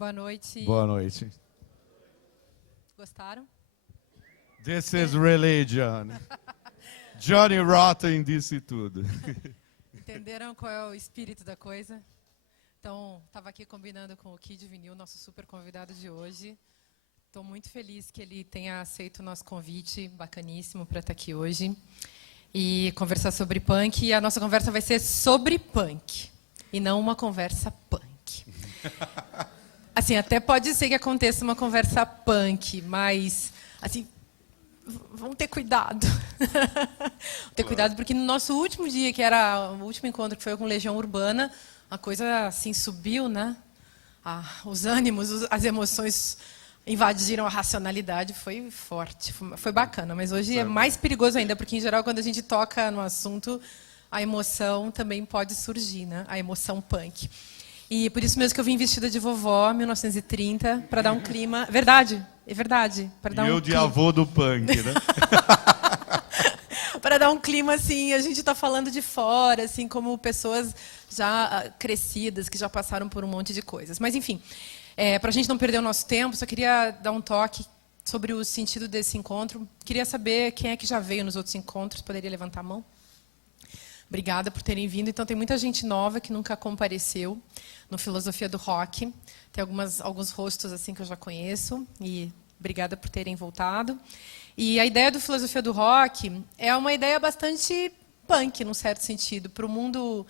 Boa noite. Boa noite. Gostaram? This is religion. Johnny Rotten disse tudo. Entenderam qual é o espírito da coisa? Então, estava aqui combinando com o Kid Vinil, nosso super convidado de hoje. Estou muito feliz que ele tenha aceito o nosso convite, bacaníssimo, para estar aqui hoje e conversar sobre punk. E a nossa conversa vai ser sobre punk, e não uma conversa punk. Assim, até pode ser que aconteça uma conversa punk, mas, assim, vamos ter cuidado. Vamos ter cuidado, porque no nosso último dia, que era o último encontro, que foi com Legião Urbana, a coisa, assim, subiu, né? Os ânimos, as emoções invadiram a racionalidade, foi forte, foi bacana. Mas hoje é mais perigoso ainda, porque, em geral, quando a gente toca no assunto, a emoção também pode surgir, né? A emoção punk. E por isso mesmo que eu vim vestida de vovó, 1930, para dar um clima... Verdade, é verdade. E eu de avô do punk, né? Para dar um clima, assim, a gente está falando de fora, assim, como pessoas já crescidas, que já passaram por um monte de coisas. Mas, enfim, para a gente não perder o nosso tempo, só queria dar um toque sobre o sentido desse encontro. Queria saber quem é que já veio nos outros encontros, poderia levantar a mão? Obrigada por terem vindo. Então, tem muita gente nova que nunca compareceu no Filosofia do Rock. Tem alguns rostos assim que eu já conheço. E obrigada por terem voltado. E a ideia do Filosofia do Rock é uma ideia bastante punk, num certo sentido. Para o mundo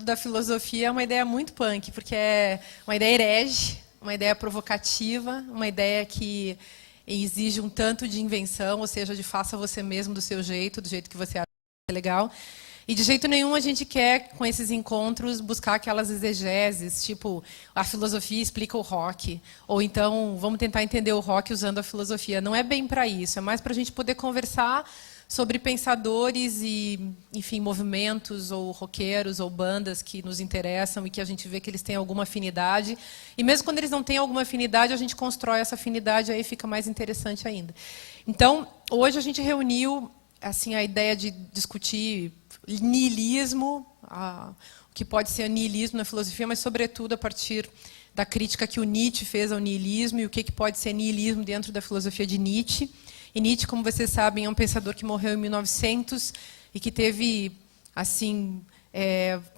da filosofia, é uma ideia muito punk, porque é uma ideia herege, uma ideia provocativa, uma ideia que exige um tanto de invenção, ou seja, de faça você mesmo do seu jeito, do jeito que você acha legal. E de jeito nenhum a gente quer, com esses encontros, buscar aquelas exegeses, tipo, a filosofia explica o rock, ou então vamos tentar entender o rock usando a filosofia. Não é bem para isso, é mais para a gente poder conversar sobre pensadores e, enfim, movimentos, ou roqueiros, ou bandas que nos interessam e que a gente vê que eles têm alguma afinidade. E mesmo quando eles não têm alguma afinidade, a gente constrói essa afinidade, aí fica mais interessante ainda. Então, hoje a gente reuniu assim, a ideia de discutir niilismo, o que pode ser niilismo na filosofia, mas, sobretudo, a partir da crítica que o Nietzsche fez ao niilismo e o que pode ser niilismo dentro da filosofia de Nietzsche. E Nietzsche, como vocês sabem, é um pensador que morreu em 1900 e que teve, assim,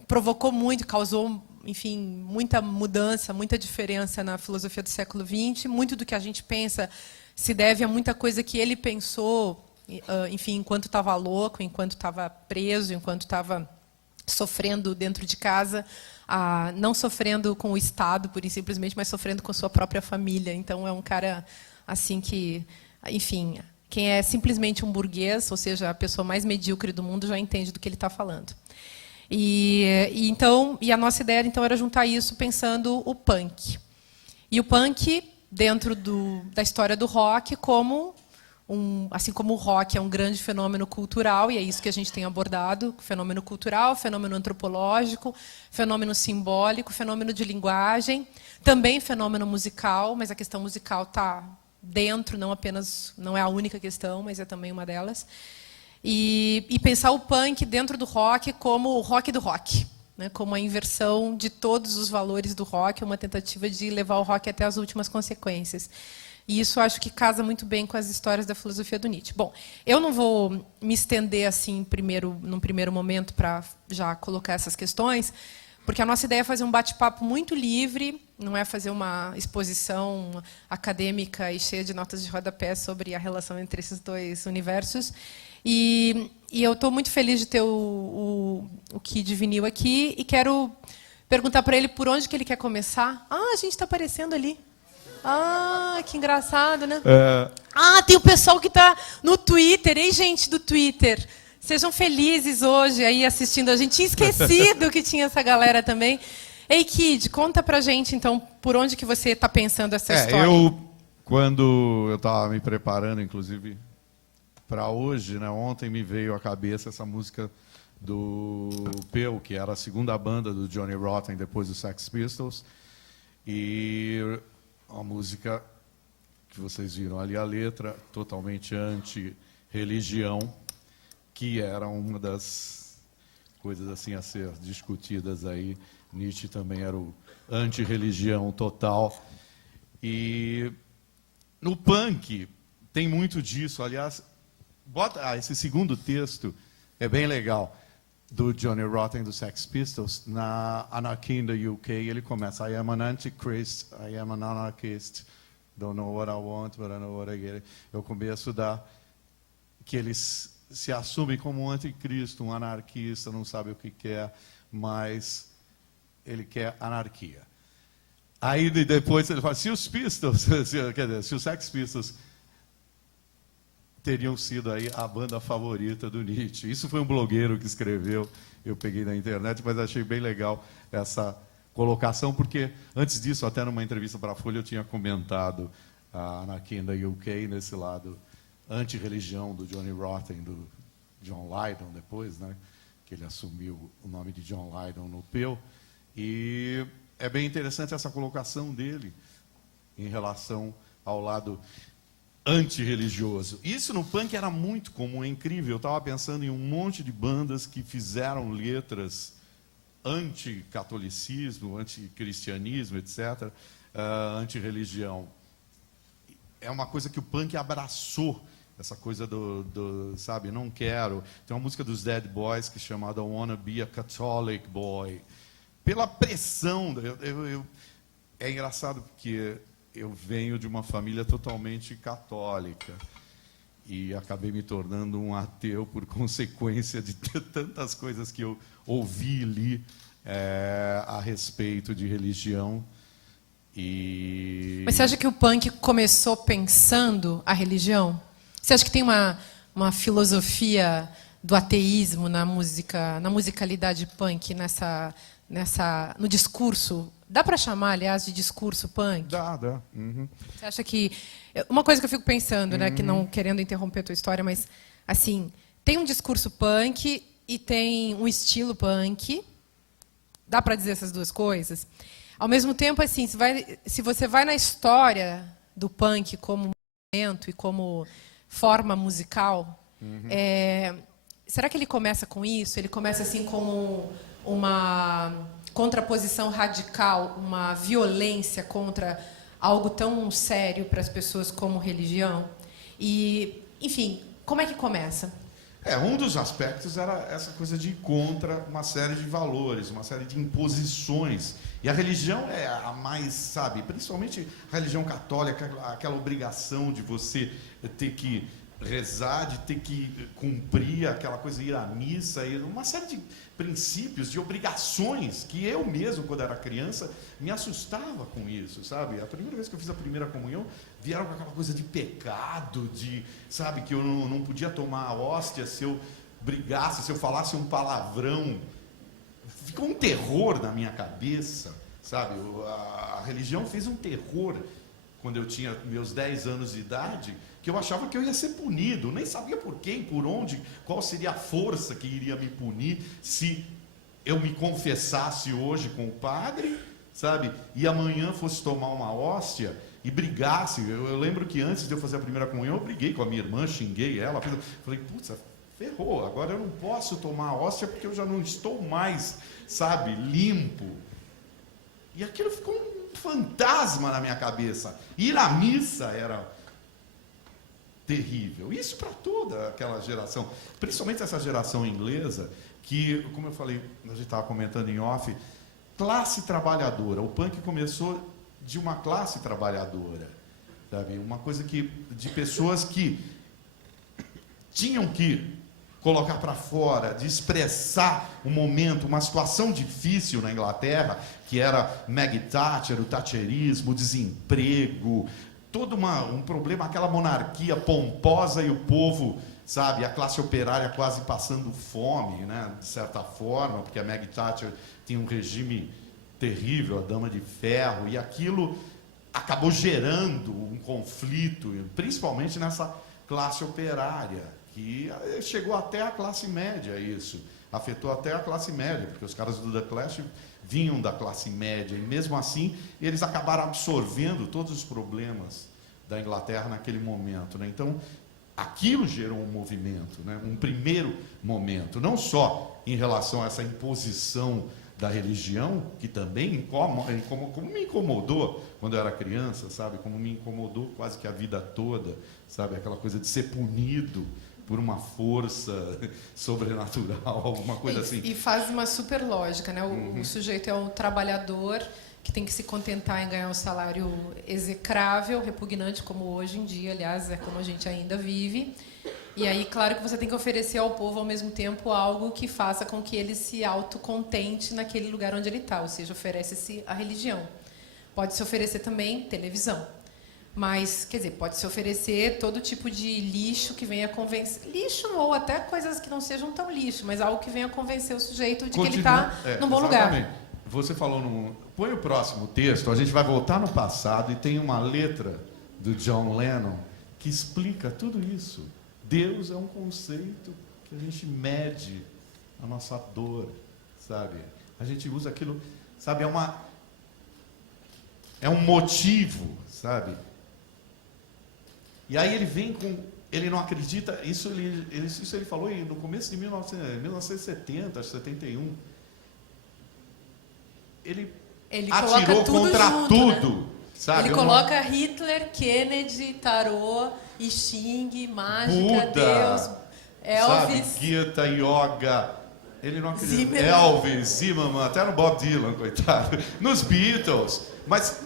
provocou muito, causou, enfim, muita mudança, muita diferença na filosofia do século XX. Muito do que a gente pensa se deve a muita coisa que ele pensou, enfim, enquanto estava louco, enquanto estava preso, enquanto estava sofrendo dentro de casa, não sofrendo com o Estado, pura e simplesmente, mas sofrendo com sua própria família. Então, é um cara assim que, enfim, quem é simplesmente um burguês, ou seja, a pessoa mais medíocre do mundo, já entende do que ele está falando. E a nossa ideia então era juntar isso pensando o punk. E o punk dentro da história do rock como assim como o rock é um grande fenômeno cultural, e é isso que a gente tem abordado, fenômeno cultural, fenômeno antropológico, fenômeno simbólico, fenômeno de linguagem, também fenômeno musical, mas a questão musical está dentro, não é a única questão, mas é também uma delas. E pensar o punk dentro do rock como o rock do rock, né, como a inversão de todos os valores do rock, uma tentativa de levar o rock até as últimas consequências. E isso acho que casa muito bem com as histórias da filosofia do Nietzsche. Bom, eu não vou me estender assim num primeiro momento para já colocar essas questões, porque a nossa ideia é fazer um bate-papo muito livre, não é fazer uma exposição acadêmica e cheia de notas de rodapé sobre a relação entre esses dois universos. E eu estou muito feliz de ter o Kid Vinil aqui e quero perguntar para ele por onde que ele quer começar. A gente está aparecendo ali. Que engraçado, né? Tem o pessoal que está no Twitter. Ei, gente do Twitter, sejam felizes hoje aí assistindo a gente. Tinha esquecido que tinha essa galera também. Ei, Kid, conta pra gente, então, por onde que você está pensando essa história? Quando eu estava me preparando, inclusive, para hoje, né, ontem me veio à cabeça essa música do Peu, que era a segunda banda do Johnny Rotten depois dos Sex Pistols. E a música que vocês viram ali, a letra, totalmente anti-religião, que era uma das coisas assim a ser discutidas aí. Nietzsche também era o anti-religião total. E no punk tem muito disso. Aliás, esse segundo texto é bem legal, do Johnny Rotten, do Sex Pistols. Na Anarchy in the UK, ele começa: I am an antichrist, I am an anarchist, don't know what I want, but I know what I get. Eu começo que eles se assumem como um anticristo, um anarquista, não sabe o que quer, mas ele quer anarquia. Aí depois ele fala: se os Pistols, se os Sex Pistols teriam sido aí a banda favorita do Nietzsche. Isso foi um blogueiro que escreveu, eu peguei na internet, mas achei bem legal essa colocação, porque antes disso, até numa entrevista para a Folha, eu tinha comentado a Anarchy in the UK, nesse lado anti-religião do Johnny Rotten, do John Lydon depois, né, que ele assumiu o nome de John Lydon no Peu. E é bem interessante essa colocação dele em relação ao lado antirreligioso. Isso no punk era muito comum, é incrível. Eu estava pensando em um monte de bandas que fizeram letras anti-catolicismo, anti-cristianismo, etc., anti-religião. É uma coisa que o punk abraçou, essa coisa sabe, não quero. Tem uma música dos Dead Boys que é chamada I Wanna Be a Catholic Boy. Pela pressão, é engraçado porque eu venho de uma família totalmente católica e acabei me tornando um ateu por consequência de tantas coisas que eu ouvi e li a respeito de religião. Mas você acha que o punk começou pensando a religião? Você acha que tem uma filosofia do ateísmo na musicalidade punk, no discurso? Dá para chamar, aliás, de discurso punk? Dá. Uhum. Você acha que... Uma coisa que eu fico pensando, né, que não querendo interromper a tua história, mas, assim, tem um discurso punk e tem um estilo punk. Dá para dizer essas duas coisas? Ao mesmo tempo, assim, se você vai na história do punk como movimento e como forma musical, será que ele começa com isso? Ele começa assim como uma contraposição radical, uma violência contra algo tão sério para as pessoas como religião? E, enfim, como é que começa? Um dos aspectos era essa coisa de ir contra uma série de valores, uma série de imposições. E a religião é a mais, sabe, principalmente a religião católica, aquela obrigação de você ter que rezar, de ter que cumprir aquela coisa, ir à missa, uma série de princípios, de obrigações, que eu mesmo, quando era criança, me assustava com isso, sabe? A primeira vez que eu fiz a primeira comunhão, vieram com aquela coisa de pecado, sabe, que eu não podia tomar a hóstia se eu brigasse, se eu falasse um palavrão. Ficou um terror na minha cabeça, sabe? A religião fez um terror quando eu tinha meus 10 anos de idade, que eu achava que eu ia ser punido, nem sabia por quem, por onde, qual seria a força que iria me punir se eu me confessasse hoje com o padre, sabe? E amanhã fosse tomar uma hóstia e brigasse. Eu lembro que antes de eu fazer a primeira comunhão, eu briguei com a minha irmã, xinguei ela, falei, putz, ferrou, agora eu não posso tomar a hóstia porque eu já não estou mais, sabe, limpo. E aquilo ficou um fantasma na minha cabeça. Ir à missa era terrível. Isso para toda aquela geração, principalmente essa geração inglesa, que, como eu falei, a gente estava comentando em off, classe trabalhadora. O punk começou de uma classe trabalhadora, sabe? Uma coisa de pessoas que tinham que colocar para fora, de expressar um momento, uma situação difícil na Inglaterra, que era Maggie Thatcher, o thatcherismo, o desemprego, todo um problema, aquela monarquia pomposa e o povo, sabe, a classe operária quase passando fome, né, de certa forma, porque a Maggie Thatcher tinha um regime terrível, a Dama de Ferro, e aquilo acabou gerando um conflito, principalmente nessa classe operária, que chegou até a classe média, isso, afetou até a classe média, porque os caras do The Clash vinham da classe média, e mesmo assim eles acabaram absorvendo todos os problemas da Inglaterra naquele momento, né? Então, aquilo gerou um movimento, né? Um primeiro momento, não só em relação a essa imposição da religião, que também como me incomodou quando eu era criança, sabe? Como me incomodou quase que a vida toda, sabe? Aquela coisa de ser punido por uma força sobrenatural, alguma coisa assim. E faz uma super lógica, né? O sujeito é um trabalhador que tem que se contentar em ganhar um salário execrável, repugnante, como hoje em dia, aliás, é como a gente ainda vive. E aí, claro que você tem que oferecer ao povo, ao mesmo tempo, algo que faça com que ele se autocontente naquele lugar onde ele está, ou seja, oferece-se a religião. Pode-se oferecer também televisão. Mas, quer dizer, pode-se oferecer todo tipo de lixo que venha convencer... Lixo ou até coisas que não sejam tão lixo, mas algo que venha convencer o sujeito de que ele está num bom lugar. Você falou no... Põe o próximo texto, a gente vai voltar no passado e tem uma letra do John Lennon que explica tudo isso. Deus é um conceito que a gente mede a nossa dor, sabe? A gente usa aquilo, sabe? É um motivo, sabe? E aí ele vem com... Ele não acredita... Isso ele falou no começo de 1970, 71. Ele atirou contra tudo. Né? Sabe? Ele coloca Hitler, Kennedy, tarô, I Ching, mágica, Buda, Deus, Elvis... Sabe? Gita, yoga... Ele não acredita. Zimmerman. Elvis, Zimmerman, até no Bob Dylan, coitado. Nos Beatles. Mas...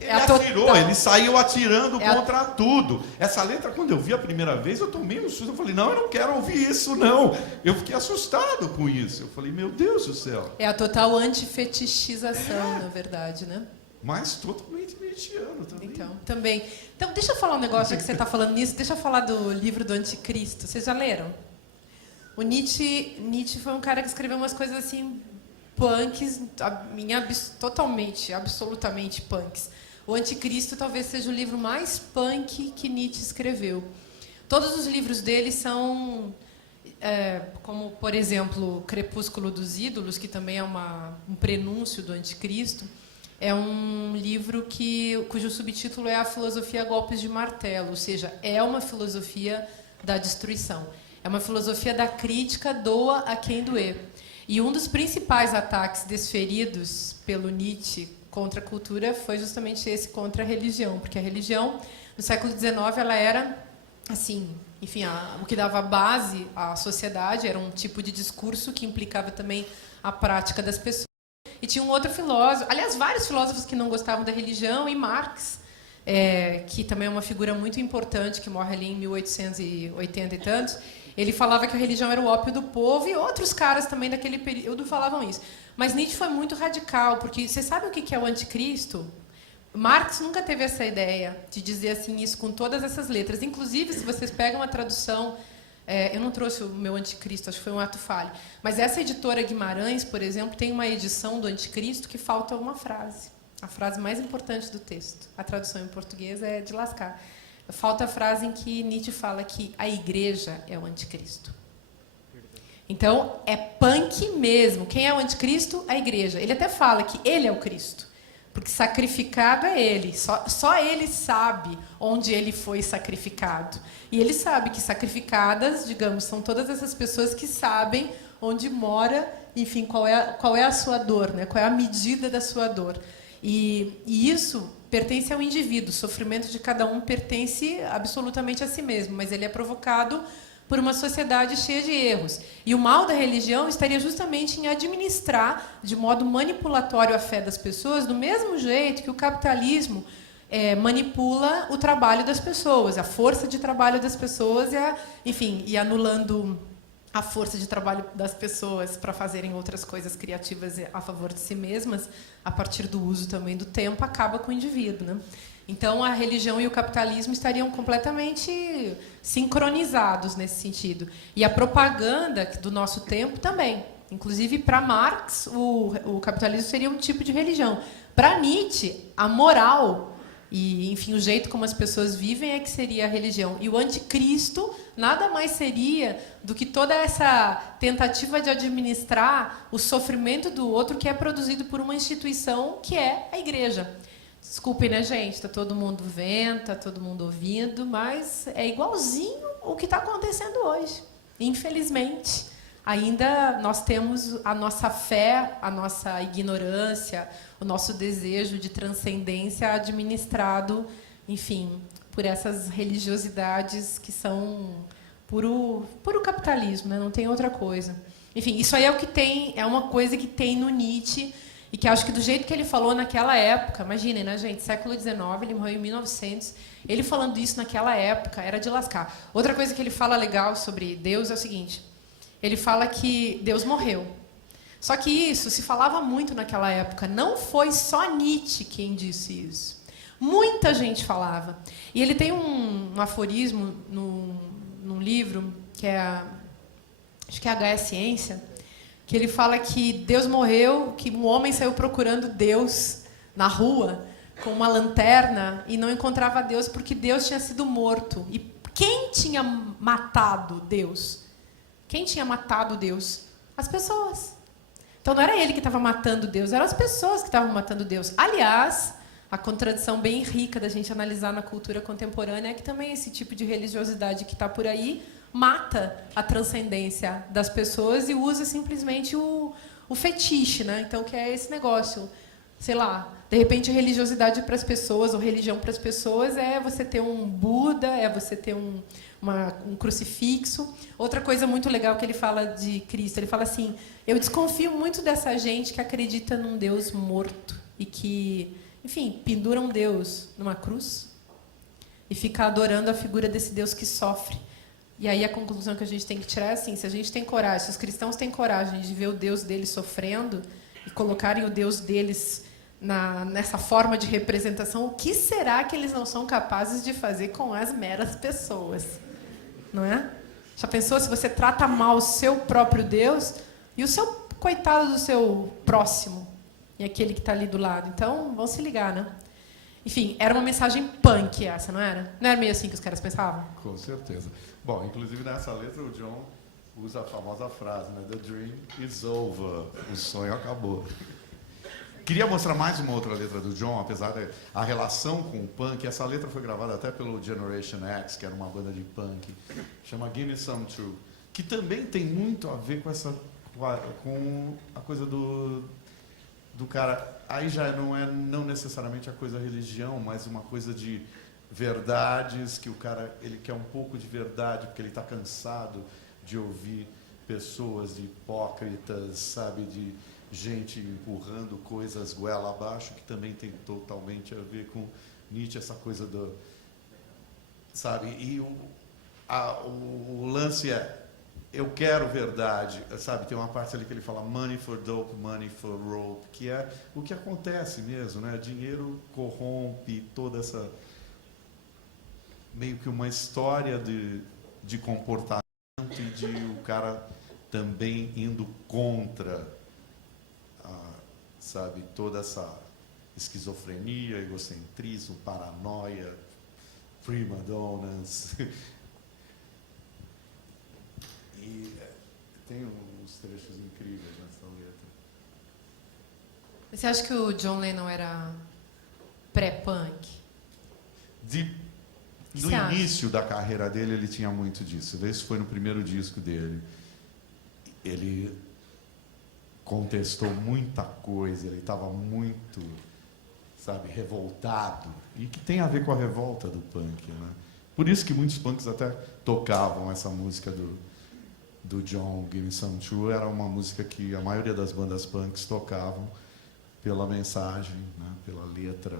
Ele atirou, ele saiu atirando contra tudo. Essa letra, quando eu vi a primeira vez, eu tomei um susto. Eu falei, não, eu não quero ouvir isso, não. Eu fiquei assustado com isso. Eu falei, meu Deus do céu. É a total antifetichização, na verdade, né? Mas totalmente nietzschiano também. Também. Então, deixa eu falar um negócio, já que você está falando nisso. Deixa eu falar do livro do Anticristo. Vocês já leram? O Nietzsche foi um cara que escreveu umas coisas assim, punks, totalmente, absolutamente punks. O Anticristo talvez seja o livro mais punk que Nietzsche escreveu. Todos os livros dele são, como, por exemplo, Crepúsculo dos Ídolos, que também é um prenúncio do Anticristo. É um livro cujo subtítulo é A Filosofia a Golpes de Martelo, ou seja, é uma filosofia da destruição. É uma filosofia da crítica, doa a quem doer. E um dos principais ataques desferidos pelo Nietzsche contra a cultura foi justamente esse contra a religião, porque a religião, no século XIX, ela era, assim, enfim, o que dava base à sociedade, era um tipo de discurso que implicava também a prática das pessoas. E tinha um outro filósofo, aliás, vários filósofos que não gostavam da religião, e Marx, que também é uma figura muito importante, que morre ali em 1880 e tantos, ele falava que a religião era o ópio do povo, e outros caras também daquele período falavam isso. Mas Nietzsche foi muito radical, porque você sabe o que é o anticristo? Marx nunca teve essa ideia de dizer assim isso com todas essas letras. Inclusive, se vocês pegam a tradução... eu não trouxe o meu anticristo, acho que foi um ato falho. Mas essa editora Guimarães, por exemplo, tem uma edição do anticristo que falta uma frase. A frase mais importante do texto. A tradução em português é de lascar. Falta a frase em que Nietzsche fala que a igreja é o anticristo. Então, é punk mesmo. Quem é o anticristo? A igreja. Ele até fala que ele é o Cristo, porque sacrificado é ele. Só ele sabe onde ele foi sacrificado. E ele sabe que sacrificadas, digamos, são todas essas pessoas que sabem onde mora, enfim, qual é a sua dor, né? Qual é a medida da sua dor. E isso pertence ao indivíduo. O sofrimento de cada um pertence absolutamente a si mesmo, mas ele é provocado por uma sociedade cheia de erros. E o mal da religião estaria justamente em administrar de modo manipulatório a fé das pessoas, do mesmo jeito que o capitalismo manipula o trabalho das pessoas, a força de trabalho das pessoas, e anulando a força de trabalho das pessoas para fazerem outras coisas criativas a favor de si mesmas, a partir do uso também do tempo, acaba com o indivíduo, né? Então, a religião e o capitalismo estariam completamente sincronizados nesse sentido. E a propaganda do nosso tempo também. Inclusive, para Marx, o capitalismo seria um tipo de religião. Para Nietzsche, a moral e, enfim, o jeito como as pessoas vivem é que seria a religião. E o anticristo nada mais seria do que toda essa tentativa de administrar o sofrimento do outro que é produzido por uma instituição que é a igreja. Desculpem, né, gente? Está todo mundo vendo, está todo mundo ouvindo, mas é igualzinho o que está acontecendo hoje. Infelizmente, ainda nós temos a nossa fé, a nossa ignorância, o nosso desejo de transcendência administrado, enfim, por essas religiosidades que são puro capitalismo, né? Não tem outra coisa. Enfim, isso aí é o que tem, é uma coisa que tem no Nietzsche, e que acho que do jeito que ele falou naquela época, imaginem, né, gente, século XIX, ele morreu em 1900, ele falando isso naquela época era de lascar. Outra coisa que ele fala legal sobre Deus é o seguinte, ele fala que Deus morreu. Só que isso se falava muito naquela época, não foi só Nietzsche quem disse isso. Muita gente falava. E ele tem um aforismo num livro, que é, acho que é H é Ciência, que ele fala que Deus morreu, que um homem saiu procurando Deus na rua com uma lanterna e não encontrava Deus porque Deus tinha sido morto. E quem tinha matado Deus? Quem tinha matado Deus? As pessoas. Então não era ele que estava matando Deus, eram as pessoas que estavam matando Deus. Aliás, a contradição bem rica da gente analisar na cultura contemporânea é que também esse tipo de religiosidade que está por aí mata a transcendência das pessoas e usa simplesmente o fetiche, né? Então, que é esse negócio, sei lá, de repente religiosidade para as pessoas, ou religião para as pessoas é você ter um Buda, é você ter um crucifixo. Outra coisa muito legal que ele fala de Cristo, ele fala assim, eu desconfio muito dessa gente que acredita num Deus morto e que, enfim, pendura um Deus numa cruz e fica adorando a figura desse Deus que sofre. E aí a conclusão que a gente tem que tirar é assim, se a gente tem coragem, se os cristãos têm coragem de ver o Deus deles sofrendo e colocarem o Deus deles nessa forma de representação, o que será que eles não são capazes de fazer com as meras pessoas? Não é? Já pensou se você trata mal o seu próprio Deus e o seu coitado do seu próximo e aquele que está ali do lado? Então, vão se ligar, né? Enfim, era uma mensagem punk essa, não era? Não era meio assim que os caras pensavam? Com certeza. Bom, inclusive nessa letra o John usa a famosa frase, né? The dream is over. O sonho acabou. Queria mostrar mais uma outra letra do John, apesar da relação com o punk. Essa letra foi gravada até pelo Generation X, que era uma banda de punk. Chama Give Me Some True. Que também tem muito a ver com a coisa do cara. Aí já não necessariamente a coisa religião, mas uma coisa de verdades, que o cara ele quer um pouco de verdade, porque ele está cansado de ouvir pessoas hipócritas, sabe, de gente empurrando coisas goela abaixo, que também tem totalmente a ver com Nietzsche, essa coisa do... Sabe, e o lance é, eu quero verdade, sabe, tem uma parte ali que ele fala money for dope, money for rope, que é o que acontece mesmo, né? Dinheiro corrompe toda essa... meio que uma história de comportamento e de o cara também indo contra, sabe, toda essa esquizofrenia, egocentrismo, paranoia, prima donnas. E tem uns trechos incríveis nessa letra. Você acha que o John Lennon era pré-punk? No início da carreira dele, ele tinha muito disso. Esse foi no primeiro disco dele. Ele contestou muita coisa, ele estava muito, sabe, revoltado. E que tem a ver com a revolta do punk, né? Por isso que muitos punks até tocavam essa música do John, Give Me Some True. Era uma música que a maioria das bandas punks tocavam pela mensagem, né? Pela letra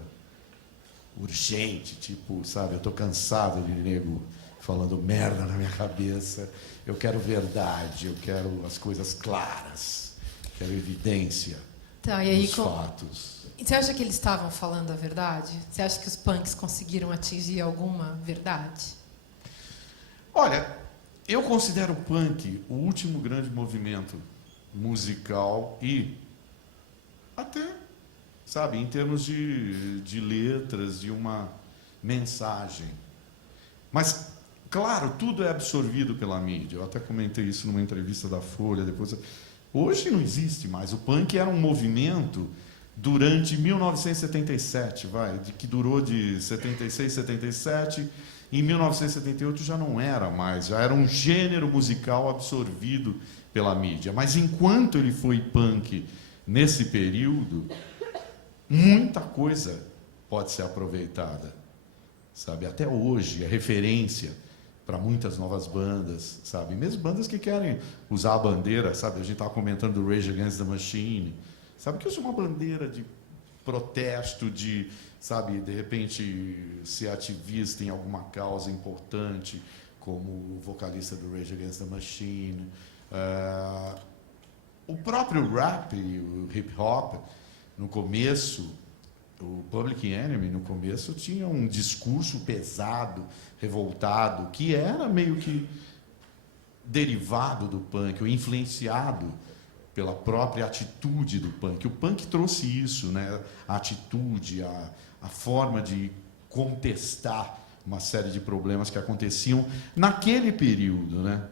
urgente, tipo, sabe, eu tô cansado de nego falando merda na minha cabeça, eu quero verdade, eu quero as coisas claras, quero evidência dos fatos. E você acha que eles estavam falando a verdade? Você acha que os punks conseguiram atingir alguma verdade? Olha, eu considero o punk o último grande movimento musical e até, sabe, em termos de letras, de uma mensagem. Mas, claro, tudo é absorvido pela mídia. Eu até comentei isso numa entrevista da Folha. Depois, hoje não existe mais. O punk era um movimento durante 1977, que durou de 76, 77. Em 1978 já não era mais. Já era um gênero musical absorvido pela mídia. Mas enquanto ele foi punk nesse período, muita coisa pode ser aproveitada, sabe? Até hoje é referência para muitas novas bandas, sabe? Mesmo bandas que querem usar a bandeira, sabe? A gente estava comentando do Rage Against the Machine, sabe? Que usa uma bandeira de protesto, de, sabe, de repente ser ativista em alguma causa importante, como o vocalista do Rage Against the Machine. O próprio rap, o hip hop, no começo, o Public Enemy, no começo, tinha um discurso pesado, revoltado, que era meio que derivado do punk, ou influenciado pela própria atitude do punk. O punk trouxe isso, né? A atitude, a forma de contestar uma série de problemas que aconteciam naquele período, né?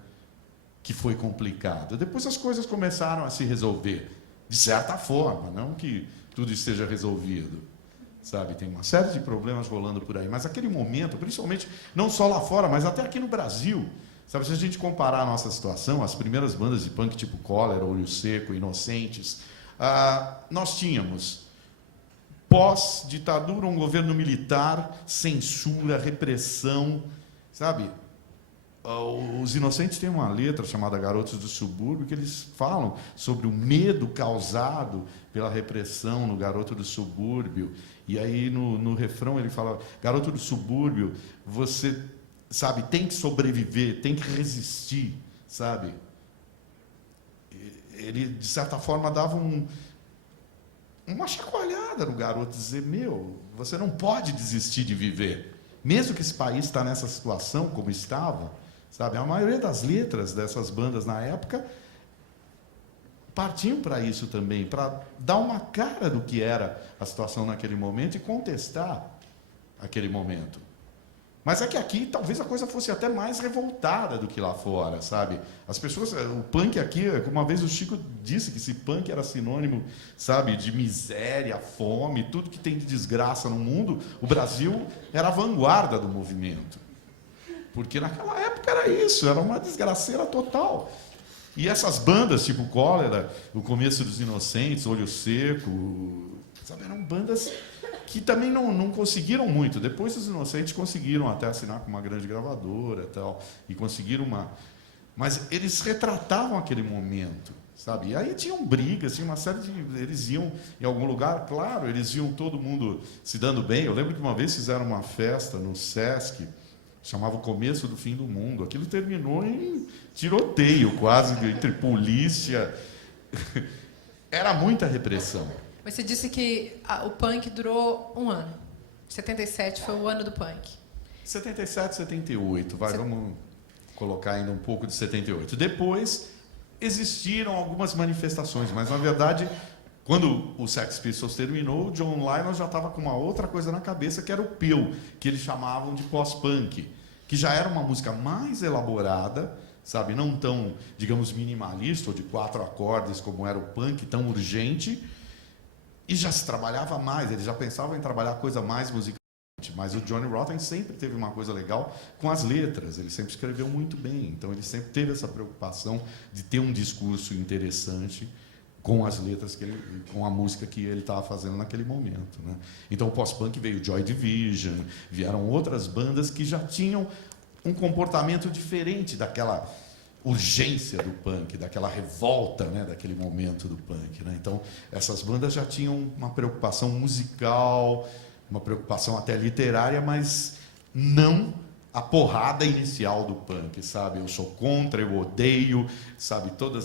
Que foi complicado. Depois as coisas começaram a se resolver, de certa forma, não que tudo esteja resolvido, sabe? Tem uma série de problemas rolando por aí, mas aquele momento, principalmente, não só lá fora, mas até aqui no Brasil, sabe? Se a gente comparar a nossa situação, as primeiras bandas de punk tipo Cólera, Olho Seco, Inocentes, nós tínhamos pós-ditadura, um governo militar, censura, repressão, sabe? Os Inocentes têm uma letra chamada Garotos do Subúrbio, que eles falam sobre o medo causado pela repressão no garoto do subúrbio. E aí, no refrão, ele fala: garoto do subúrbio, você, sabe, tem que sobreviver, tem que resistir, sabe? Ele, de certa forma, dava uma chacoalhada no garoto, dizer: meu, você não pode desistir de viver. Mesmo que esse país está nessa situação como estava, sabe? A maioria das letras dessas bandas na época partiam para isso também, para dar uma cara do que era a situação naquele momento e contestar aquele momento. Mas é que aqui talvez a coisa fosse até mais revoltada do que lá fora, sabe? As pessoas, o punk aqui, uma vez o Chico disse que esse punk era sinônimo, sabe, de miséria, fome, tudo que tem de desgraça no mundo. O Brasil era a vanguarda do movimento. Porque naquela época era isso, era uma desgraceira total. E essas bandas, tipo Cólera, o começo dos Inocentes, Olho Seco, sabe, eram bandas que também não conseguiram muito. Depois os Inocentes conseguiram até assinar com uma grande gravadora e conseguiram uma... Mas eles retratavam aquele momento, sabe? E aí tinham brigas, tinha uma série de... Eles iam em algum lugar, claro, eles iam todo mundo se dando bem. Eu lembro que uma vez fizeram uma festa no Sesc, chamava o Começo do Fim do Mundo. Aquilo terminou em tiroteio quase, entre polícia. Era muita repressão. Mas você disse que o punk durou um ano. 77 foi o ano do punk. 77, 78. Vamos colocar ainda um pouco de 78. Depois existiram algumas manifestações, mas na verdade, quando o Sex Pistols terminou, o John Lennon já estava com uma outra coisa na cabeça, que era o Peel, que eles chamavam de pós-punk, que já era uma música mais elaborada, sabe, não tão, digamos, minimalista ou de 4 acordes como era o punk, tão urgente. E já se trabalhava mais, eles já pensavam em trabalhar coisa mais musicalmente. Mas o Johnny Rotten sempre teve uma coisa legal com as letras, ele sempre escreveu muito bem. Então ele sempre teve essa preocupação de ter um discurso interessante com as letras, com a música que ele estava fazendo naquele momento, né? Então o pós-punk veio Joy Division, vieram outras bandas que já tinham um comportamento diferente daquela urgência do punk, daquela revolta, né, daquele momento do punk, né? Então essas bandas já tinham uma preocupação musical, uma preocupação até literária, mas não a porrada inicial do punk, sabe? Eu sou contra, eu odeio, sabe? Todas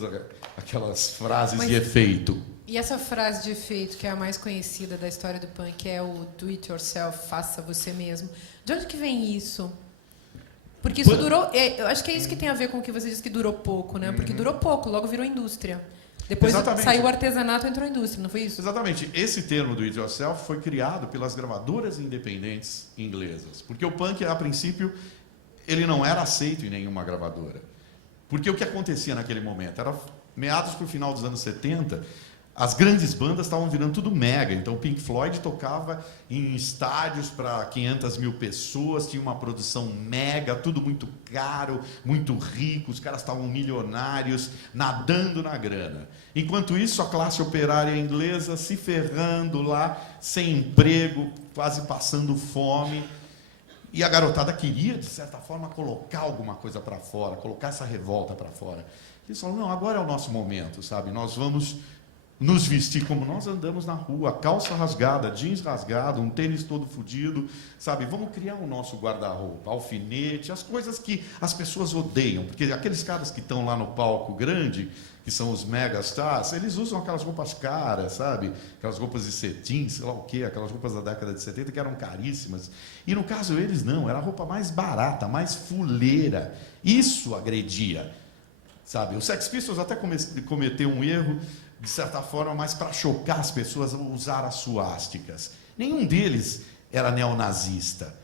aquelas frases de efeito. E essa frase de efeito, que é a mais conhecida da história do punk, é o do it yourself, faça você mesmo. De onde que vem isso? Porque isso durou... eu acho que é isso que tem a ver com o que você disse que durou pouco, né? Porque durou pouco, logo virou indústria. Depois saiu o artesanato e entrou a indústria, não foi isso? Exatamente. Esse termo do it yourself foi criado pelas gravadoras independentes inglesas. Porque o punk, a princípio, ele não era aceito em nenhuma gravadora. Porque o que acontecia naquele momento? Era meados para o final dos anos 70, as grandes bandas estavam virando tudo mega. Então, o Pink Floyd tocava em estádios para 500 mil pessoas, tinha uma produção mega, tudo muito caro, muito rico, os caras estavam milionários, nadando na grana. Enquanto isso, a classe operária inglesa se ferrando lá, sem emprego, quase passando fome. E a garotada queria, de certa forma, colocar alguma coisa para fora, colocar essa revolta para fora. Eles falaram, não, agora é o nosso momento, sabe? Nós vamos nos vestir como nós andamos na rua, calça rasgada, jeans rasgado, um tênis todo fodido, sabe? Vamos criar o nosso guarda-roupa, alfinete, as coisas que as pessoas odeiam, porque aqueles caras que estão lá no palco grande, que são os megastars, eles usam aquelas roupas caras, sabe? Aquelas roupas de cetim, sei lá o quê, aquelas roupas da década de 70 que eram caríssimas. E no caso eles não, era a roupa mais barata, mais fuleira. Isso agredia, sabe? O Sex Pistols até cometeu um erro, de certa forma, mas para chocar as pessoas, usar as suásticas. Nenhum deles era neonazista.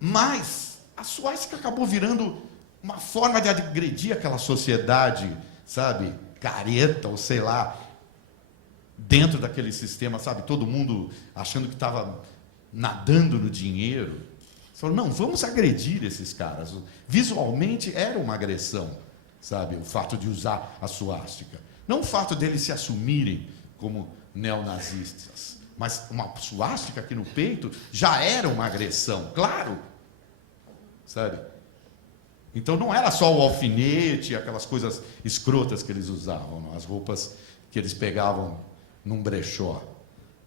Mas a suástica acabou virando uma forma de agredir aquela sociedade, sabe, careta, ou sei lá, dentro daquele sistema, sabe, todo mundo achando que estava nadando no dinheiro. Você falou, não, vamos agredir esses caras. Visualmente era uma agressão, sabe, o fato de usar a suástica. Não o fato deles se assumirem como neonazistas, mas uma suástica aqui no peito já era uma agressão, claro, sabe? Então não era só o alfinete, aquelas coisas escrotas que eles usavam, não? As roupas que eles pegavam num brechó,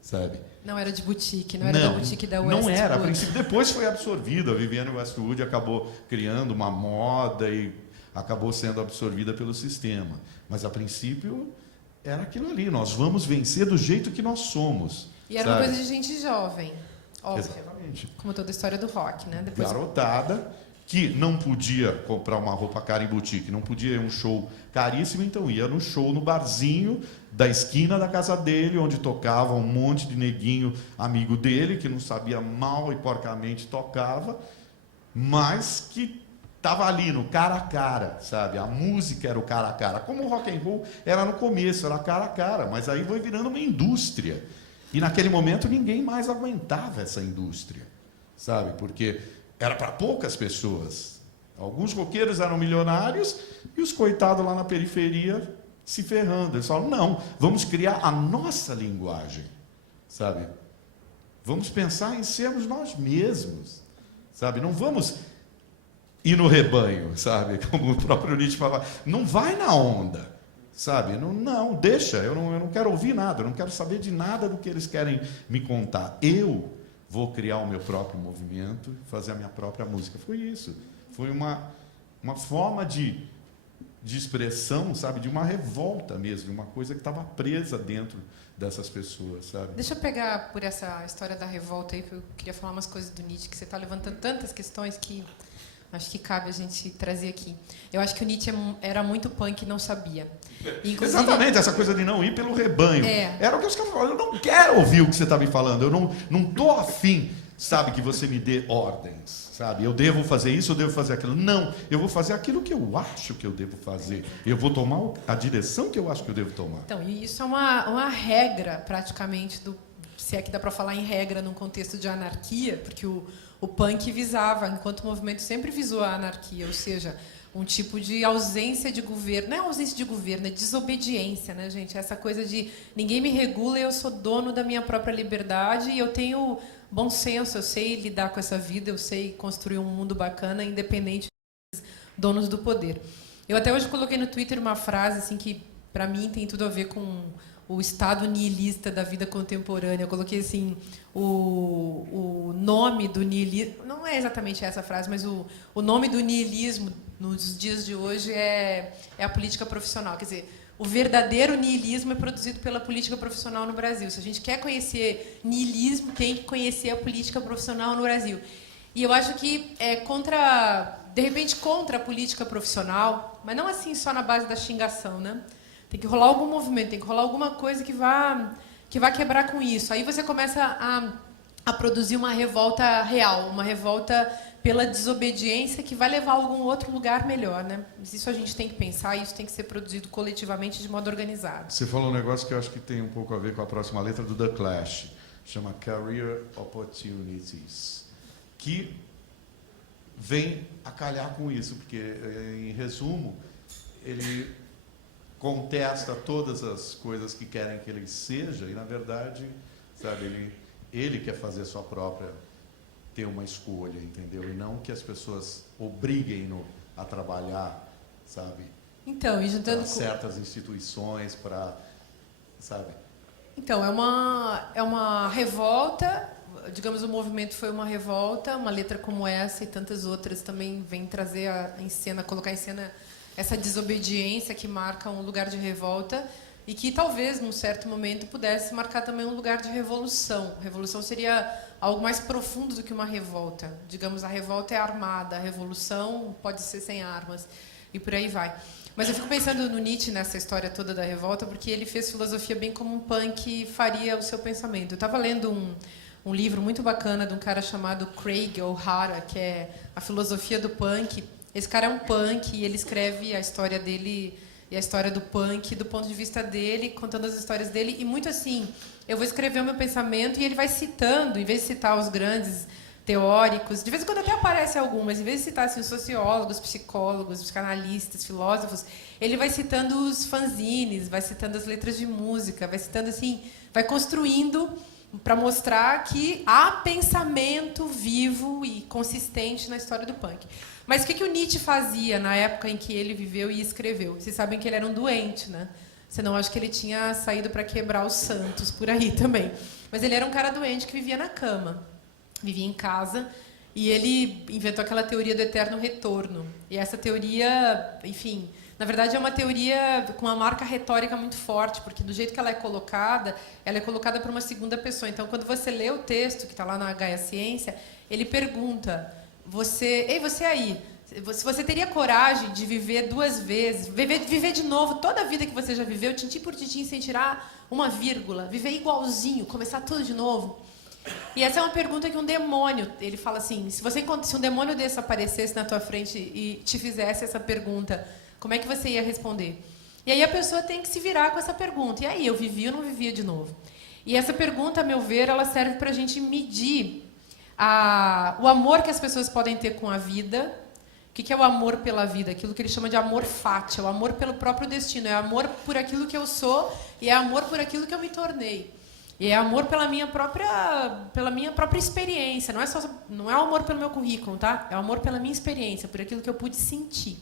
sabe? Não era de boutique, não era da boutique da Westwood. Não era, a princípio, depois foi absorvida. A Vivienne Westwood acabou criando uma moda e acabou sendo absorvida pelo sistema. Mas, a princípio, era aquilo ali. Nós vamos vencer do jeito que nós somos. E era uma coisa de gente jovem, óbvio. Exatamente. Como toda a história do rock, né? Depois... Garotada que não podia comprar uma roupa cara em boutique, não podia ir a um show caríssimo, então ia no show, no barzinho da esquina da casa dele, onde tocava um monte de neguinho amigo dele, que não sabia mal e porcamente tocava, mas que estava ali no cara a cara, sabe? A música era o cara a cara. Como o rock and roll era no começo, era cara a cara, mas aí foi virando uma indústria. E naquele momento ninguém mais aguentava essa indústria, sabe? Porque era para poucas pessoas. Alguns roqueiros eram milionários e os coitados lá na periferia se ferrando. Eles falaram, não, vamos criar a nossa linguagem, sabe? Vamos pensar em sermos nós mesmos, sabe? Não vamos ir no rebanho, sabe? Como o próprio Nietzsche falava, não vai na onda, sabe? Não, deixa, eu não quero ouvir nada, eu não quero saber de nada do que eles querem me contar. Eu vou criar o meu próprio movimento, fazer a minha própria música. Foi isso. Foi uma forma de expressão, sabe? De uma revolta mesmo, de uma coisa que estava presa dentro dessas pessoas, sabe? Deixa eu pegar por essa história da revolta aí, porque eu queria falar umas coisas do Nietzsche, que você está levantando tantas questões que acho que cabe a gente trazer aqui. Eu acho que o Nietzsche era muito punk e não sabia. Inclusive, exatamente, essa coisa de não ir pelo rebanho. Era o que os caras falavam, eu não quero ouvir o que você está me falando, eu não estou afim, sabe, que você me dê ordens, sabe? Eu devo fazer isso, eu devo fazer aquilo. Não, eu vou fazer aquilo que eu acho que eu devo fazer. Eu vou tomar a direção que eu acho que eu devo tomar. Então, e isso é uma regra, praticamente, se é que dá para falar em regra num contexto de anarquia, porque o punk visava, enquanto movimento sempre visou a anarquia, ou seja, um tipo de ausência de governo. Não é ausência de governo, é desobediência, né, gente? Essa coisa de ninguém me regula, eu sou dono da minha própria liberdade e eu tenho bom senso, eu sei lidar com essa vida, eu sei construir um mundo bacana, independente dos donos do poder. Eu até hoje coloquei no Twitter uma frase assim, que, para mim, tem tudo a ver com o estado nihilista da vida contemporânea. Eu coloquei assim, o nome do nihilismo, não é exatamente essa frase, mas o nome do nihilismo nos dias de hoje é a política profissional. Quer dizer, o verdadeiro nihilismo é produzido pela política profissional no Brasil. Se a gente quer conhecer nihilismo, tem que conhecer a política profissional no Brasil. E eu acho que é de repente contra a política profissional, mas não assim só na base da xingação, né? Tem que rolar algum movimento, tem que rolar alguma coisa que vá quebrar com isso. Aí você começa a produzir uma revolta real, uma revolta pela desobediência que vai levar a algum outro lugar melhor, né? Mas isso a gente tem que pensar, e isso tem que ser produzido coletivamente de modo organizado. Você falou um negócio que eu acho que tem um pouco a ver com a próxima letra do The Clash, chama Career Opportunities, que vem a calhar com isso, porque, em resumo, ele contesta todas as coisas que querem que ele seja e, na verdade, sabe, ele quer fazer a sua própria, ter uma escolha, entendeu? E não que as pessoas obriguem-no a trabalhar, sabe? Então, e juntando para certas instituições, para, sabe? Então, é uma revolta, digamos, o movimento foi uma revolta, uma letra como essa e tantas outras também vem trazer em cena, colocar em cena essa desobediência que marca um lugar de revolta e que talvez, num certo momento, pudesse marcar também um lugar de revolução. Revolução seria algo mais profundo do que uma revolta. Digamos, a revolta é armada, a revolução pode ser sem armas, e por aí vai. Mas eu fico pensando no Nietzsche nessa história toda da revolta, porque ele fez filosofia bem como um punk faria o seu pensamento. Eu estava lendo um livro muito bacana de um cara chamado Craig O'Hara, que é A Filosofia do Punk. Esse cara é um punk e ele escreve a história dele e a história do punk do ponto de vista dele, contando as histórias dele. E muito assim, eu vou escrever o meu pensamento e ele vai citando, em vez de citar os grandes teóricos, de vez em quando até aparece algum, mas em vez de citar assim, os sociólogos, psicólogos, psicanalistas, filósofos, ele vai citando os fanzines, vai citando as letras de música, vai citando assim, vai construindo para mostrar que há pensamento vivo e consistente na história do punk. Mas o que o Nietzsche fazia na época em que ele viveu e escreveu? Vocês sabem que ele era um doente, né? Senão acho que ele tinha saído para quebrar os santos por aí também. Mas ele era um cara doente que vivia na cama, vivia em casa, e ele inventou aquela teoria do eterno retorno. E essa teoria, enfim, na verdade é uma teoria com uma marca retórica muito forte, porque do jeito que ela é colocada por uma segunda pessoa. Então, quando você lê o texto, que está lá na Gaia Ciência, ele pergunta, ei, você aí, você teria coragem de viver 2 vezes, viver de novo toda a vida que você já viveu, tintim por tintim, sem tirar uma vírgula, viver igualzinho, começar tudo de novo? E essa é uma pergunta que um demônio, ele fala assim, se um demônio desse aparecesse na tua frente e te fizesse essa pergunta, como é que você ia responder? E aí a pessoa tem que se virar com essa pergunta. E aí, eu vivia ou não vivia de novo? E essa pergunta, a meu ver, ela serve para a gente medir o amor que as pessoas podem ter com a vida. O que é o amor pela vida? Aquilo que ele chama de amor fati, é o amor pelo próprio destino, é amor por aquilo que eu sou e é amor por aquilo que eu me tornei. E é amor pela minha própria experiência. Não é o amor pelo meu currículo, tá? É o amor pela minha experiência, por aquilo que eu pude sentir.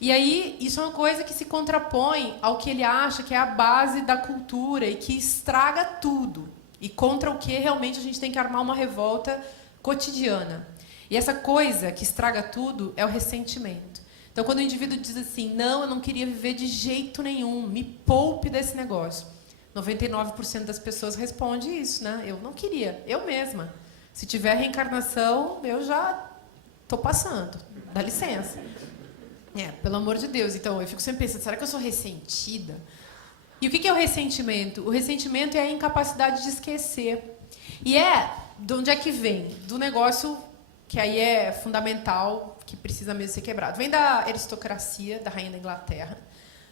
E aí, isso é uma coisa que se contrapõe ao que ele acha que é a base da cultura e que estraga tudo. E contra o que realmente a gente tem que armar uma revolta cotidiana. E essa coisa que estraga tudo é o ressentimento. Então, quando o indivíduo diz assim, não, eu não queria viver de jeito nenhum, me poupe desse negócio. 99% das pessoas responde isso, né? Eu não queria, eu mesma. Se tiver reencarnação, eu já estou passando. Dá licença. Pelo amor de Deus. Então, eu fico sempre pensando, será que eu sou ressentida? E o que é o ressentimento? O ressentimento é a incapacidade de esquecer. E de onde é que vem? Do negócio que aí é fundamental, que precisa mesmo ser quebrado. Vem da aristocracia, da rainha da Inglaterra.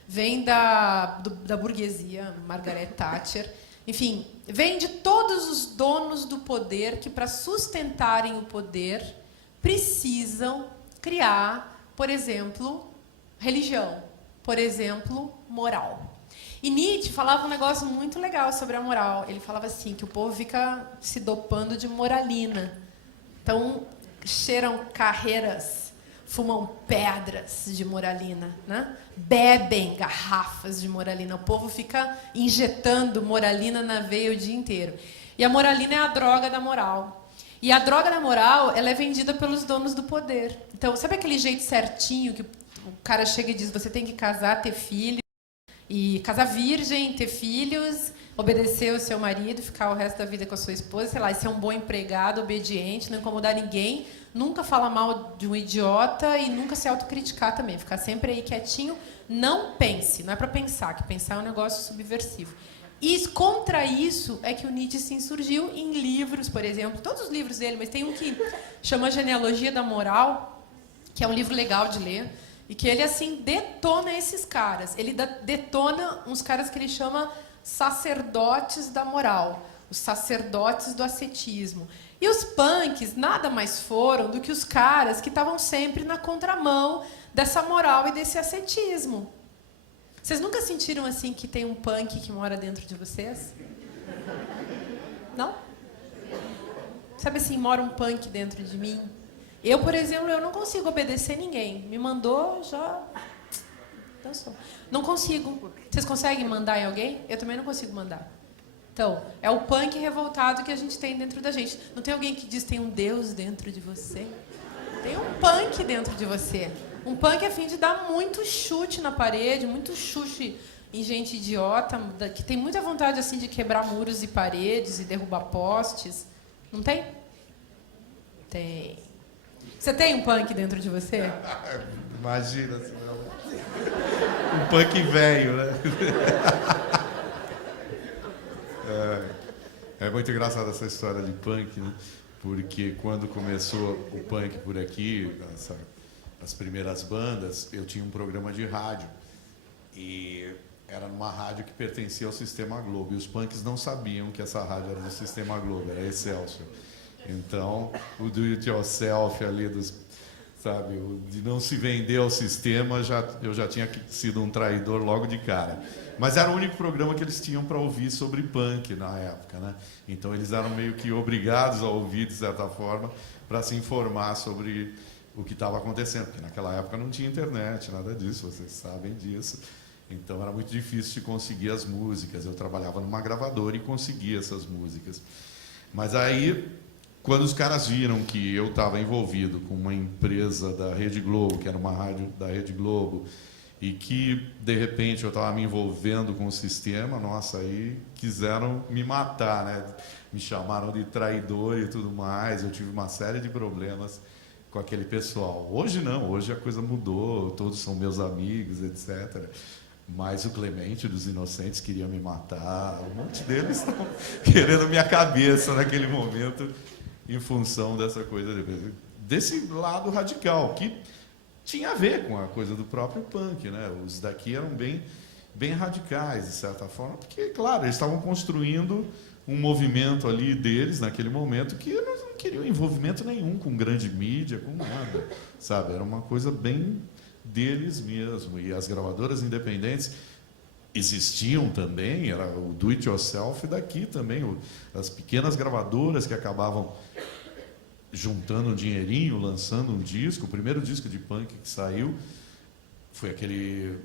Vem da burguesia, Margaret Thatcher. Enfim, vem de todos os donos do poder que, para sustentarem o poder, precisam criar, por exemplo, religião, por exemplo, moral. E Nietzsche falava um negócio muito legal sobre a moral. Ele falava assim, que o povo fica se dopando de moralina. Então, cheiram carreiras, fumam pedras de moralina, né? Bebem garrafas de moralina. O povo fica injetando moralina na veia o dia inteiro. E a moralina é a droga da moral. E a droga da moral, ela é vendida pelos donos do poder. Então, sabe aquele jeito certinho que o cara chega e diz, você tem que casar, ter filho, e casar virgem, ter filhos, obedecer o seu marido, ficar o resto da vida com a sua esposa, sei lá, e ser um bom empregado, obediente, não incomodar ninguém, nunca falar mal de um idiota e nunca se autocriticar também, ficar sempre aí quietinho. Não pense, não é para pensar, que pensar é um negócio subversivo. E contra isso é que o Nietzsche se insurgiu em livros, por exemplo, todos os livros dele, mas tem um que chama Genealogia da Moral, que é um livro legal de ler, e que ele, assim, detona esses caras. Ele detona uns caras que ele chama sacerdotes da moral, os sacerdotes do ascetismo. E os punks nada mais foram do que os caras que estavam sempre na contramão dessa moral e desse ascetismo. Vocês nunca sentiram, assim, que tem um punk que mora dentro de vocês? Não? Sabe assim, mora um punk dentro de mim? Eu, por exemplo, eu não consigo obedecer ninguém. Me mandou, já... dançou. Não consigo. Vocês conseguem mandar em alguém? Eu também não consigo mandar. Então, é o punk revoltado que a gente tem dentro da gente. Não tem alguém que diz tem um Deus dentro de você? Tem um punk dentro de você. Um punk a fim de dar muito chute na parede, muito chute em gente idiota, que tem muita vontade assim de quebrar muros e paredes e derrubar postes. Não tem? Tem. Você tem um punk dentro de você? Imagina, um punk velho, né? É muito engraçada essa história de punk, né? Porque quando começou o punk por aqui, as primeiras bandas, eu tinha um programa de rádio. E era numa rádio que pertencia ao Sistema Globo. E os punks não sabiam que essa rádio era do Sistema Globo, era Excelsior. Então, o do it yourself ali, sabe, o de não se vender ao sistema, eu já tinha sido um traidor logo de cara. Mas era o único programa que eles tinham para ouvir sobre punk na época, né? Então eles eram meio que obrigados a ouvir, de certa forma, para se informar sobre o que estava acontecendo, porque naquela época não tinha internet, nada disso, vocês sabem disso. Então era muito difícil de conseguir as músicas. Eu trabalhava numa gravadora e conseguia essas músicas. Mas aí, quando os caras viram que eu estava envolvido com uma empresa da Rede Globo, que era uma rádio da Rede Globo, e que, de repente, eu estava me envolvendo com o sistema, nossa, aí quiseram me matar, né? Me chamaram de traidor e tudo mais, eu tive uma série de problemas com aquele pessoal. Hoje não, hoje a coisa mudou, todos são meus amigos, etc. Mas o Clemente dos Inocentes queria me matar, um monte deles estavam querendo minha cabeça naquele momento, em função dessa coisa, desse lado radical, que tinha a ver com a coisa do próprio punk, né? Os daqui eram bem radicais, de certa forma, porque, claro, eles estavam construindo um movimento ali deles, naquele momento, que não queriam envolvimento nenhum com grande mídia, com nada, sabe? Era uma coisa bem deles mesmo. E as gravadoras independentes existiam também, era o do it yourself daqui também, as pequenas gravadoras que acabavam juntando um dinheirinho, lançando um disco. O primeiro disco de punk que saiu foi aquele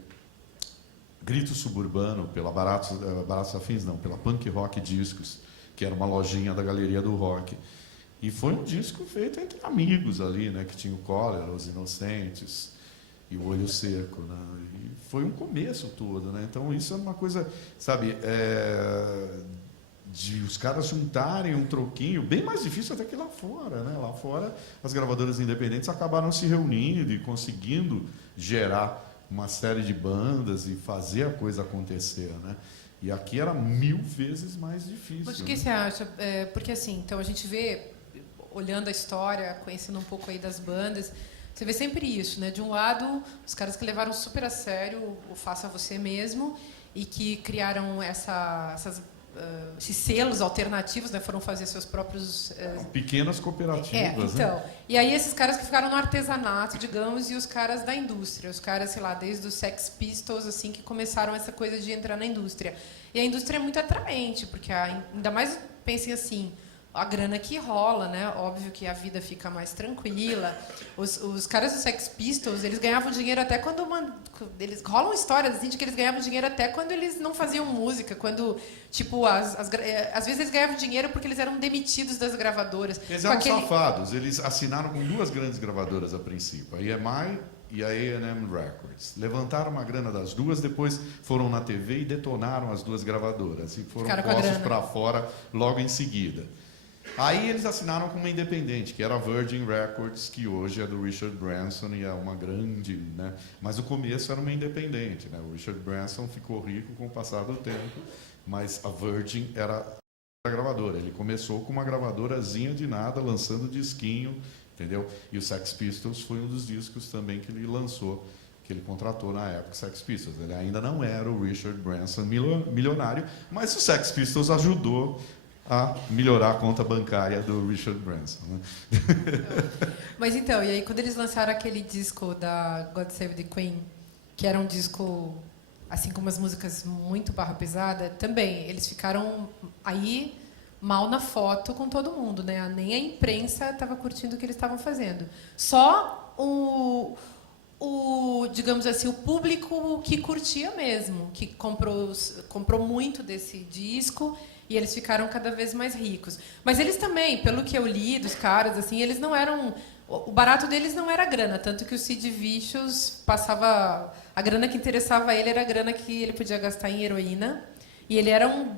Grito Suburbano, pela Baratos Afins, não, pela Punk Rock Discos, que era uma lojinha da Galeria do Rock. E foi um disco feito entre amigos ali, né, que tinha o Cólera, os Inocentes e o Olho Seco, né? E foi um começo todo, né? Então isso é uma coisa, sabe, de os caras juntarem um troquinho, bem mais difícil até que lá fora, né? Lá fora as gravadoras independentes acabaram se reunindo e conseguindo gerar uma série de bandas e fazer a coisa acontecer, né? E aqui era 1000 vezes mais difícil. Mas o que você acha? Porque assim, então a gente vê, olhando a história, conhecendo um pouco aí das bandas, você vê sempre isso, né? De um lado, os caras que levaram super a sério o faça você mesmo e que criaram esses selos alternativos, né? Foram fazer seus próprios... pequenas cooperativas, então. né? E aí esses caras que ficaram no artesanato, digamos, e os caras da indústria. Os caras, sei lá, desde os Sex Pistols, assim, que começaram essa coisa de entrar na indústria. E a indústria é muito atraente, porque ainda mais, pensem assim, a grana que rola, né? Óbvio que a vida fica mais tranquila. Os caras dos Sex Pistols, eles ganhavam dinheiro até quando... Eles rolam histórias assim, de que eles ganhavam dinheiro até quando eles não faziam música. Quando, tipo, às vezes eles ganhavam dinheiro porque eles eram demitidos das gravadoras. Eles eram safados. Eles assinaram com 2 grandes gravadoras a princípio, a EMI e a A&M Records. Levantaram uma grana das 2, depois foram na TV e detonaram as 2 gravadoras. E foram postos para fora logo em seguida. Aí eles assinaram com uma independente, que era a Virgin Records, que hoje é do Richard Branson e é uma grande, né? Mas o começo era uma independente, né? O Richard Branson ficou rico com o passar do tempo mas a Virgin era a gravadora. Ele começou com uma gravadorazinha de nada, lançando disquinho, entendeu? E o Sex Pistols foi um dos discos também que ele lançou, que ele contratou na época, Sex Pistols. Ele ainda não era o Richard Branson milionário, mas o Sex Pistols ajudou a melhorar a conta bancária do Richard Branson. Né? Mas então, e aí quando eles lançaram aquele disco da God Save the Queen, que era um disco, assim, com umas músicas muito barra pesada, também, eles ficaram aí mal na foto com todo mundo, né? Nem a imprensa estava curtindo o que eles estavam fazendo. Só digamos assim, o público que curtia mesmo, que comprou muito desse disco, e eles ficaram cada vez mais ricos. Mas eles também, pelo que eu li dos caras, assim, eles não eram... O barato deles não era a grana, tanto que o Sid Vicious passava... A grana que interessava ele era a grana que ele podia gastar em heroína. E ele era um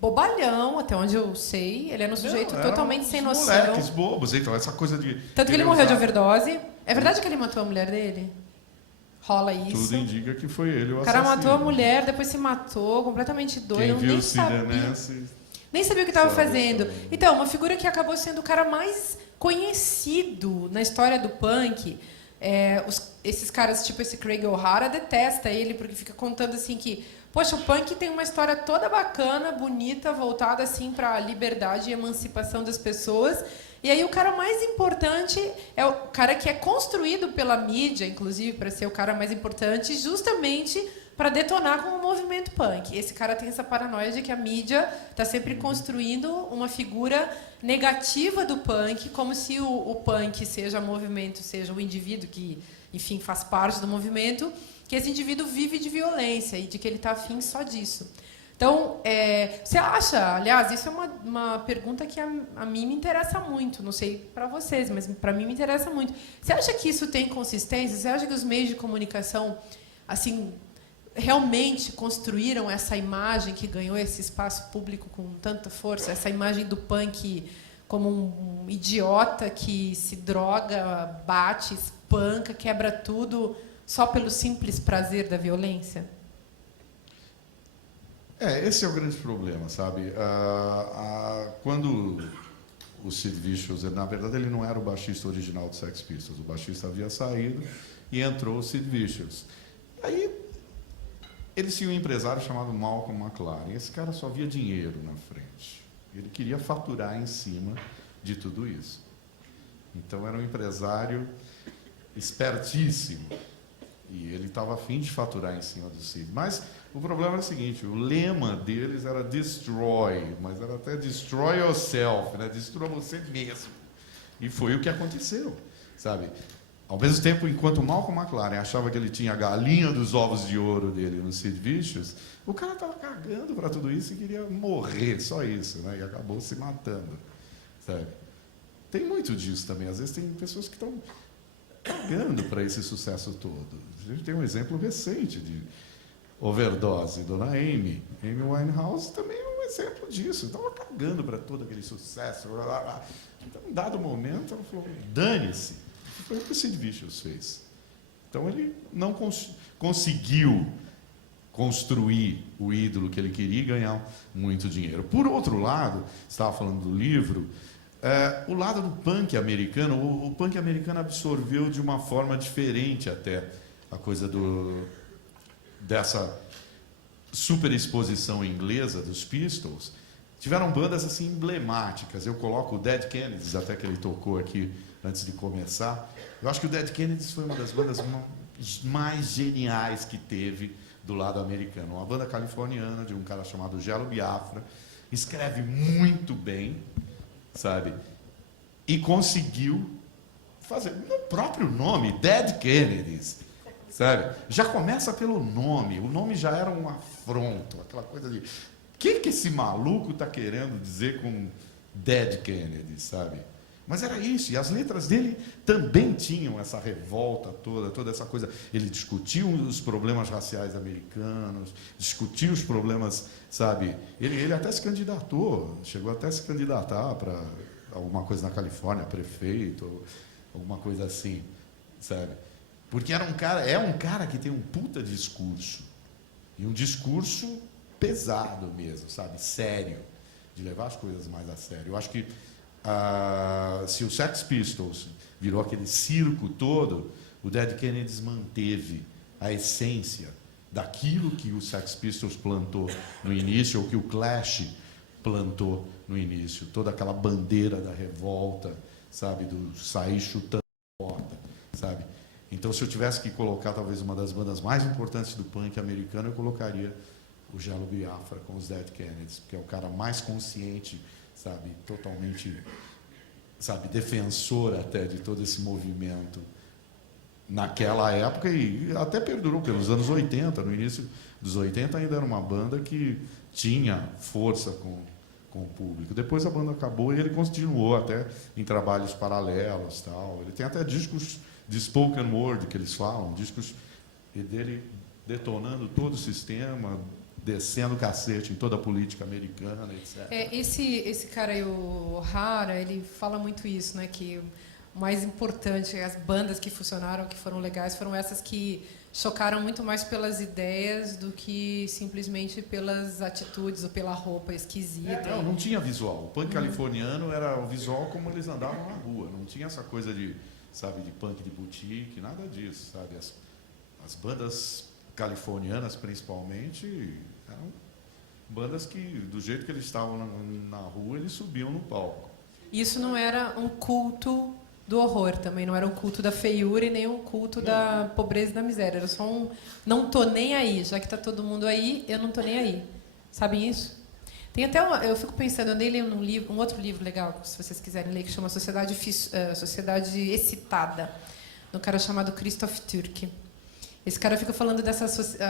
bobalhão, até onde eu sei. Ele era um sujeito totalmente sem noção. Moleques bobos, então, essa coisa de... Tanto que ele morreu de overdose. É verdade que ele matou a mulher dele? Rola isso. Tudo indica que foi ele o cara assassino. matou a mulher, depois se matou, completamente doido. Quem viu nem o Cid nem sabia o que estava fazendo. Então, uma figura que acabou sendo o cara mais conhecido na história do punk. Esses caras, tipo esse Craig O'Hara, detesta ele, porque fica contando assim que, poxa, o punk tem uma história toda bacana, bonita, voltada assim para a liberdade e emancipação das pessoas. E aí o cara mais importante é o cara que é construído pela mídia, inclusive, para ser o cara mais importante, justamente para detonar com o movimento punk. Esse cara tem essa paranoia de que a mídia está sempre construindo uma figura negativa do punk, como se o punk seja movimento, seja o indivíduo que, enfim, faz parte do movimento, que esse indivíduo vive de violência e de que ele está afim só disso. Então, você acha, aliás, isso é uma pergunta que a mim me interessa muito, não sei para vocês, mas para mim me interessa muito. Você acha que isso tem consistência? Você acha que os meios de comunicação, assim, realmente construíram essa imagem que ganhou esse espaço público com tanta força, essa imagem do punk como um idiota que se droga, bate, espanca, quebra tudo só pelo simples prazer da violência? Esse é o grande problema, sabe? Quando o Sid Vicious, na verdade, ele não era o baixista original do Sex Pistols, o baixista havia saído e entrou o Sid Vicious. Aí, eles tinham um empresário chamado Malcolm McLaren. Esse cara só via dinheiro na frente. Ele queria faturar em cima de tudo isso. Então, era um empresário espertíssimo. E ele estava a fim de faturar em cima do Sid. Mas o problema era o seguinte, o lema deles era destroy, mas era até destroy yourself, né? Destrua você mesmo. E foi o que aconteceu, sabe? Ao mesmo tempo, enquanto o Malcolm McLaren achava que ele tinha a galinha dos ovos de ouro dele no Sid Vicious, o cara estava cagando para tudo isso e queria morrer, só isso, né? E acabou se matando, sabe? Tem muito disso também. Às vezes tem pessoas que estão cagando para esse sucesso todo. A gente tem um exemplo recente de overdose, Dona Amy Winehouse também é um exemplo disso. Estava cagando para todo aquele sucesso. Então, em dado momento, ela falou, dane-se. Foi o que o Sid Vicious fez. Então, ele não conseguiu construir o ídolo que ele queria e ganhar muito dinheiro. Por outro lado, você estava falando do livro, o lado do punk americano, o punk americano absorveu de uma forma diferente até a coisa dessa superexposição inglesa dos Pistols. Tiveram bandas assim emblemáticas. Eu coloco o Dead Kennedys, até que ele tocou aqui antes de começar. Eu acho que o Dead Kennedys foi uma das bandas mais geniais que teve do lado americano. Uma banda californiana de um cara chamado Jello Biafra. Escreve muito bem, sabe? E conseguiu fazer no próprio nome, Dead Kennedys, sabe? Já começa pelo nome. O nome já era um afronto, aquela coisa de... O que esse maluco está querendo dizer com Dead Kennedy, sabe? Mas era isso, e as letras dele também tinham essa revolta toda essa coisa. Ele discutia os problemas raciais americanos, discutia os problemas, sabe? Ele até se candidatou, chegou até a se candidatar para alguma coisa na Califórnia, prefeito, alguma coisa assim, sabe? Porque é um cara que tem um puta discurso, e um discurso pesado mesmo, sabe? Sério, de levar as coisas mais a sério. Eu acho que se o Sex Pistols virou aquele circo todo, o Dead Kennedys manteve a essência daquilo que o Sex Pistols plantou no início, ou que o Clash plantou no início. Toda aquela bandeira da revolta, sabe? Do sair chutando a porta, sabe? Então, se eu tivesse que colocar talvez uma das bandas mais importantes do punk americano, eu colocaria o Jello Biafra com os Dead Kennedys, porque é o cara mais consciente, sabe, totalmente, sabe, defensor até de todo esse movimento naquela época, e até perdurou pelos anos 80. No início dos 80 ainda era uma banda que tinha força com o público. Depois a banda acabou e ele continuou até em trabalhos paralelos, tal. Ele tem até discos de spoken word, que eles falam, discos dele detonando todo o sistema, descendo o cacete em toda a política americana, etc. Esse cara aí, o O'Hara, ele fala muito isso, né? Que o mais importante, as bandas que funcionaram, que foram legais, foram essas que chocaram muito mais pelas ideias do que simplesmente pelas atitudes ou pela roupa esquisita. Não tinha visual. O punk californiano era o visual como eles andavam na rua. Não tinha essa coisa de, sabe, de punk de boutique, nada disso, sabe? As bandas californianas, principalmente, eram bandas que, do jeito que eles estavam na rua, eles subiam no palco. Isso não era um culto do horror também, não era um culto da feiura e nem um culto da pobreza e da miséria. Era só um não tô nem aí, já que tá todo mundo aí, eu não tô nem aí. Sabem isso? Tem até eu fico pensando, eu andei lendo um outro livro legal, se vocês quiserem ler, que chama Sociedade Excitada, de um cara chamado Christoph Türk. Esse cara fica falando dessa...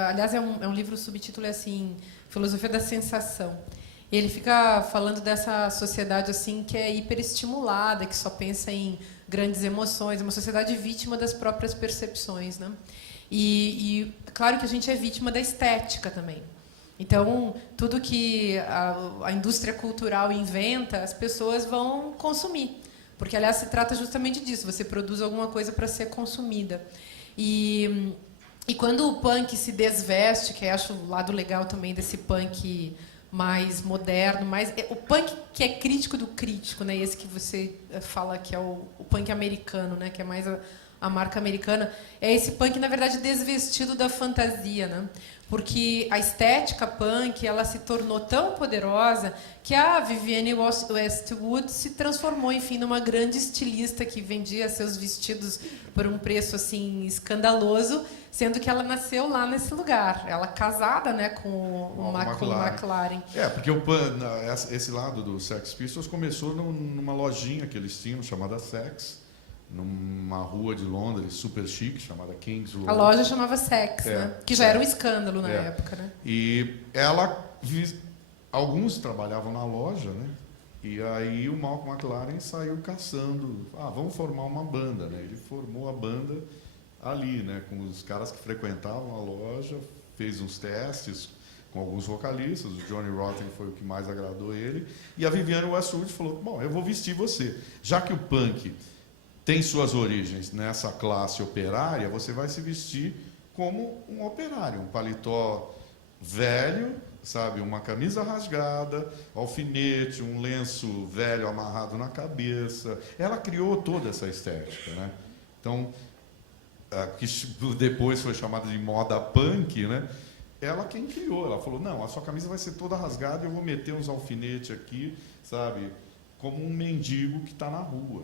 Aliás, é um livro, o subtítulo é assim, Filosofia da Sensação. E ele fica falando dessa sociedade assim que é hiperestimulada, que só pensa em grandes emoções, uma sociedade vítima das próprias percepções, né? E claro que a gente é vítima da estética também. Então, tudo que a indústria cultural inventa, as pessoas vão consumir. Porque, aliás, se trata justamente disso, você produz alguma coisa para ser consumida. E quando o punk se desveste, que eu acho o lado legal também desse punk mais moderno, o punk que é crítico do crítico, né? Esse que você fala que é o punk americano, né? Que é mais a marca americana, é esse punk, na verdade, desvestido da fantasia, né? Porque a estética punk, ela se tornou tão poderosa que a Vivienne Westwood se transformou, enfim, numa grande estilista que vendia seus vestidos por um preço assim escandaloso, sendo que ela nasceu lá nesse lugar. Ela casada, né, com o McLaren. Porque esse lado do Sex Pistols começou numa lojinha que eles tinham chamada Sex, numa rua de Londres super chique, chamada King's Road. A loja chamava Sex, né? Que já era um escândalo na época, né? E alguns trabalhavam na loja, né? E aí o Malcolm McLaren saiu caçando, vamos formar uma banda, né? Ele formou a banda ali, né? Com os caras que frequentavam a loja, fez uns testes com alguns vocalistas, o Johnny Rotten foi o que mais agradou ele, e a Vivienne Westwood falou, bom, eu vou vestir você. Já que o punk tem suas origens nessa classe operária, você vai se vestir como um operário, um paletó velho, sabe, uma camisa rasgada, alfinete, um lenço velho amarrado na cabeça. Ela criou toda essa estética, né? Então, que depois foi chamada de moda punk, né? Ela quem criou, ela falou, não, a sua camisa vai ser toda rasgada e eu vou meter uns alfinetes aqui, sabe, como um mendigo que está na rua.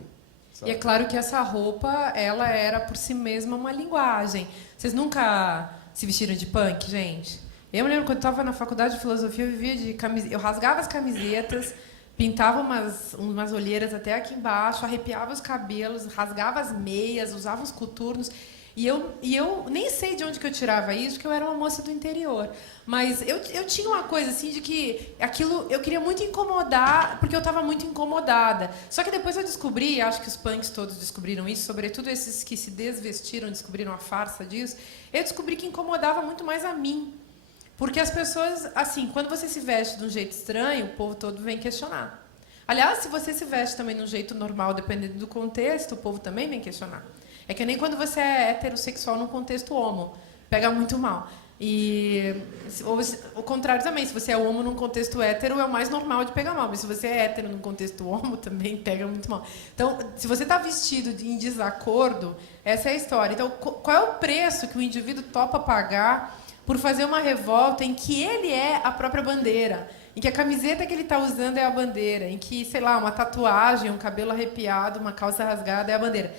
E é claro que essa roupa, ela era por si mesma uma linguagem. Vocês nunca se vestiram de punk, gente? Eu me lembro quando eu estava na faculdade de filosofia, eu vivia de camiseta. Eu rasgava as camisetas, pintava umas olheiras até aqui embaixo, arrepiava os cabelos, rasgava as meias, usava os coturnos. E eu nem sei de onde que eu tirava isso, porque eu era uma moça do interior. Mas eu tinha uma coisa assim de que aquilo eu queria muito incomodar, porque eu estava muito incomodada. Só que depois eu descobri, acho que os punks todos descobriram isso, sobretudo esses que se desvestiram, descobriram a farsa disso, eu descobri que incomodava muito mais a mim. Porque as pessoas, assim, quando você se veste de um jeito estranho, o povo todo vem questionar. Aliás, se você se veste também de um jeito normal, dependendo do contexto, o povo também vem questionar. É que nem quando você é heterossexual num contexto homo. Pega muito mal. E o contrário também, se você é homo num contexto hétero, é o mais normal de pegar mal. Mas se você é hétero num contexto homo, também pega muito mal. Então, se você está vestido em desacordo, essa é a história. Então, qual é o preço que o indivíduo topa pagar por fazer uma revolta em que ele é a própria bandeira, em que a camiseta que ele está usando é a bandeira, em que, sei lá, uma tatuagem, um cabelo arrepiado, uma calça rasgada é a bandeira.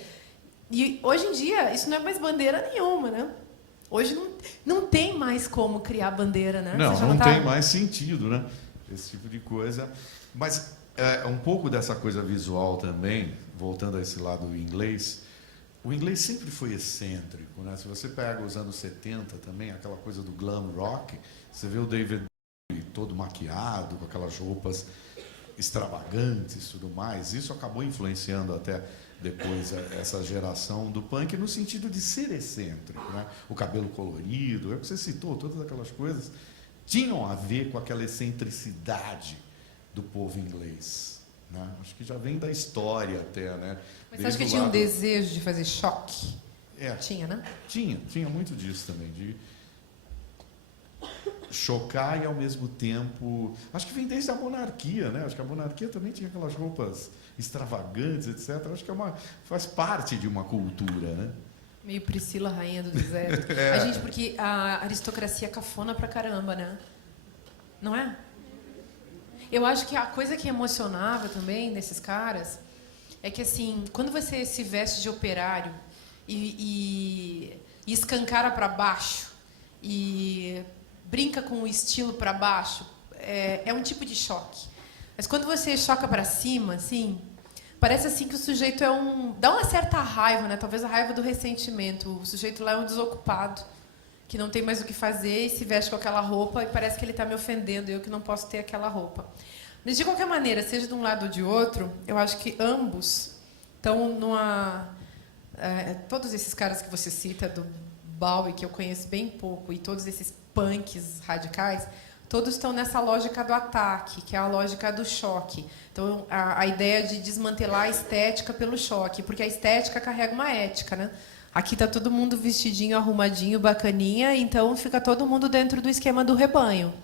E hoje em dia, isso não é mais bandeira nenhuma, né? Hoje não tem mais como criar bandeira, né? Não tem mais sentido, né? Esse tipo de coisa. Mas um pouco dessa coisa visual também, voltando a esse lado inglês, o inglês sempre foi excêntrico, né? Se você pega os anos 70 também, aquela coisa do glam rock, você vê o David Bowie todo maquiado, com aquelas roupas extravagantes e tudo mais. Isso acabou influenciando até depois essa geração do punk no sentido de ser excêntrico, né? O cabelo colorido, é o que você citou, todas aquelas coisas tinham a ver com aquela excentricidade do povo inglês, né? Acho que já vem da história até, né? Mas você acha que tinha um desejo de fazer choque? Tinha, né? Tinha muito disso também, de chocar e ao mesmo tempo... Acho que vem desde a monarquia, né? Acho que a monarquia também tinha aquelas roupas extravagantes, etc. Acho que faz parte de uma cultura, né? Meio Priscila, rainha do deserto. A gente, porque a aristocracia é cafona pra caramba, né? Não é? Eu acho que a coisa que emocionava também nesses caras é que, assim, quando você se veste de operário e escancara para baixo e brinca com o estilo para baixo, é um tipo de choque. Mas quando você choca para cima, assim, parece assim que o sujeito dá uma certa raiva, né? Talvez a raiva do ressentimento. O sujeito lá é um desocupado, que não tem mais o que fazer e se veste com aquela roupa e parece que ele está me ofendendo, eu que não posso ter aquela roupa. Mas, de qualquer maneira, seja de um lado ou de outro, eu acho que ambos estão numa... todos esses caras que você cita, do Bowie, que eu conheço bem pouco, e todos esses punks radicais, todos estão nessa lógica do ataque, que é a lógica do choque. Então, a ideia de desmantelar a estética pelo choque, porque a estética carrega uma ética, né? Aqui está todo mundo vestidinho, arrumadinho, bacaninha, então fica todo mundo dentro do esquema do rebanho.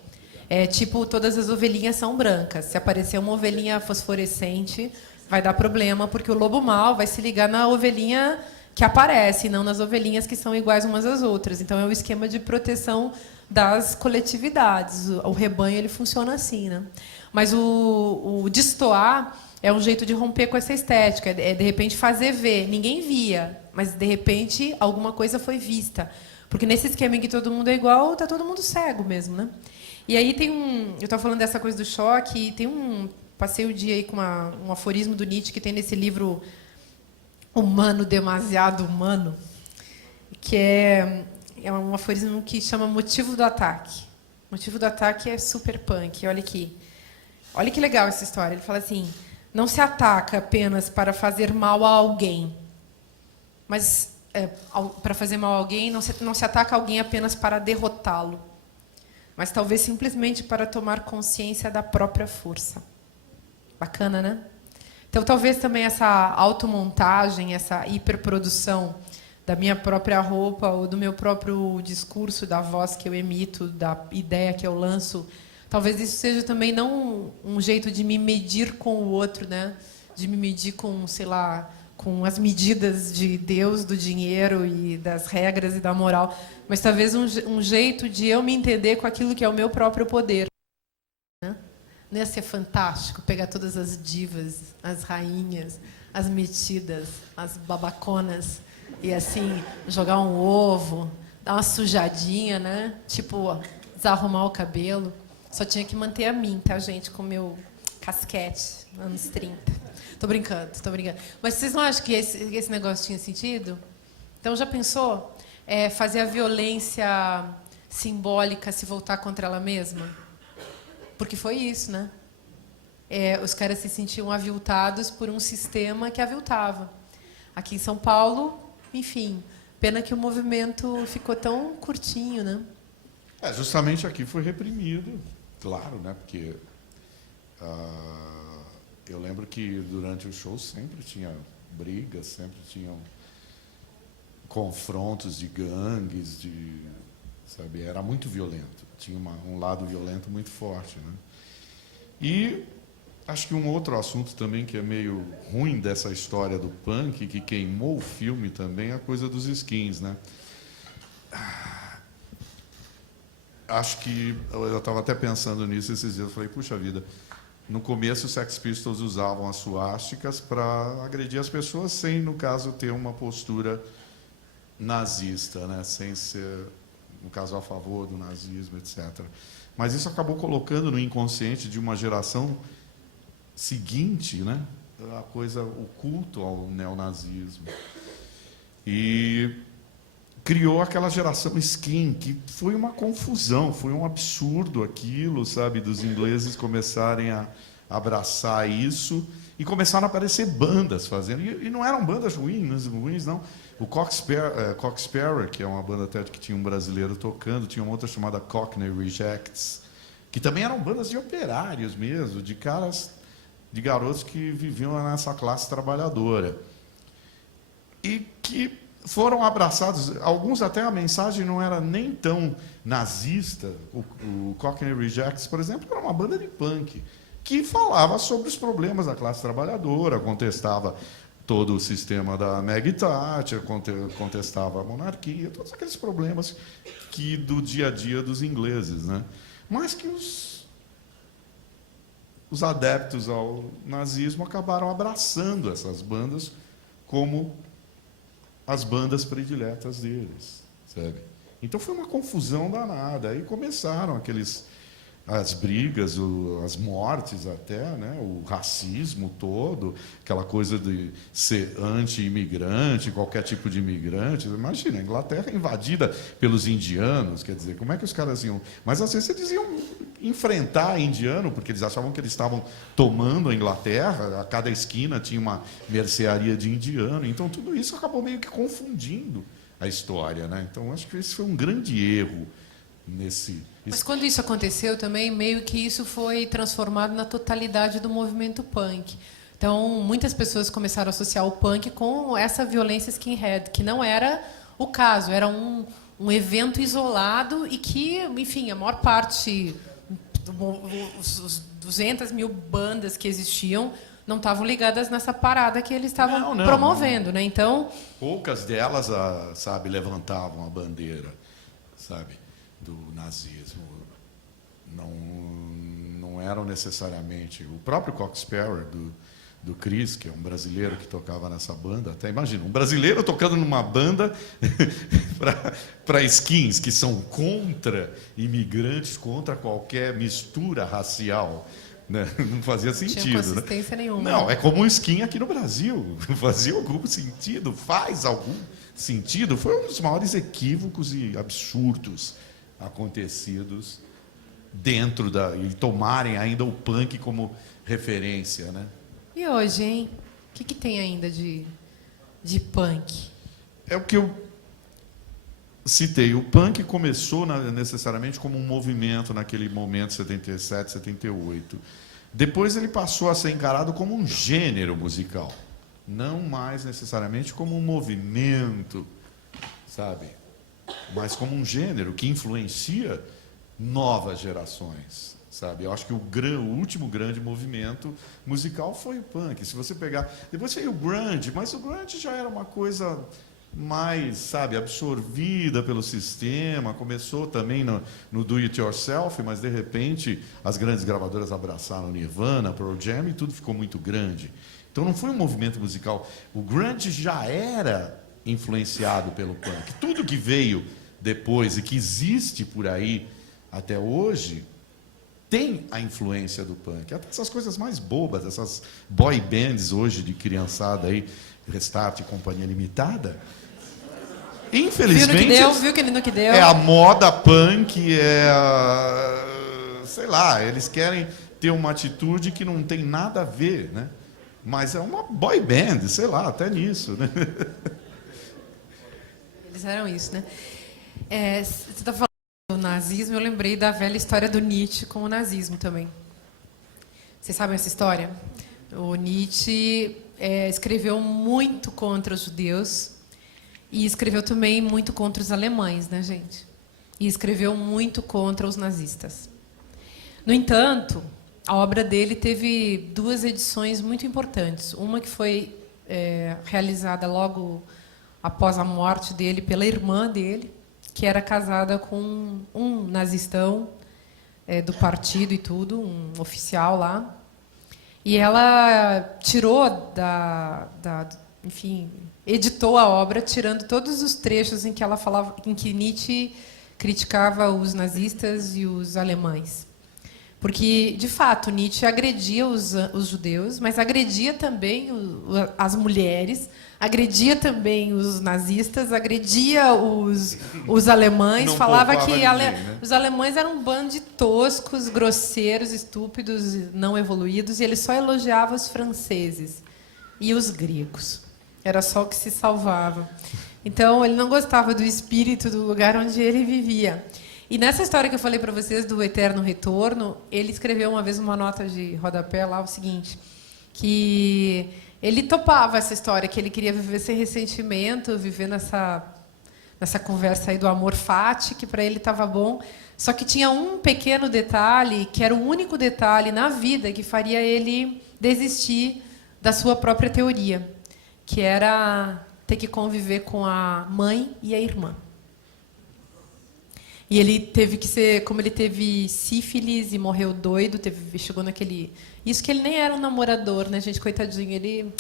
É tipo, todas as ovelhinhas são brancas. Se aparecer uma ovelhinha fosforescente, vai dar problema, porque o lobo mau vai se ligar na ovelhinha que aparece, não nas ovelhinhas que são iguais umas às outras. Então, é o esquema de proteção das coletividades. O rebanho ele funciona assim, né? Mas o destoar é um jeito de romper com essa estética, é de repente fazer ver. Ninguém via, mas de repente alguma coisa foi vista. Porque nesse esquema em que todo mundo é igual, está todo mundo cego mesmo, né? E aí eu estava falando dessa coisa do choque, e passei o dia aí com um aforismo do Nietzsche que tem nesse livro Humano, Demasiado Humano, que é um aforismo que chama Motivo do Ataque. Motivo do Ataque é super punk. Olha aqui. Olha que legal essa história. Ele fala assim: não se ataca apenas para fazer mal a alguém, mas para fazer mal a alguém não se ataca alguém apenas para derrotá-lo, mas talvez simplesmente para tomar consciência da própria força. Bacana, né? Então, talvez também essa automontagem, essa hiperprodução da minha própria roupa ou do meu próprio discurso, da voz que eu emito, da ideia que eu lanço, talvez isso seja também não um jeito de me medir com o outro, né? De me medir com, sei lá, com as medidas de Deus, do dinheiro e das regras e da moral, mas talvez um jeito de eu me entender com aquilo que é o meu próprio poder. Né? Não ia ser fantástico pegar todas as divas, as rainhas, as metidas, as babaconas, e assim, jogar um ovo, dar uma sujadinha, né? Tipo, desarrumar o cabelo. Só tinha que manter a mim, tá, gente? Com o meu casquete, anos 30. Tô brincando. Mas vocês não acham que esse negócio tinha sentido? Então, já pensou? Fazer a violência simbólica se voltar contra ela mesma? Porque foi isso, né? Os caras se sentiam aviltados por um sistema que aviltava. Aqui em São Paulo, enfim, pena que o movimento ficou tão curtinho, né? Justamente aqui foi reprimido, claro, né? Porque eu lembro que durante o show sempre tinha brigas, sempre tinham confrontos de gangues, sabe? Era muito violento, tinha um lado violento muito forte, né? E acho que um outro assunto também que é meio ruim dessa história do punk, que queimou o filme também, é a coisa dos skins, né? Acho que eu estava até pensando nisso esses dias. Eu falei, puxa vida, no começo os Sex Pistols usavam as suásticas para agredir as pessoas sem, no caso, ter uma postura nazista, né? Sem ser, no caso, a favor do nazismo, etc. Mas isso acabou colocando no inconsciente de uma geração seguinte, né? A coisa, o culto ao neonazismo. E criou aquela geração skin, que foi uma confusão, foi um absurdo aquilo, sabe, dos ingleses começarem a abraçar isso e começaram a aparecer bandas fazendo, e não eram bandas ruins não. O Cock Sparrer, que é uma banda até que tinha um brasileiro tocando, tinha uma outra chamada Cockney Rejects, que também eram bandas de operários mesmo, de caras, de garotos que viviam nessa classe trabalhadora. E que foram abraçados, alguns até a mensagem não era nem tão nazista. O Cockney Rejects, por exemplo, era uma banda de punk que falava sobre os problemas da classe trabalhadora, contestava todo o sistema da Maggie Thatcher, contestava a monarquia, todos aqueles problemas que do dia a dia dos ingleses, né? Mas que os adeptos ao nazismo acabaram abraçando essas bandas como as bandas prediletas deles, sabe? Então foi uma confusão danada. Aí começaram as brigas, as mortes até, né? O racismo todo, aquela coisa de ser anti-imigrante, qualquer tipo de imigrante. Imagina, a Inglaterra invadida pelos indianos, quer dizer, como é que os caras iam... Mas às vezes eles iam enfrentar indiano, porque eles achavam que eles estavam tomando a Inglaterra, a cada esquina tinha uma mercearia de indiano, então tudo isso acabou meio que confundindo a história, né? Então acho que esse foi um grande erro nesse... Mas quando isso aconteceu também, meio que isso foi transformado na totalidade do movimento punk. Então, muitas pessoas começaram a associar o punk com essa violência skinhead, que não era o caso, era um evento isolado e que, enfim, a maior parte, os 200 mil bandas que existiam, não estavam ligadas nessa parada que eles estavam promovendo, né? Então, poucas delas, sabe, levantavam a bandeira, sabe, do nazismo. Não eram necessariamente... O próprio Cock Sparrer, do Chris, que é um brasileiro que tocava nessa banda, até imagina, um brasileiro tocando numa banda para skins, que são contra imigrantes, contra qualquer mistura racial. Né? Não fazia sentido. Não tinha consistência nenhuma. Não, é como o skin aqui no Brasil. Fazia algum sentido, faz algum sentido. Foi um dos maiores equívocos e absurdos acontecidos dentro e tomarem ainda o punk como referência, né? E hoje, hein? O que tem ainda de punk? É o que eu citei. O punk começou necessariamente como um movimento naquele momento, 77, 78. Depois ele passou a ser encarado como um gênero musical, não mais necessariamente como um movimento, sabe? Mas como um gênero que influencia novas gerações, sabe? Eu acho que o último grande movimento musical foi o punk. Se você pegar... Depois veio o grunge, mas o grunge já era uma coisa mais, sabe, absorvida pelo sistema. Começou também no do-it-yourself, mas, de repente, as grandes gravadoras abraçaram Nirvana, Pearl Jam, e tudo ficou muito grande. Então, não foi um movimento musical. O grunge já era influenciado pelo punk. Tudo que veio depois e que existe por aí até hoje tem a influência do punk. Até essas coisas mais bobas, essas boy bands hoje de criançada aí, Restart e Companhia Limitada, infelizmente viu que no que deu. É a moda punk, sei lá, eles querem ter uma atitude que não tem nada a ver, né? Mas é uma boy band, sei lá, até nisso, né? Eles eram isso, né? Você está falando do nazismo, eu lembrei da velha história do Nietzsche com o nazismo também. Vocês sabem essa história? O Nietzsche escreveu muito contra os judeus e escreveu também muito contra os alemães, né, gente? e escreveu muito contra os nazistas. No entanto, a obra dele teve 2 edições muito importantes. Uma que foi realizada logo após a morte dele pela irmã dele, que era casada com um nazistão do partido e tudo, um oficial lá. E ela tirou enfim, editou a obra tirando todos os trechos em que ela falava, em que Nietzsche criticava os nazistas e os alemães. Porque, de fato, Nietzsche agredia os judeus, mas agredia também as mulheres, agredia também os nazistas, agredia os alemães, Não falava que ninguém, né? os alemães eram um bando de toscos, grosseiros, estúpidos, não evoluídos, e ele só elogiava os franceses e os gregos. Era só o que se salvava. Então, ele não gostava do espírito do lugar onde ele vivia. E nessa história que eu falei para vocês do Eterno Retorno, ele escreveu uma vez uma nota de rodapé lá o seguinte, que ele topava essa história, que ele queria viver sem ressentimento, viver nessa conversa aí do amor fati, que para ele estava bom. Só que tinha um pequeno detalhe, que era o único detalhe na vida que faria ele desistir da sua própria teoria, que era ter que conviver com a mãe e a irmã. E ele teve que ser, como ele teve sífilis e morreu doido, chegou naquele... Isso que ele nem era um namorador, né, gente? Coitadinho, ele...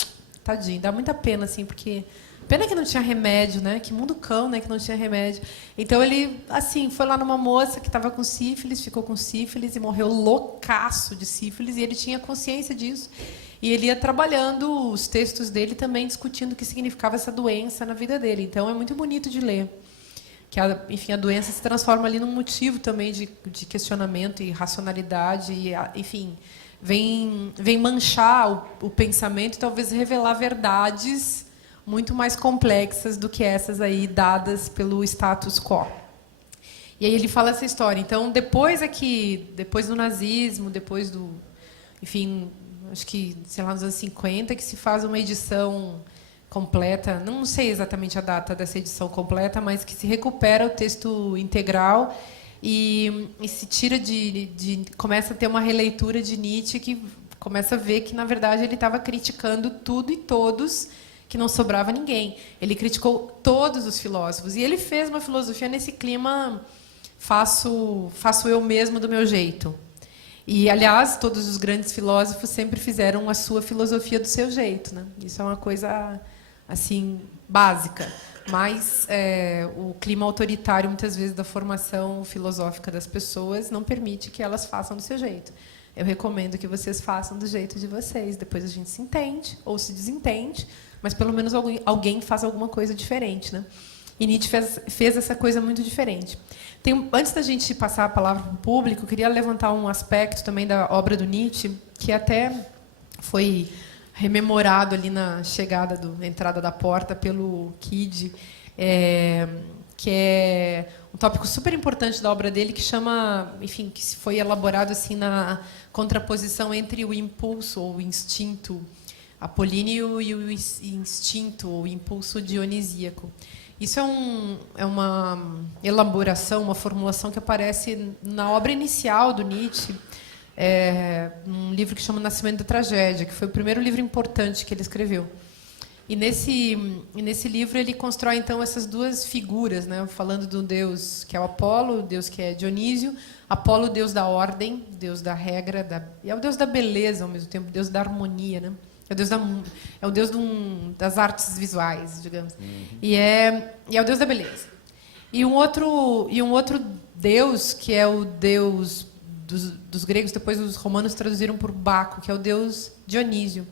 Tadinho, dá muita pena, assim, porque... Pena que não tinha remédio, né? Que mundo cão, né? Que não tinha remédio. Então, ele, assim, foi lá numa moça que estava com sífilis, ficou com sífilis e morreu loucaço de sífilis, e ele tinha consciência disso. E ele ia trabalhando os textos dele também, discutindo o que significava essa doença na vida dele. Então, é muito bonito de ler. Que enfim, a doença se transforma ali num motivo também de questionamento e racionalidade, e, enfim, vem manchar o pensamento e talvez revelar verdades muito mais complexas do que essas aí dadas pelo status quo. E aí ele fala essa história. Então, depois do nazismo, depois do, enfim, acho que, sei lá, nos anos 50, que se faz uma edição completa, não sei exatamente a data dessa edição completa, mas que se recupera o texto integral e se tira começa a ter uma releitura de Nietzsche, que começa a ver que, na verdade, ele estava criticando tudo e todos, que não sobrava ninguém. Ele criticou todos os filósofos, e ele fez uma filosofia nesse clima faço eu mesmo do meu jeito. E, aliás, todos os grandes filósofos sempre fizeram a sua filosofia do seu jeito, né? Isso é uma coisa assim básica, mas o clima autoritário muitas vezes da formação filosófica das pessoas não permite que elas façam do seu jeito. Eu recomendo que vocês façam do jeito de vocês. Depois a gente se entende ou se desentende, mas pelo menos alguém faz alguma coisa diferente, né? E Nietzsche fez essa coisa muito diferente. Antes da gente passar a palavra para o público, eu queria levantar um aspecto também da obra do Nietzsche, que até foi rememorado ali na entrada da porta pelo Kid, que é um tópico super importante da obra dele, que chama, enfim, que foi elaborado assim na contraposição entre o impulso ou o instinto apolíneo e o instinto ou impulso dionisíaco. Isso é uma elaboração, uma formulação que aparece na obra inicial do Nietzsche, num livro que chama O Nascimento da Tragédia, que foi o primeiro livro importante que ele escreveu. E nesse livro ele constrói então essas 2 figuras, né, falando do Deus que é o Apolo, o Deus que é Dionísio. Apolo, Deus da ordem, Deus da regra, e é o Deus da beleza ao mesmo tempo, Deus da harmonia, né? É o Deus das artes visuais, digamos. Uhum. E é o Deus da beleza. E um outro Deus, que é o Deus dos gregos, depois os romanos traduziram por Baco, que é o Deus Dionísio.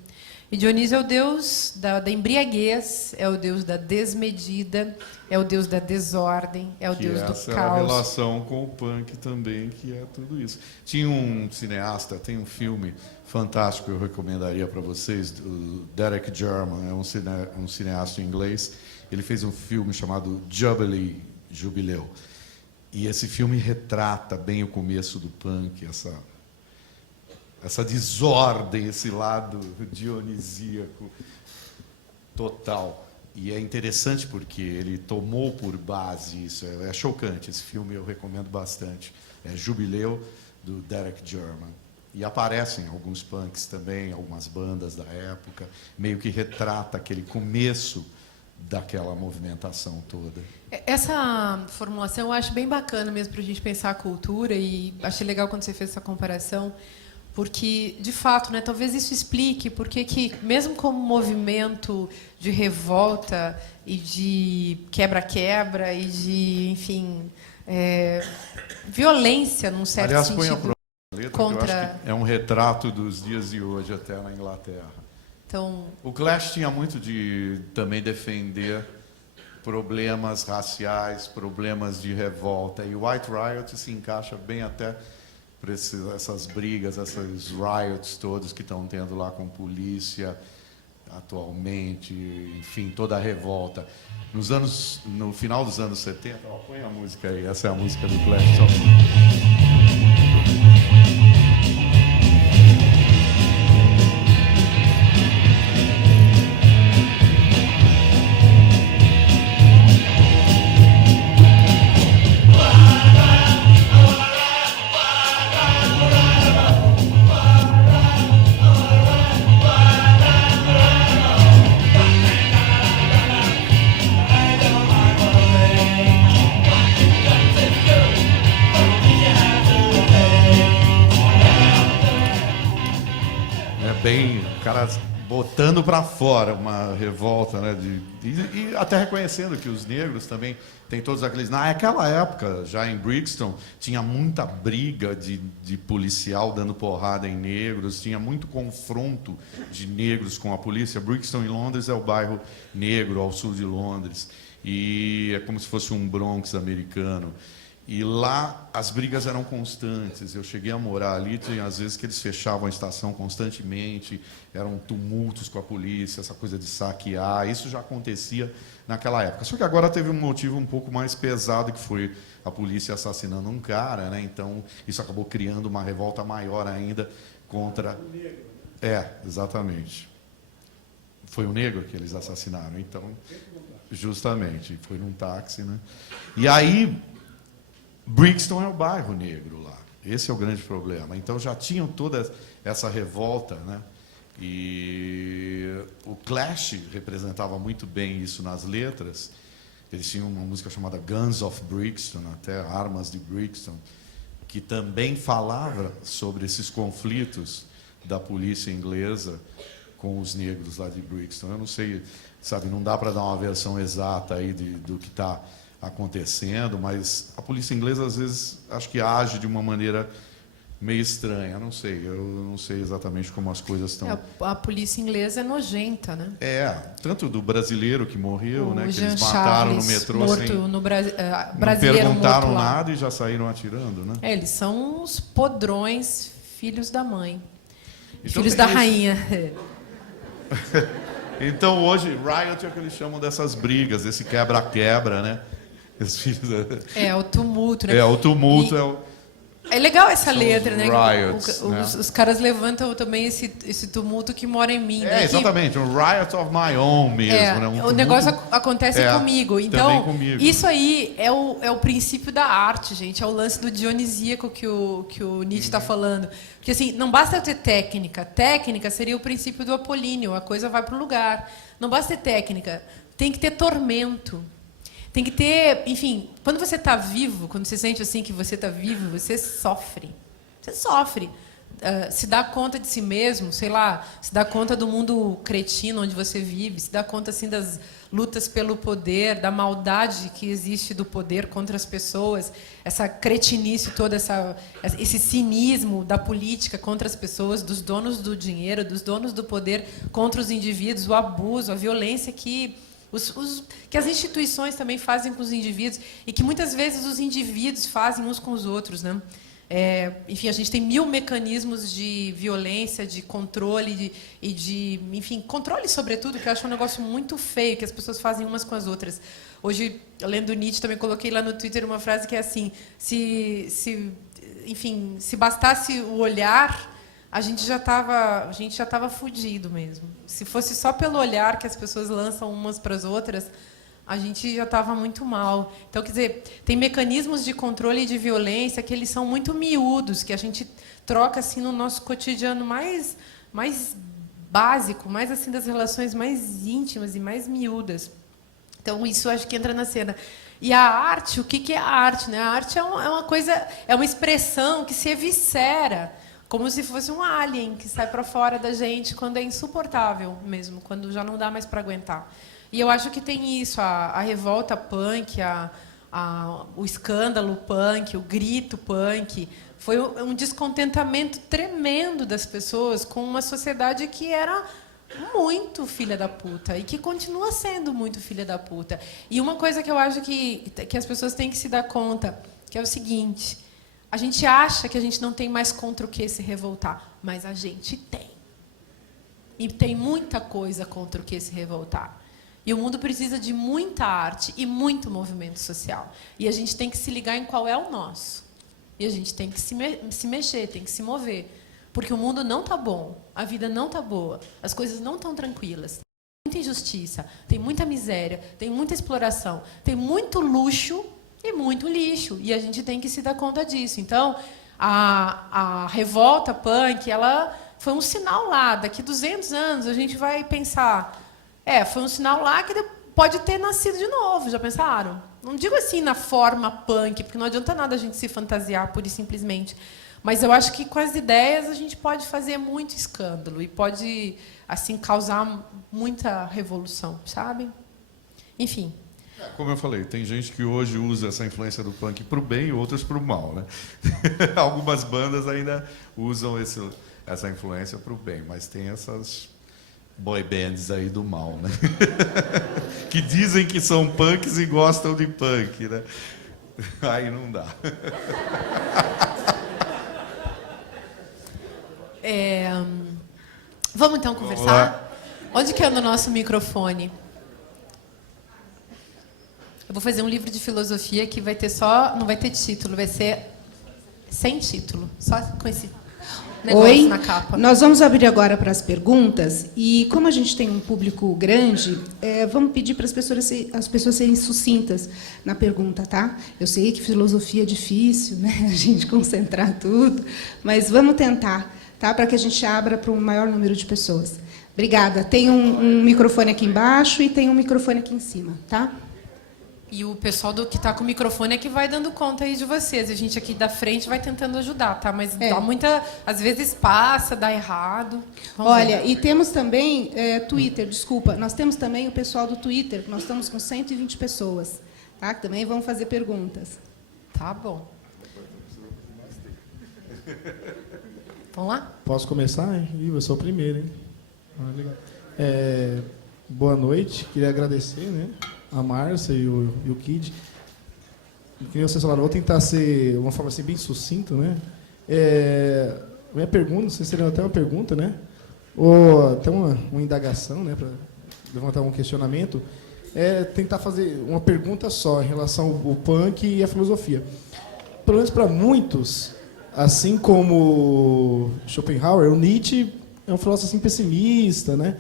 E Dionísio é o Deus da embriaguez, é o Deus da desmedida, é o Deus da desordem, é o Deus do caos. Essa é a relação com o punk também, que é tudo isso. Tinha um cineasta, tem um filme fantástico, eu recomendaria para vocês, o Derek Jarman, é um cineasta inglês. Ele fez um filme chamado Jubileu. E esse filme retrata bem o começo do punk, essa desordem, esse lado dionisíaco total. E é interessante porque ele tomou por base isso. É chocante esse filme, eu recomendo bastante. É Jubileu, do Derek Jarman. E aparecem alguns punks também, algumas bandas da época, meio que retrata aquele começo daquela movimentação toda. Essa formulação eu acho bem bacana mesmo para a gente pensar a cultura, e achei legal quando você fez essa comparação, porque, de fato, né, talvez isso explique porque que, mesmo como movimento de revolta e de quebra-quebra e de, enfim, violência, num certo Aliás, sentido, põe a próxima letra, contra... que eu acho que é um retrato dos dias de hoje até na Inglaterra. Então, o Clash tinha muito de também defender problemas raciais, problemas de revolta, e o White Riot se encaixa bem até para essas brigas, esses riots todos que estão tendo lá com polícia atualmente, enfim, toda a revolta. No final dos anos 70, põe a música aí, essa é a música do Clash. Bem, o cara botando para fora uma revolta, né? E até reconhecendo que os negros também têm todos aqueles... Naquela época, já em Brixton, tinha muita briga de policial dando porrada em negros, tinha muito confronto de negros com a polícia. Brixton, em Londres, é o bairro negro, ao sul de Londres. E é como se fosse um Bronx americano. E lá as brigas eram constantes. Eu cheguei a morar ali, tinha às vezes que eles fechavam a estação constantemente, eram tumultos com a polícia, essa coisa de saquear. Isso já acontecia naquela época. Só que agora teve um motivo um pouco mais pesado, que foi a polícia assassinando um cara, né? Então isso acabou criando uma revolta maior ainda contra... exatamente. Foi o negro que eles assassinaram. Então, justamente, foi num táxi, né? E aí... Brixton é o bairro negro lá. Esse é o grande problema. Então já tinham toda essa revolta, né? E o Clash representava muito bem isso nas letras. Eles tinham uma música chamada Guns of Brixton, até Armas de Brixton, que também falava sobre esses conflitos da polícia inglesa com os negros lá de Brixton. Eu não sei, sabe, não dá para dar uma versão exata aí do que está acontecendo, mas a polícia inglesa às vezes acho que age de uma maneira meio estranha, eu não sei exatamente como as coisas estão. A polícia inglesa é nojenta, né? Tanto do brasileiro que morreu, né, que Jean eles mataram Charles, no metrô morto sem no não perguntaram nada e já saíram atirando, né? Eles são uns podrões, filhos da mãe, então, filhos da rainha. Então hoje riot é o que eles chamam dessas brigas, esse quebra-quebra, né? O tumulto, né? O tumulto é legal essa são letra, né? Riots, né? Os caras levantam também esse tumulto que mora em mim. Né? Exatamente, um riot of my own mesmo. Né? O negócio acontece comigo. Então, comigo. Isso aí é o princípio da arte, gente. É o lance do dionisíaco que o Nietzsche está falando. Porque assim, não basta ter técnica. Técnica seria o princípio do Apolíneo. A coisa vai para o lugar. Não basta ter técnica. Tem que ter tormento. Tem que ter, enfim, quando você está vivo, quando você sente assim que você está vivo, você sofre. Você sofre. Se dá conta de si mesmo, sei lá, se dá conta do mundo cretino onde você vive, se dá conta assim das lutas pelo poder, da maldade que existe do poder contra as pessoas, essa cretinice toda, esse cinismo da política contra as pessoas, dos donos do dinheiro, dos donos do poder contra os indivíduos, o abuso, a violência que as instituições também fazem com os indivíduos e que muitas vezes os indivíduos fazem uns com os outros, né? Enfim, a gente tem 1000 mecanismos de violência, de controle enfim, controle sobretudo, que eu acho um negócio muito feio que as pessoas fazem umas com as outras. Hoje, lendo Nietzsche, também coloquei lá no Twitter uma frase que é assim: enfim, se bastasse o olhar, a gente já estava fudido mesmo. Se fosse só pelo olhar que as pessoas lançam umas para as outras, a gente já estava muito mal. Então, quer dizer, tem mecanismos de controle e de violência que eles são muito miúdos, que a gente troca assim no nosso cotidiano mais básico, mais assim das relações mais íntimas e mais miúdas. Então, isso acho que entra na cena. E a arte, o que é a arte, né? A arte é uma coisa, é uma expressão que se eviscera, como se fosse um alien que sai para fora da gente quando é insuportável mesmo, quando já não dá mais para aguentar. E eu acho que tem isso, a revolta punk, o escândalo punk, o grito punk, foi um descontentamento tremendo das pessoas com uma sociedade que era muito filha da puta e que continua sendo muito filha da puta. E uma coisa que eu acho que as pessoas têm que se dar conta, que é o seguinte: a gente acha que a gente não tem mais contra o que se revoltar, mas a gente tem. E tem muita coisa contra o que se revoltar. E o mundo precisa de muita arte e muito movimento social. E a gente tem que se ligar em qual é o nosso. E a gente tem que se mexer, tem que se mover. Porque o mundo não está bom, a vida não está boa, as coisas não estão tranquilas. Tem muita injustiça, tem muita miséria, tem muita exploração, tem muito luxo e muito lixo. E a gente tem que se dar conta disso. Então, a revolta punk, ela foi um sinal lá. Daqui 200 anos a gente vai pensar, foi um sinal lá que pode ter nascido de novo, já pensaram? Não digo assim na forma punk, porque não adianta nada a gente se fantasiar pura e simplesmente. Mas eu acho que com as ideias a gente pode fazer muito escândalo e pode assim causar muita revolução, sabe? Enfim. Como eu falei, tem gente que hoje usa essa influência do punk para o bem e outras para o mal, né? Algumas bandas ainda usam essa influência para o bem, mas tem essas boy bands aí do mal, né? Que dizem que são punks e gostam de punk, né? Aí não dá. Vamos então conversar? Onde que anda o nosso microfone? Eu vou fazer um livro de filosofia que vai ter não vai ter título, vai ser sem título, só com esse negócio na capa. Nós vamos abrir agora para as perguntas e como a gente tem um público grande, vamos pedir para as pessoas serem sucintas na pergunta, tá? Eu sei que filosofia é difícil, né? A gente concentrar tudo, mas vamos tentar, tá? Para que a gente abra para um maior número de pessoas. Obrigada. Tem um microfone aqui embaixo e tem um microfone aqui em cima, tá? E o pessoal que está com o microfone é que vai dando conta aí de vocês. A gente aqui da frente vai tentando ajudar, tá? Mas dá muita... Às vezes passa, dá errado. Olha, e temos também Twitter, desculpa. Nós temos também o pessoal do Twitter. Nós estamos com 120 pessoas, tá? Que também vão fazer perguntas. Tá bom. Vamos lá? Posso começar, hein? Eu sou o primeiro, hein? Legal. Boa noite. Queria agradecer, né, a Márcia e o Kid. Que nem vocês falaram, vou tentar ser uma forma assim, bem sucinta, né? Minha pergunta, não sei se seria até uma pergunta, né? Ou até uma indagação, né, para levantar um questionamento. Tentar fazer uma pergunta só em relação ao punk e à filosofia. Pelo menos para muitos, assim como Schopenhauer, o Nietzsche é um filósofo assim, pessimista, né?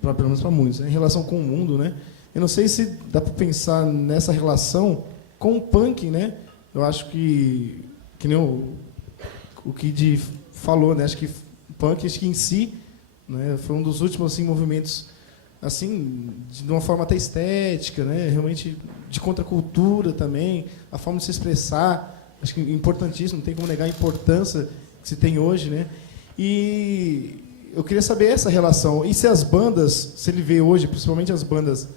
Pelo menos para muitos, né? Em relação com o mundo, né? Eu não sei se dá para pensar nessa relação com o punk, né? Eu acho que nem o Kid falou, né? Acho que o punk, acho que em si, né, foi um dos últimos assim, movimentos, assim, de uma forma até estética, né? Realmente de contracultura também, a forma de se expressar, acho que é importantíssimo, não tem como negar a importância que se tem hoje, né? E eu queria saber essa relação. E se as bandas, se ele vê hoje, principalmente as bandas,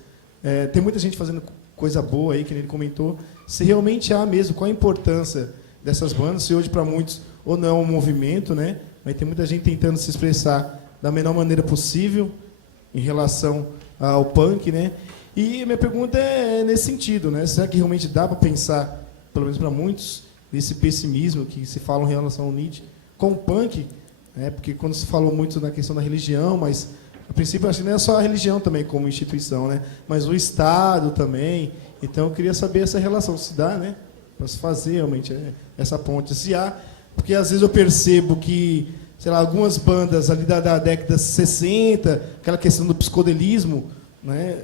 tem muita gente fazendo coisa boa aí, que ele comentou, se realmente há mesmo, qual a importância dessas bandas, se hoje para muitos ou não é um movimento, né? Mas tem muita gente tentando se expressar da menor maneira possível em relação ao punk, né? E minha pergunta é nesse sentido, né? Será que realmente dá para pensar, pelo menos para muitos, nesse pessimismo que se fala em relação ao Nietzsche com o punk? Porque quando se falou muito na questão da religião, mas a princípio acho que não é só a religião também como instituição, né? Mas o Estado também. Então eu queria saber essa relação, se dá, né? Para se fazer realmente essa ponte, se há, porque às vezes eu percebo que sei lá, algumas bandas ali da década de 60, aquela questão do psicodelismo, né,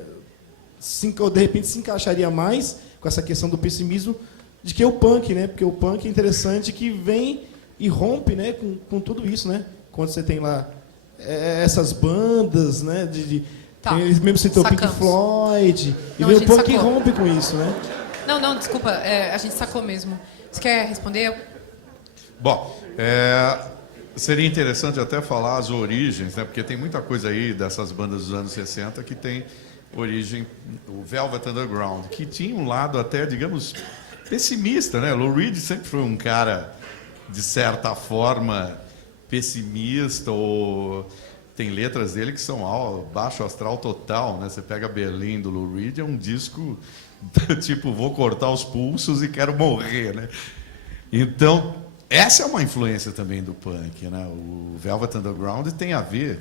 de repente se encaixaria mais com essa questão do pessimismo de que o punk, né? Porque o punk é interessante que vem e rompe, né, com tudo isso, né? Quando você tem lá essas bandas, né, Tá. ele mesmo citou Pink Sacamos. Floyd, e Não, vem a o gente punk e sacou. rompe com isso, né? Não, desculpa, a gente sacou mesmo. Você quer responder? Bom, seria interessante até falar as origens, né? Porque tem muita coisa aí dessas bandas dos anos 60 que tem origem, o Velvet Underground, que tinha um lado até, digamos, pessimista, né? Lou Reed sempre foi um cara, de certa forma, pessimista, ou tem letras dele que são baixo astral total, né? Você pega Berlim do Lou Reed, é um disco tipo, vou cortar os pulsos e quero morrer, né? Então, essa é uma influência também do punk, né? O Velvet Underground tem a ver,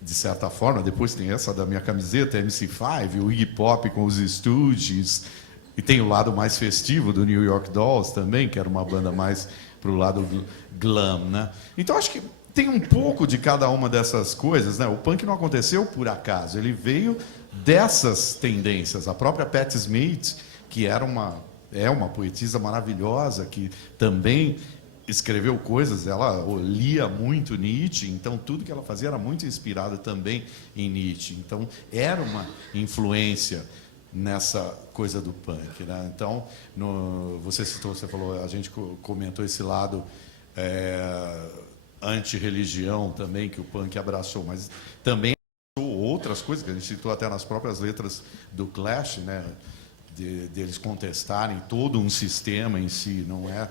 de certa forma, depois tem essa da minha camiseta, MC5, o Iggy Pop com os Stooges, e tem o lado mais festivo do New York Dolls também, que era uma banda mais pro lado glam, né? Então, acho que tem um pouco de cada uma dessas coisas, né? O punk não aconteceu por acaso, ele veio dessas tendências. A própria Patti Smith, que é uma poetisa maravilhosa, que também escreveu coisas, ela lia muito Nietzsche, então tudo que ela fazia era muito inspirado também em Nietzsche. Então era uma influência nessa coisa do punk, né? Então, você falou, a gente comentou esse lado anti-religião também, que o punk abraçou, mas também outras coisas que a gente citou até nas próprias letras do Clash, né, deles contestarem todo um sistema em si, não é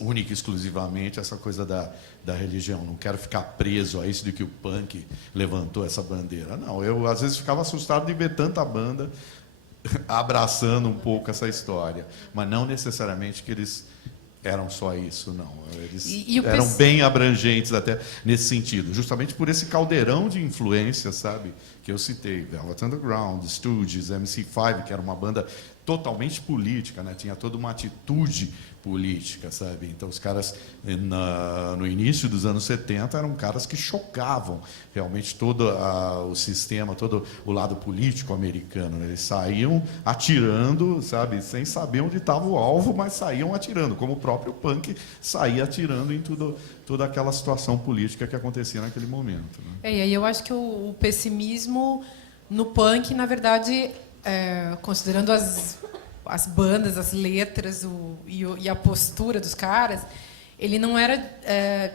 única e exclusivamente essa coisa da religião. Não quero ficar preso a isso de que o punk levantou essa bandeira. Não, eu às vezes ficava assustado de ver tanta banda abraçando um pouco essa história, mas não necessariamente que eles eram só isso, não. Eles eram bem abrangentes até nesse sentido, justamente por esse caldeirão de influência, sabe, que eu citei, Velvet Underground, Stooges, MC5, que era uma banda totalmente política, né? Tinha toda uma atitude política, sabe? Então os caras no início dos anos 70 eram caras que chocavam realmente todo o sistema, todo o lado político americano, né? Eles saíam atirando, sabe, sem saber onde estava o alvo, mas saíam atirando, como o próprio punk saía atirando em toda aquela situação política que acontecia naquele momento, né? E aí eu acho que o pessimismo no punk, na verdade, considerando as bandas, as letras e a postura dos caras, ele não era,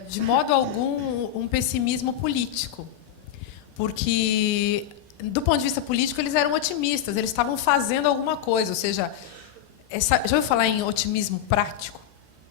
de modo algum, um pessimismo político. Porque, do ponto de vista político, eles eram otimistas, eles estavam fazendo alguma coisa. Ou seja, já ouviu falar em otimismo prático?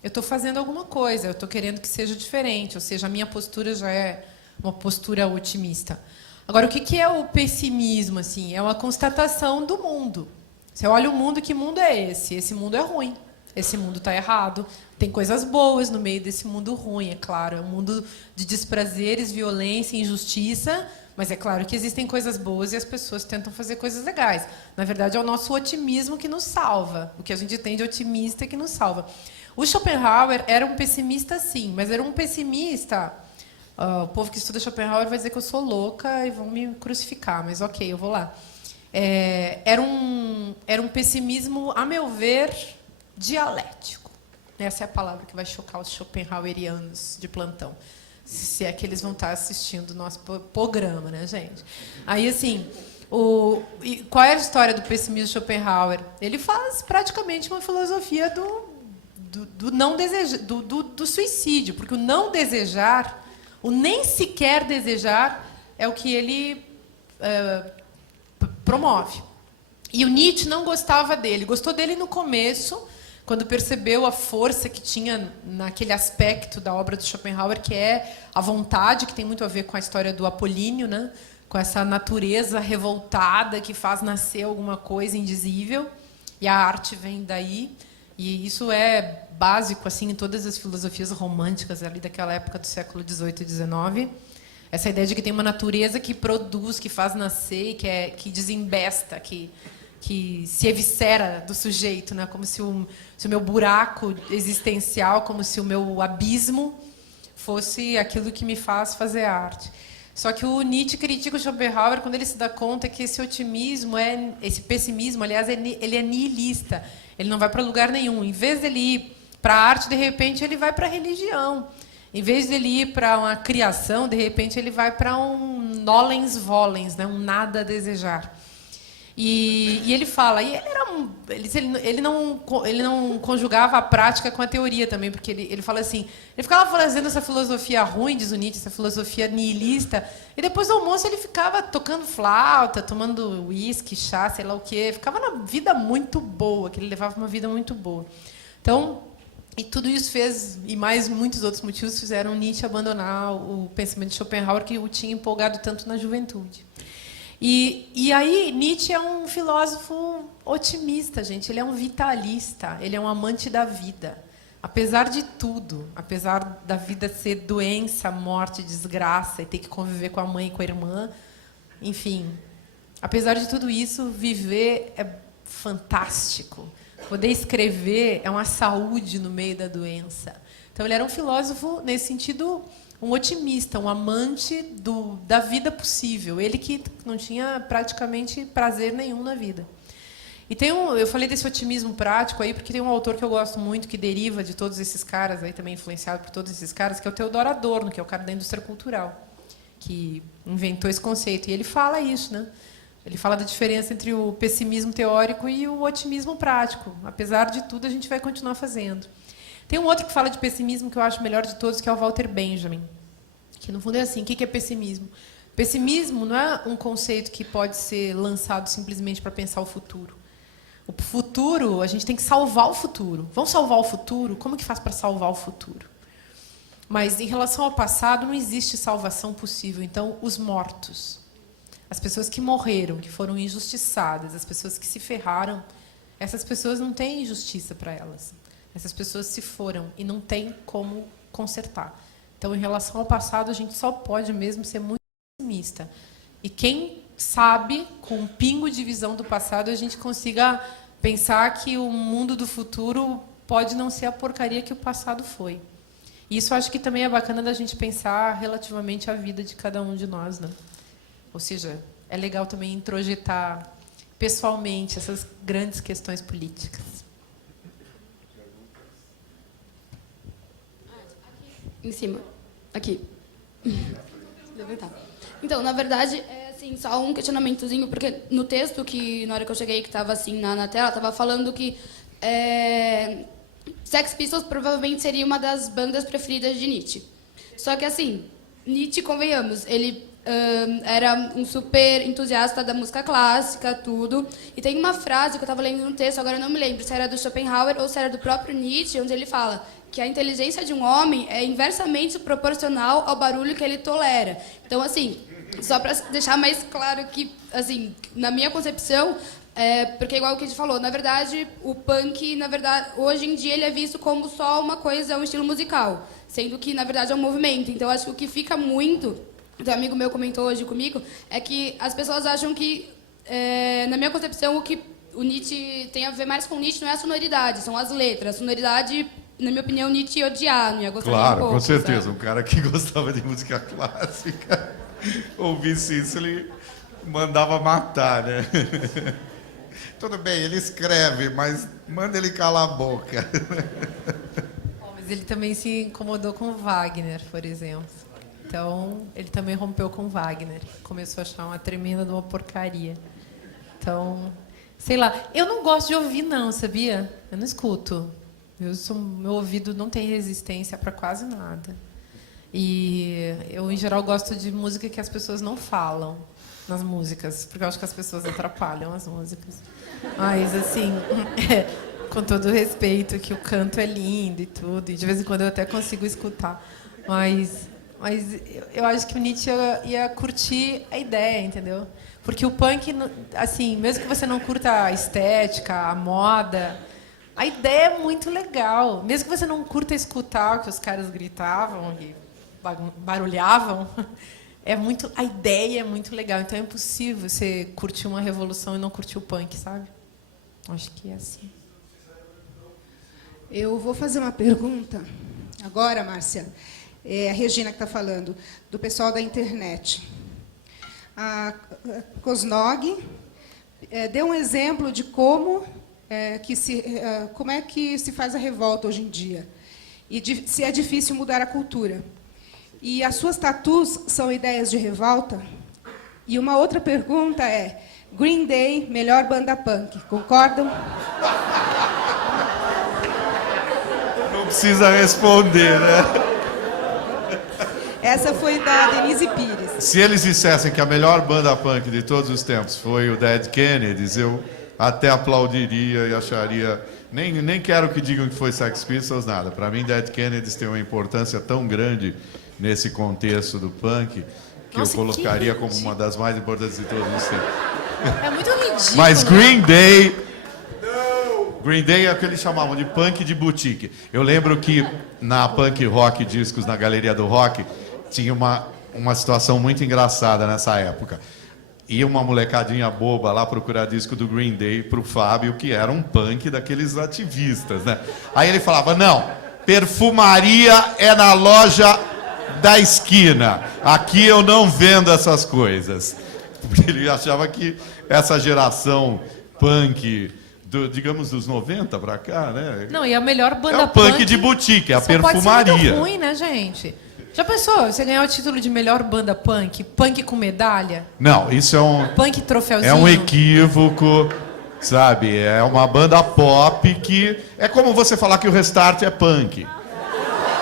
Eu estou fazendo alguma coisa, eu estou querendo que seja diferente, ou seja, a minha postura já é uma postura otimista. Agora, o que é o pessimismo? Assim? É uma constatação do mundo. Você olha o mundo, que mundo é esse? Esse mundo é ruim, esse mundo está errado. Tem coisas boas no meio desse mundo ruim, é claro. É um mundo de desprazeres, violência, injustiça, mas é claro que existem coisas boas e as pessoas tentam fazer coisas legais. Na verdade, é o nosso otimismo que nos salva. O que a gente tem de otimista é que nos salva. O Schopenhauer era um pessimista, sim, mas era um pessimista... o povo que estuda Schopenhauer vai dizer que eu sou louca e vão me crucificar, mas ok, eu vou lá. Era um pessimismo, a meu ver, dialético. Essa é a palavra que vai chocar os schopenhauerianos de plantão. Se é que eles vão estar assistindo o nosso programa, né, gente? Aí, assim, qual é a história do pessimismo de Schopenhauer? Ele faz praticamente uma filosofia do não desejo, do suicídio, porque o não desejar, o nem sequer desejar, é o que ele promove. E o Nietzsche não gostava dele. Gostou dele no começo, quando percebeu a força que tinha naquele aspecto da obra do Schopenhauer, que é a vontade, que tem muito a ver com a história do Apolíneo, né? Com essa natureza revoltada que faz nascer alguma coisa indizível. E a arte vem daí. E isso é básico assim em todas as filosofias românticas ali daquela época do século XVIII e XIX. Essa ideia de que tem uma natureza que produz, que faz nascer, que desembesta, que se eviscera do sujeito, né? Como se o meu buraco existencial, como se o meu abismo fosse aquilo que me faz fazer arte. Só que o Nietzsche critica o Schopenhauer quando ele se dá conta que esse pessimismo, aliás, ele é nihilista. Ele não vai para lugar nenhum. Em vez dele ir para a arte, de repente, ele vai para a religião. Em vez dele ir para uma criação, de repente, ele vai para um nolens volens, né? Um nada a desejar. E ele fala, e ele não conjugava a prática com a teoria também, porque ele fala assim, ele ficava fazendo essa filosofia ruim, diz o Nietzsche, essa filosofia nihilista, e depois do almoço ele ficava tocando flauta, tomando uísque, chá, sei lá o quê, ficava na vida muito boa, que ele levava uma vida muito boa. Então, e tudo isso fez, e mais muitos outros motivos, fizeram Nietzsche abandonar o pensamento de Schopenhauer, que o tinha empolgado tanto na juventude. E aí, Nietzsche é um filósofo otimista, gente. Ele é um vitalista, ele é um amante da vida. Apesar de tudo, apesar da vida ser doença, morte, desgraça, e ter que conviver com a mãe e com a irmã, enfim, apesar de tudo isso, viver é fantástico. Poder escrever é uma saúde no meio da doença. Então, ele era um filósofo, nesse sentido, um otimista, um amante da vida possível. Ele que não tinha praticamente prazer nenhum na vida. E eu falei desse otimismo prático aí porque tem um autor que eu gosto muito, que deriva de todos esses caras, aí também influenciado por todos esses caras, que é o Theodor Adorno, que é o cara da indústria cultural, que inventou esse conceito. E ele fala isso, né? Ele fala da diferença entre o pessimismo teórico e o otimismo prático. Apesar de tudo, a gente vai continuar fazendo. Tem um outro que fala de pessimismo que eu acho o melhor de todos, que é o Walter Benjamin. Que, no fundo, é assim, o que é pessimismo? Pessimismo não é um conceito que pode ser lançado simplesmente para pensar o futuro. O futuro, a gente tem que salvar o futuro. Vamos salvar o futuro? Como que faz para salvar o futuro? Mas, em relação ao passado, não existe salvação possível. Então, os mortos, as pessoas que morreram, que foram injustiçadas, as pessoas que se ferraram, essas pessoas não têm justiça para elas. Essas pessoas se foram e não tem como consertar. Então, em relação ao passado, a gente só pode mesmo ser muito pessimista. E quem sabe, com um pingo de visão do passado, a gente consiga pensar que o mundo do futuro pode não ser a porcaria que o passado foi. E isso acho que também é bacana da gente pensar relativamente à vida de cada um de nós, né? Ou seja, é legal também introjetar pessoalmente essas grandes questões políticas. Em cima. Aqui. Levantar. Então, na verdade, é assim, só um questionamentozinho, porque no texto que, na hora que eu cheguei, que estava assim na tela, estava falando que Sex Pistols provavelmente seria uma das bandas preferidas de Nietzsche. Só que, assim, Nietzsche, convenhamos, ele era um super entusiasta da música clássica, tudo. E tem uma frase que eu estava lendo no texto, agora eu não me lembro se era do Schopenhauer ou se era do próprio Nietzsche, onde ele fala que a inteligência de um homem é inversamente proporcional ao barulho que ele tolera. Então, assim, só para deixar mais claro que, assim, na minha concepção, porque igual o que a gente falou, na verdade, o punk, na verdade, hoje em dia ele é visto como só uma coisa, um estilo musical, sendo que, na verdade, é um movimento. Então, acho que o que fica muito, um amigo meu comentou hoje comigo, é que as pessoas acham que, na minha concepção, o que o Nietzsche tem a ver mais com Nietzsche não é a sonoridade, são as letras. A sonoridade, na minha opinião, Nietzsche ia odiar, não ia gostar Claro, um pouco, com certeza. sabe? Um cara que gostava de música clássica, ouvisse isso, ele mandava matar, né? Tudo bem, ele escreve, mas manda ele calar a boca. Mas ele também se incomodou com Wagner, por exemplo. Então, ele também rompeu com Wagner. Começou a achar uma tremenda de uma porcaria. Então, sei lá. Eu não gosto de ouvir, não, sabia? Eu não escuto. Meu ouvido não tem resistência para quase nada. E eu, em geral, gosto de música que as pessoas não falam nas músicas, porque eu acho que as pessoas atrapalham as músicas. Mas, assim, com todo o respeito, que o canto é lindo e tudo, e de vez em quando eu até consigo escutar. Mas eu acho que o Nietzsche ia curtir a ideia, entendeu? Porque o punk, assim, mesmo que você não curta a estética, a moda, a ideia é muito legal. Mesmo que você não curta escutar o que os caras gritavam e barulhavam, a ideia é muito legal. Então é impossível você curtir uma revolução e não curtir o punk, sabe? Acho que é assim. Eu vou fazer uma pergunta agora, Márcia. a Regina que está falando, do pessoal da internet. A Cosnog deu um exemplo de como é que se faz a revolta hoje em dia e se é difícil mudar a cultura. E as suas tatus são ideias de revolta? E uma outra pergunta é: Green Day, melhor banda punk, concordam? Não precisa responder, né? Essa foi da Denise Pires. Se eles dissessem que a melhor banda punk de todos os tempos foi o Dead Kennedys, eu até aplaudiria e acharia... Nem quero que digam que foi Sex Pistols, nada. Para mim, Dead Kennedys tem uma importância tão grande nesse contexto do punk que eu colocaria como uma das mais importantes de todos os tempos. É muito ridículo. Mas Green Day é o que eles chamavam de punk de boutique. Eu lembro que na Punk Rock Discos, na Galeria do Rock, tinha uma situação muito engraçada nessa época. Ia uma molecadinha boba lá procurar disco do Green Day pro Fábio, que era um punk daqueles ativistas, né? Aí ele falava: não, perfumaria é na loja da esquina. Aqui eu não vendo essas coisas. Porque ele achava que essa geração punk, digamos, dos 90 pra cá, né? Não, e a melhor banda é o punk de boutique, é a perfumaria. Pode ser muito ruim, né, gente? Já pensou você ganhar o título de melhor banda punk? Punk com medalha? Não, isso é um... Punk troféuzinho? É um equívoco, sabe? É uma banda pop que... É como você falar que o Restart é punk.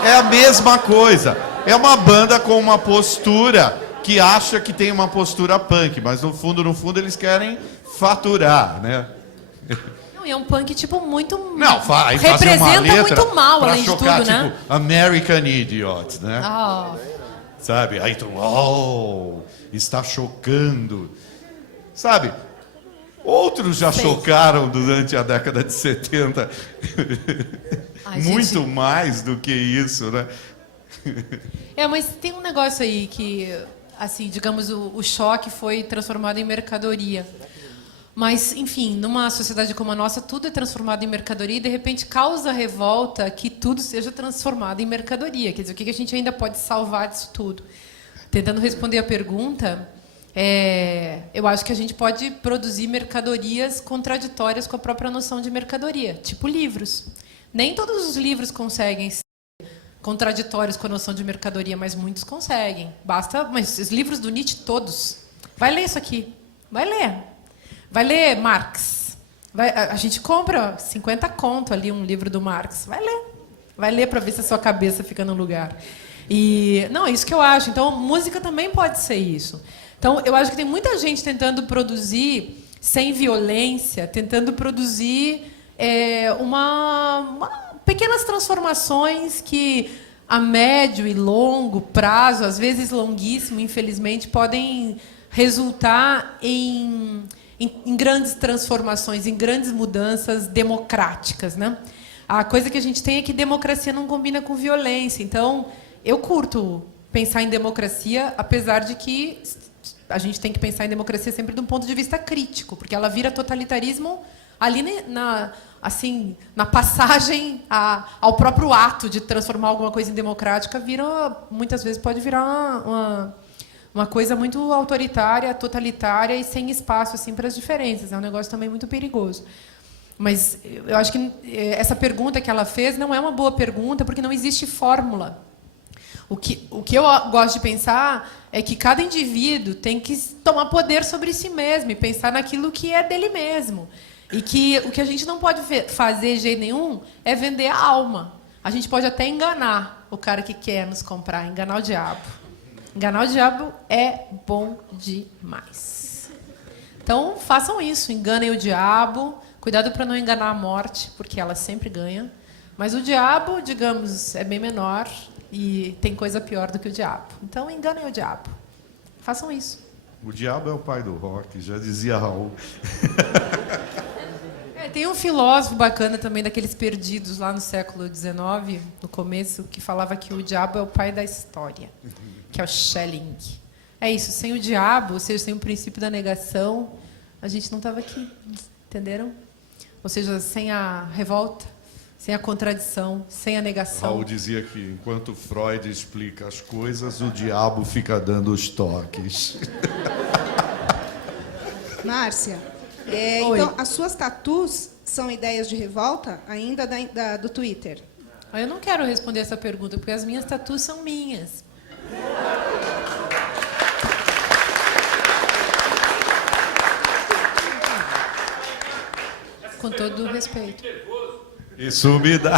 É a mesma coisa. É uma banda com uma postura que acha que tem uma postura punk, mas no fundo, eles querem faturar, né? Não, e é um punk, tipo, muito... Não, aí representa uma letra muito mal, além chocar, de tudo, tipo, né? American Idiot, né? Ah, Sabe? Aí tu, está chocando. Sabe? Outros já chocaram durante a década de 70. Ai, muito gente. mais do que isso, né? Mas tem um negócio aí que, assim, digamos, o choque foi transformado em mercadoria. Mas, enfim, numa sociedade como a nossa, tudo é transformado em mercadoria e, de repente, causa revolta que tudo seja transformado em mercadoria. Quer dizer, o que a gente ainda pode salvar disso tudo? Tentando responder a pergunta, eu acho que a gente pode produzir mercadorias contraditórias com a própria noção de mercadoria, tipo livros. Nem todos os livros conseguem ser contraditórios com a noção de mercadoria, mas muitos conseguem. Mas os livros do Nietzsche, todos. Vai ler isso aqui. Vai ler. Vai ler Marx. A gente compra 50 conto ali um livro do Marx. Vai ler. Vai ler para ver se a sua cabeça fica no lugar. Não, é isso que eu acho. Então, música também pode ser isso. Então, eu acho que tem muita gente tentando produzir sem violência, tentando produzir pequenas transformações que, a médio e longo prazo, às vezes longuíssimo, infelizmente, podem resultar em grandes transformações, em grandes mudanças democráticas, né? A coisa que a gente tem é que democracia não combina com violência. Então, eu curto pensar em democracia, apesar de que a gente tem que pensar em democracia sempre de um ponto de vista crítico, porque ela vira totalitarismo ali na passagem ao próprio ato de transformar alguma coisa em democrática, muitas vezes pode virar uma coisa muito autoritária, totalitária e sem espaço assim para as diferenças. É um negócio também muito perigoso. Mas eu acho que essa pergunta que ela fez não é uma boa pergunta, porque não existe fórmula. O que eu gosto de pensar é que cada indivíduo tem que tomar poder sobre si mesmo e pensar naquilo que é dele mesmo. E que o que a gente não pode fazer de jeito nenhum é vender a alma. A gente pode até enganar o cara que quer nos comprar, enganar o diabo. Enganar o diabo é bom demais. Então, façam isso, enganem o diabo. Cuidado para não enganar a morte, porque ela sempre ganha. Mas o diabo, digamos, é bem menor e tem coisa pior do que o diabo. Então, enganem o diabo. Façam isso. O diabo é o pai do rock, já dizia Raul. Tem um filósofo bacana também, daqueles perdidos lá no século XIX, no começo, que falava que o diabo é o pai da história, que é o Schelling. É isso, sem o diabo, ou seja, sem o princípio da negação, a gente não estava aqui, entenderam? Ou seja, sem a revolta, sem a contradição, sem a negação. Raul dizia que enquanto Freud explica as coisas, o diabo fica dando os toques. Márcia, Oi. então, as suas tatus são ideias de revolta ainda do Twitter? Eu não quero responder essa pergunta, porque as minhas tatus são minhas. Com todo o respeito. Isso me dá.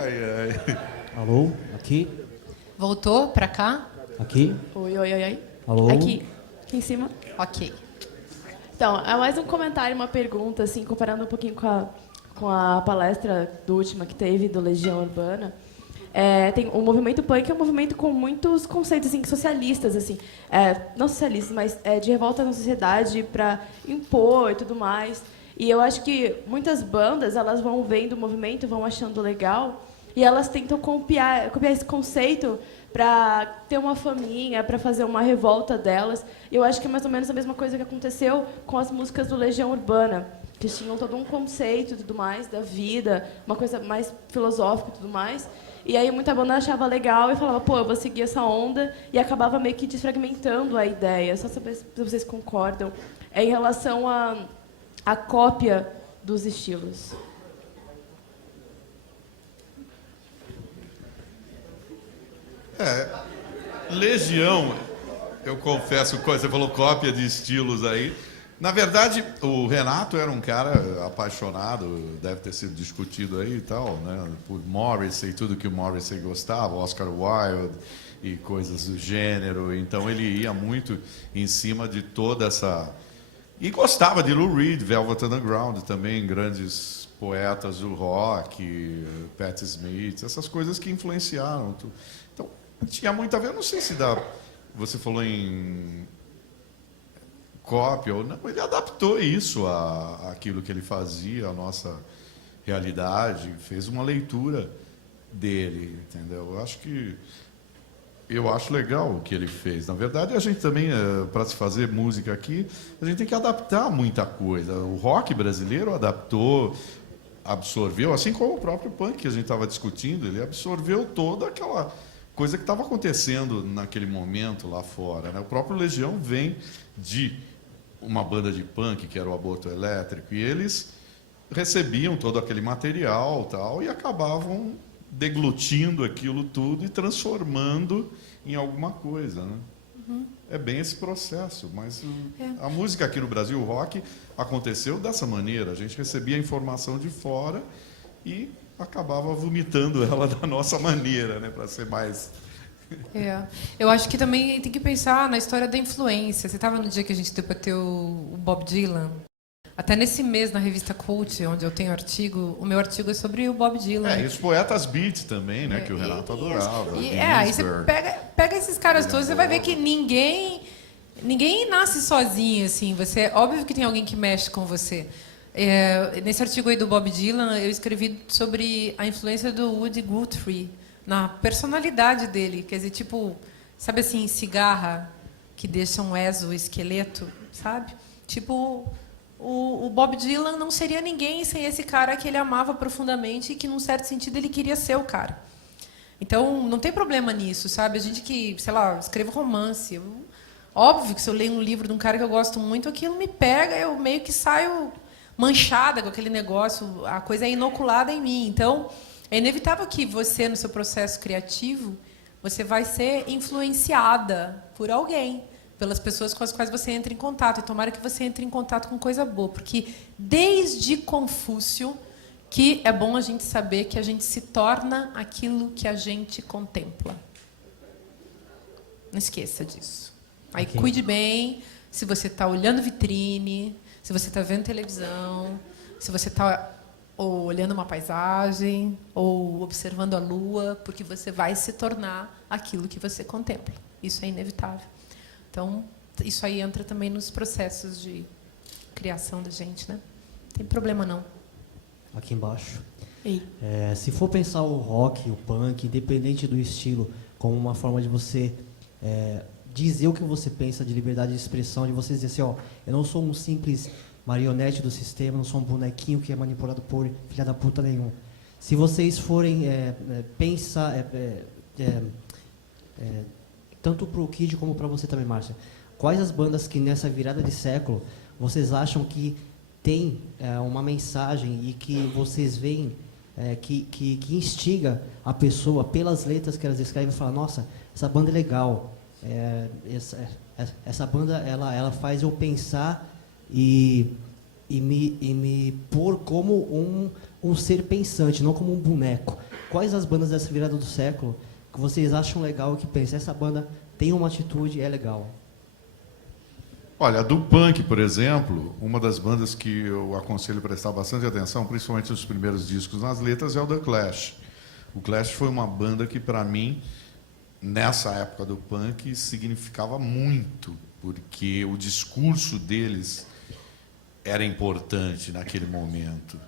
Ai, ai. Alô? Aqui? Voltou pra cá? Aqui? Oi, oi, oi, oi. Alô? Aqui em cima. Ok. Então, é mais um comentário, uma pergunta, assim, comparando um pouquinho com a palestra do última que teve, do Legião Urbana. Tem o movimento punk é um movimento com muitos conceitos assim, socialistas, assim, não socialistas, mas de revolta na sociedade para impor e tudo mais. E eu acho que muitas bandas elas vão vendo o movimento, vão achando legal, e elas tentam copiar esse conceito para ter uma faminha, para fazer uma revolta delas. E eu acho que é mais ou menos a mesma coisa que aconteceu com as músicas do Legião Urbana, que tinham todo um conceito e tudo mais da vida, uma coisa mais filosófica e tudo mais. E aí muita banda achava legal e falava, pô, eu vou seguir essa onda, e acabava meio que desfragmentando a ideia. Só saber se vocês concordam. Em relação à cópia dos estilos. Legião, eu confesso, você falou cópia de estilos aí. Na verdade, o Renato era um cara apaixonado, deve ter sido discutido aí e tal, né, por Morrissey, tudo que o Morrissey gostava, Oscar Wilde e coisas do gênero. Então ele ia muito em cima de toda essa... E gostava de Lou Reed, Velvet Underground também, grandes poetas do rock, Patti Smith, essas coisas que influenciaram. Então, tinha muito a ver, eu não sei se dá... Você falou em cópia ou não, ele adaptou isso àquilo que ele fazia, à nossa realidade, fez uma leitura dele, entendeu? Eu acho legal o que ele fez. Na verdade, a gente também, para se fazer música aqui, a gente tem que adaptar muita coisa. O rock brasileiro adaptou, absorveu, assim como o próprio punk que a gente estava discutindo, ele absorveu toda aquela coisa que estava acontecendo naquele momento lá fora, né? O próprio Legião vem de uma banda de punk, que era o Aborto Elétrico, e eles recebiam todo aquele material tal, e acabavam deglutindo aquilo tudo e transformando em alguma coisa, né? Uhum. É bem esse processo, mas a música aqui no Brasil, o rock, aconteceu dessa maneira. A gente recebia a informação de fora e acabava vomitando ela da nossa maneira, né, para ser mais... Eu acho que também tem que pensar na história da influência. Você estava no dia que a gente debateu o Bob Dylan? Até nesse mês, na revista Cult, onde eu tenho artigo, o meu artigo é sobre o Bob Dylan. E os poetas beat também, né, que o Renato adorava. Aí você pega esses caras todos, você vai ver que ninguém nasce sozinho, assim. Óbvio que tem alguém que mexe com você. Nesse artigo aí do Bob Dylan, eu escrevi sobre a influência do Woody Guthrie na personalidade dele. Quer dizer, tipo, sabe assim, cigarra que deixa um exoesqueleto, sabe? Tipo... O Bob Dylan não seria ninguém sem esse cara que ele amava profundamente e que, num certo sentido, ele queria ser o cara. Então, não tem problema nisso, sabe? A gente que, sei lá, escreve romance. Óbvio que se eu leio um livro de um cara que eu gosto muito, aquilo me pega, eu meio que saio manchada com aquele negócio, a coisa é inoculada em mim. Então, é inevitável que você, no seu processo criativo, você vai ser influenciada por alguém, pelas pessoas com as quais você entra em contato. E tomara que você entre em contato com coisa boa, porque desde Confúcio que é bom a gente saber que a gente se torna aquilo que a gente contempla. Não esqueça disso. Aí cuide bem, se você está olhando vitrine, se você está vendo televisão, se você está olhando uma paisagem ou observando a lua, porque você vai se tornar aquilo que você contempla. Isso é inevitável. Então, isso aí entra também nos processos de criação da gente, né? Não tem problema, não. Aqui embaixo. Ei. Se for pensar o rock, o punk, independente do estilo, como uma forma de você dizer o que você pensa, de liberdade de expressão, de você dizer assim, ó, eu não sou um simples marionete do sistema, não sou um bonequinho que é manipulado por filha da puta nenhum. Se vocês forem pensar, tanto para o Kid como para você também, Márcia, quais as bandas que nessa virada de século vocês acham que tem uma mensagem e que vocês veem que instiga a pessoa pelas letras que elas escrevem e fala, nossa, essa banda é legal, essa banda ela faz eu pensar e me pôr como um ser pensante, não como um boneco. Quais as bandas dessa virada do século que vocês acham legal e que pensam, essa banda tem uma atitude, é legal? Olha, do punk, por exemplo, uma das bandas que eu aconselho prestar bastante atenção, principalmente nos primeiros discos nas letras, é o The Clash. O Clash foi uma banda que, para mim, nessa época do punk, significava muito, porque o discurso deles era importante naquele momento.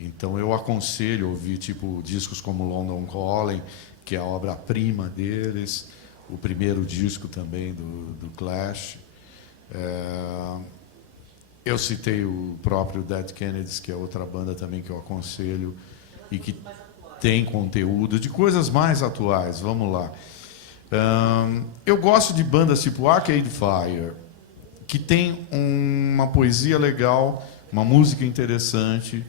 Então, eu aconselho ouvir discos como London Calling, que é a obra-prima deles, o primeiro disco também do Clash. Eu citei o próprio Dead Kennedys, que é outra banda também que eu aconselho e que tem conteúdo de coisas mais atuais. Vamos lá. Eu gosto de bandas tipo Arcade Fire, que tem uma poesia legal, uma música interessante.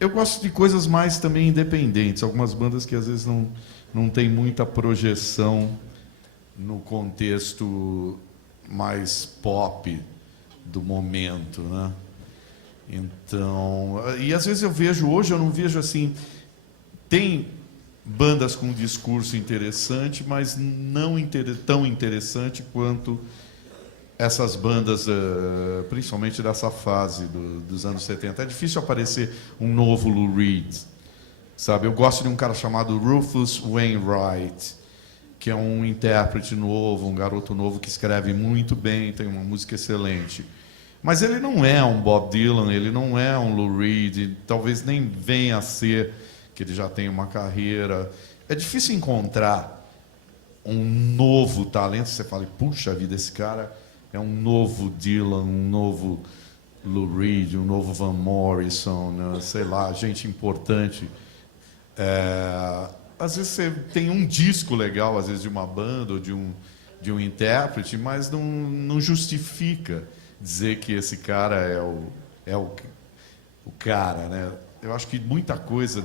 Eu gosto de coisas mais também independentes, algumas bandas que às vezes não tem muita projeção no contexto mais pop do momento, né? Então, e às vezes hoje eu não vejo assim, tem bandas com um discurso interessante, mas não tão interessante quanto essas bandas, principalmente dessa fase dos anos 70. É difícil aparecer um novo Lou Reed, sabe? Eu gosto de um cara chamado Rufus Wainwright, que é um intérprete novo, um garoto novo que escreve muito bem, tem uma música excelente. Mas ele não é um Bob Dylan, ele não é um Lou Reed, talvez nem venha a ser, que ele já tem uma carreira. É difícil encontrar um novo talento, você fala, puxa vida, esse cara é um novo Dylan, um novo Lou Reed, um novo Van Morrison, né? Sei lá, gente importante. Às vezes você tem um disco legal, às vezes de uma banda ou de um intérprete, mas não justifica dizer que esse cara é o cara, né? Eu acho que muita coisa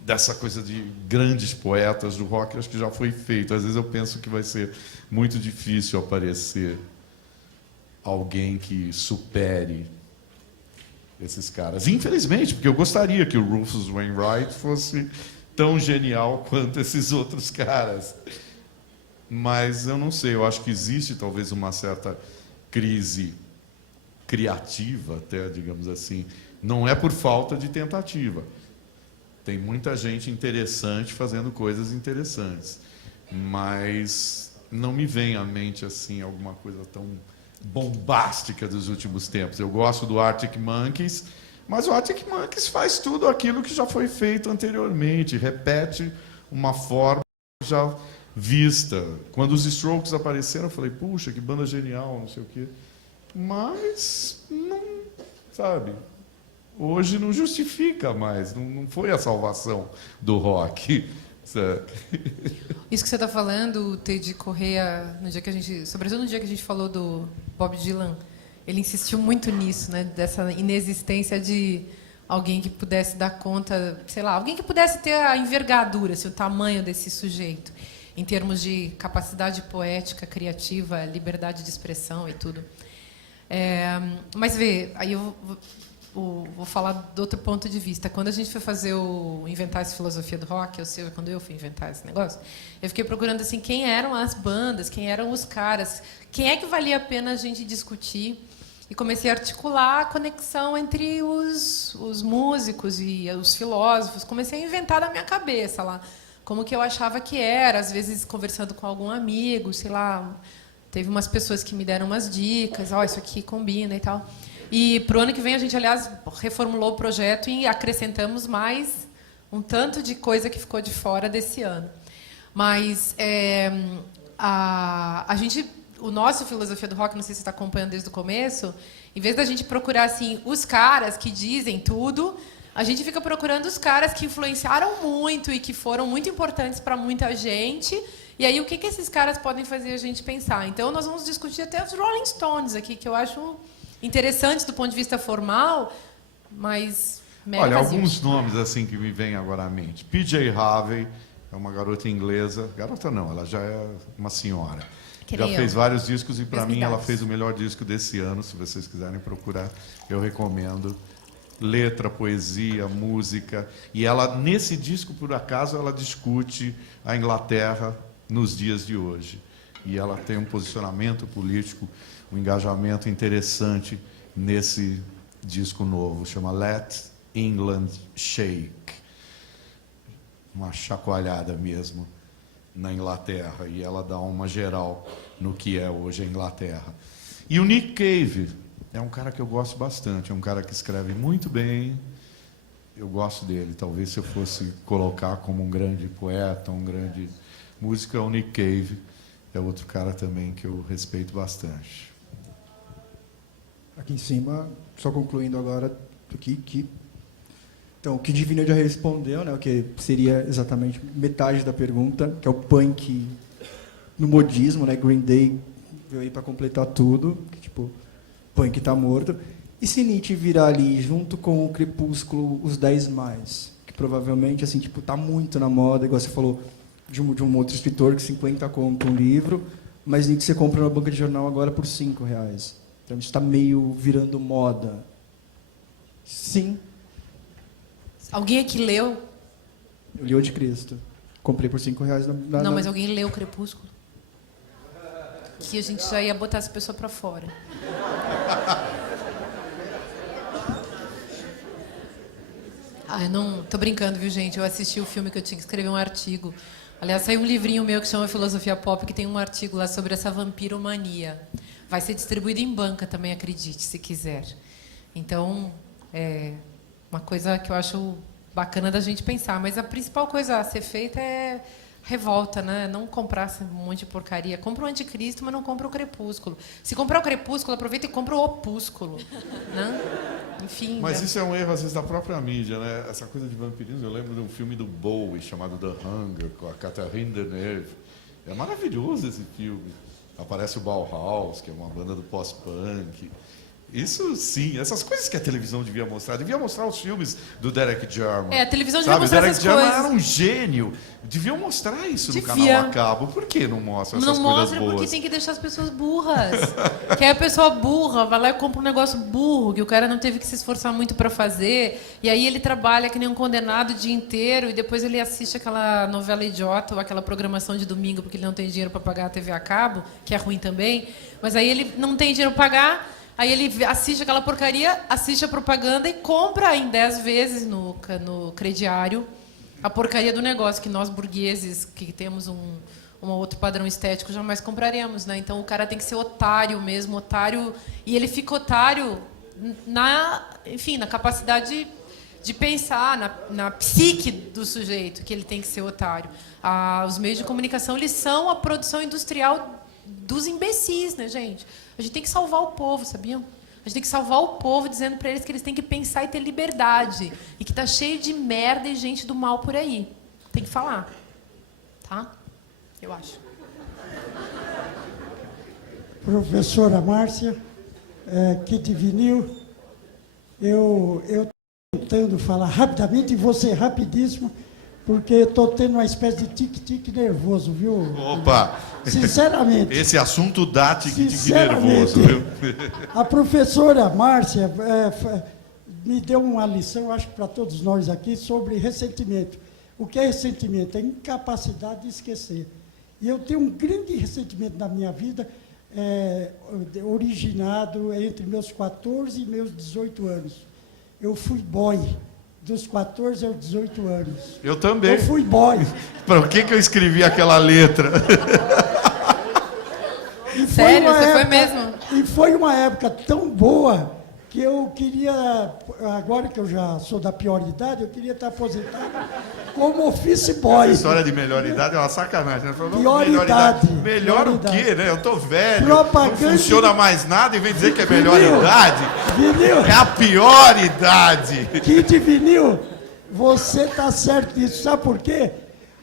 dessa coisa de grandes poetas do rock, acho que já foi feito. Às vezes eu penso que vai ser muito difícil aparecer alguém que supere esses caras. Infelizmente, porque eu gostaria que o Rufus Wainwright fosse tão genial quanto esses outros caras. Mas eu não sei, eu acho que existe talvez uma certa crise criativa, até, digamos assim. Não é por falta de tentativa. Tem muita gente interessante fazendo coisas interessantes. Mas não me vem à mente assim alguma coisa tão bombástica dos últimos tempos. Eu gosto do Arctic Monkeys, mas o Arctic Monkeys faz tudo aquilo que já foi feito anteriormente, repete uma forma já vista. Quando os Strokes apareceram, eu falei, puxa, que banda genial, não sei o quê. Mas, não, sabe, hoje não justifica mais, não foi a salvação do rock. Isso que você está falando, o Teddy Correia, sobretudo no dia que a gente falou do Bob Dylan, ele insistiu muito nisso, né? Dessa inexistência de alguém que pudesse dar conta, sei lá, alguém que pudesse ter a envergadura, assim, o tamanho desse sujeito, em termos de capacidade poética, criativa, liberdade de expressão e tudo. Mas vê, aí eu vou falar de outro ponto de vista. Quando a gente foi fazer inventar essa filosofia do rock, ou seja, quando eu fui inventar esse negócio, eu fiquei procurando assim quem eram as bandas, quem eram os caras, quem é que valia a pena a gente discutir, e comecei a articular a conexão entre os músicos e os filósofos. Comecei a inventar na minha cabeça lá como que eu achava que era, às vezes conversando com algum amigo, sei lá, teve umas pessoas que me deram umas dicas, isso aqui combina e tal. E para o ano que vem a gente, aliás, reformulou o projeto e acrescentamos mais um tanto de coisa que ficou de fora desse ano. Mas a gente o nosso Filosofia do Rock, não sei se você está acompanhando desde o começo, em vez da gente procurar assim, os caras que dizem tudo, a gente fica procurando os caras que influenciaram muito e que foram muito importantes para muita gente. E aí, o que esses caras podem fazer a gente pensar? Então, nós vamos discutir até os Rolling Stones aqui, que eu acho interessantes do ponto de vista formal, mas mega Olha, vazios. alguns nomes assim que me vêm agora à mente. PJ Harvey é uma garota inglesa. Garota não, ela já é uma senhora. Que Já nem fez eu. vários discos e, para Mesma mim, ela idade. fez o melhor disco desse ano. Se vocês quiserem procurar, eu recomendo. Letra, poesia, música. E ela, nesse disco, por acaso, ela discute a Inglaterra nos dias de hoje. E ela tem um posicionamento político, um engajamento interessante nesse disco novo. Chama Let England Shake. Uma chacoalhada mesmo na Inglaterra. E ela dá uma geral no que é hoje a Inglaterra. E o Nick Cave é um cara que eu gosto bastante. É um cara que escreve muito bem. Eu gosto dele. Talvez se eu fosse colocar como um grande poeta, um grande músico, é o Nick Cave. É outro cara também que eu respeito bastante. Aqui em cima, só concluindo agora, então, o que Divino já respondeu, né, o que seria exatamente metade da pergunta, que é o punk no modismo, né, Green Day veio aí para completar tudo, que, tipo, punk tá morto. E se Nietzsche virar ali, junto com o Crepúsculo, os 10 mais, que provavelmente, assim, tipo, tá muito na moda, igual você falou, de um outro escritor que 50 conto um livro, mas Nietzsche você compra na banca de jornal agora por R$5. Então isso está meio virando moda. Sim, Alguém aqui leu? eu li O de Cristo. Comprei por R$5 Não, mas alguém leu o Crepúsculo? Que a gente já ia botar essa pessoa para fora. Ah, eu não... Tô brincando, viu, gente? Eu assisti o filme que eu tinha que escrever um artigo. Aliás, saiu um livrinho meu que chama Filosofia Pop, que tem um artigo lá sobre essa vampiromania. Vai ser distribuído em banca também, acredite, se quiser. Então, é uma coisa que eu acho bacana da gente pensar. Mas a principal coisa a ser feita é revolta, né? Não comprar um monte de porcaria. Compra o Anticristo, mas não compra o Crepúsculo. Se comprar o Crepúsculo, aproveita e compra o Opúsculo. Né? Enfim. Mas isso é um erro, às vezes, da própria mídia, né? Essa coisa de vampirismo, eu lembro de um filme do Bowie, chamado The Hunger, com a Catherine Deneuve. É maravilhoso esse filme. Aparece o Bauhaus, que é uma banda do pós-punk. Isso, sim. Essas coisas que a televisão devia mostrar. Devia mostrar os filmes do Derek Jarman. É, a televisão devia Sabe? mostrar Derek essas Jarman coisas. era um gênio. Deviam mostrar isso no Devia. canal a cabo. Por que não mostra essas Não coisas mostra boas? porque tem que deixar as pessoas burras. Que aí a pessoa burra vai lá e compra um negócio burro, que o cara não teve que se esforçar muito para fazer. E aí ele trabalha que nem um condenado o dia inteiro e depois ele assiste aquela novela idiota ou aquela programação de domingo porque ele não tem dinheiro para pagar a TV a cabo, que é ruim também. Mas aí ele não tem dinheiro para pagar, aí ele assiste aquela porcaria, assiste a propaganda e compra em 10 vezes no crediário a porcaria do negócio, que nós burgueses, que temos um outro padrão estético, jamais compraremos, né? Então o cara tem que ser otário mesmo, otário, e ele fica otário enfim, na capacidade de pensar, na psique do sujeito, que ele tem que ser otário. Os meios de comunicação, eles são a produção industrial dos imbecis, né, gente? A gente tem que salvar o povo, sabiam? A gente tem que salvar o povo dizendo para eles que eles têm que pensar e ter liberdade. E que tá cheio de merda e gente do mal por aí. Tem que falar. Tá? Eu acho. Professora Márcia, Kit Vinil, eu estou tentando falar rapidamente e você rapidíssimo, porque estou tendo uma espécie de tique-tique nervoso, viu? Opa! Sinceramente. Esse assunto dá tique-tique Sinceramente, nervoso, viu? A professora Márcia me deu uma lição, acho que para todos nós aqui, sobre ressentimento. O que é ressentimento? É incapacidade de esquecer. E eu tenho um grande ressentimento na minha vida, originado entre meus 14 e meus 18 anos. Eu fui boy, dos 14 aos 18 anos. Eu também. Eu fui boy. Para que eu escrevi aquela letra? Sério? Você foi mesmo? E foi uma época tão boa que eu queria, agora que eu já sou da pior idade, eu queria estar aposentado como office boy. Essa história de melhor idade é uma sacanagem. Né? Falou, Pior melhor idade. Melhor Pior o quê, idade. né? Eu tô velho, Propaganda não funciona mais nada e vem dizer que é melhor Vinil. idade. Vinil. É a pior idade. Kid Vinil, você está certo disso. Sabe por quê?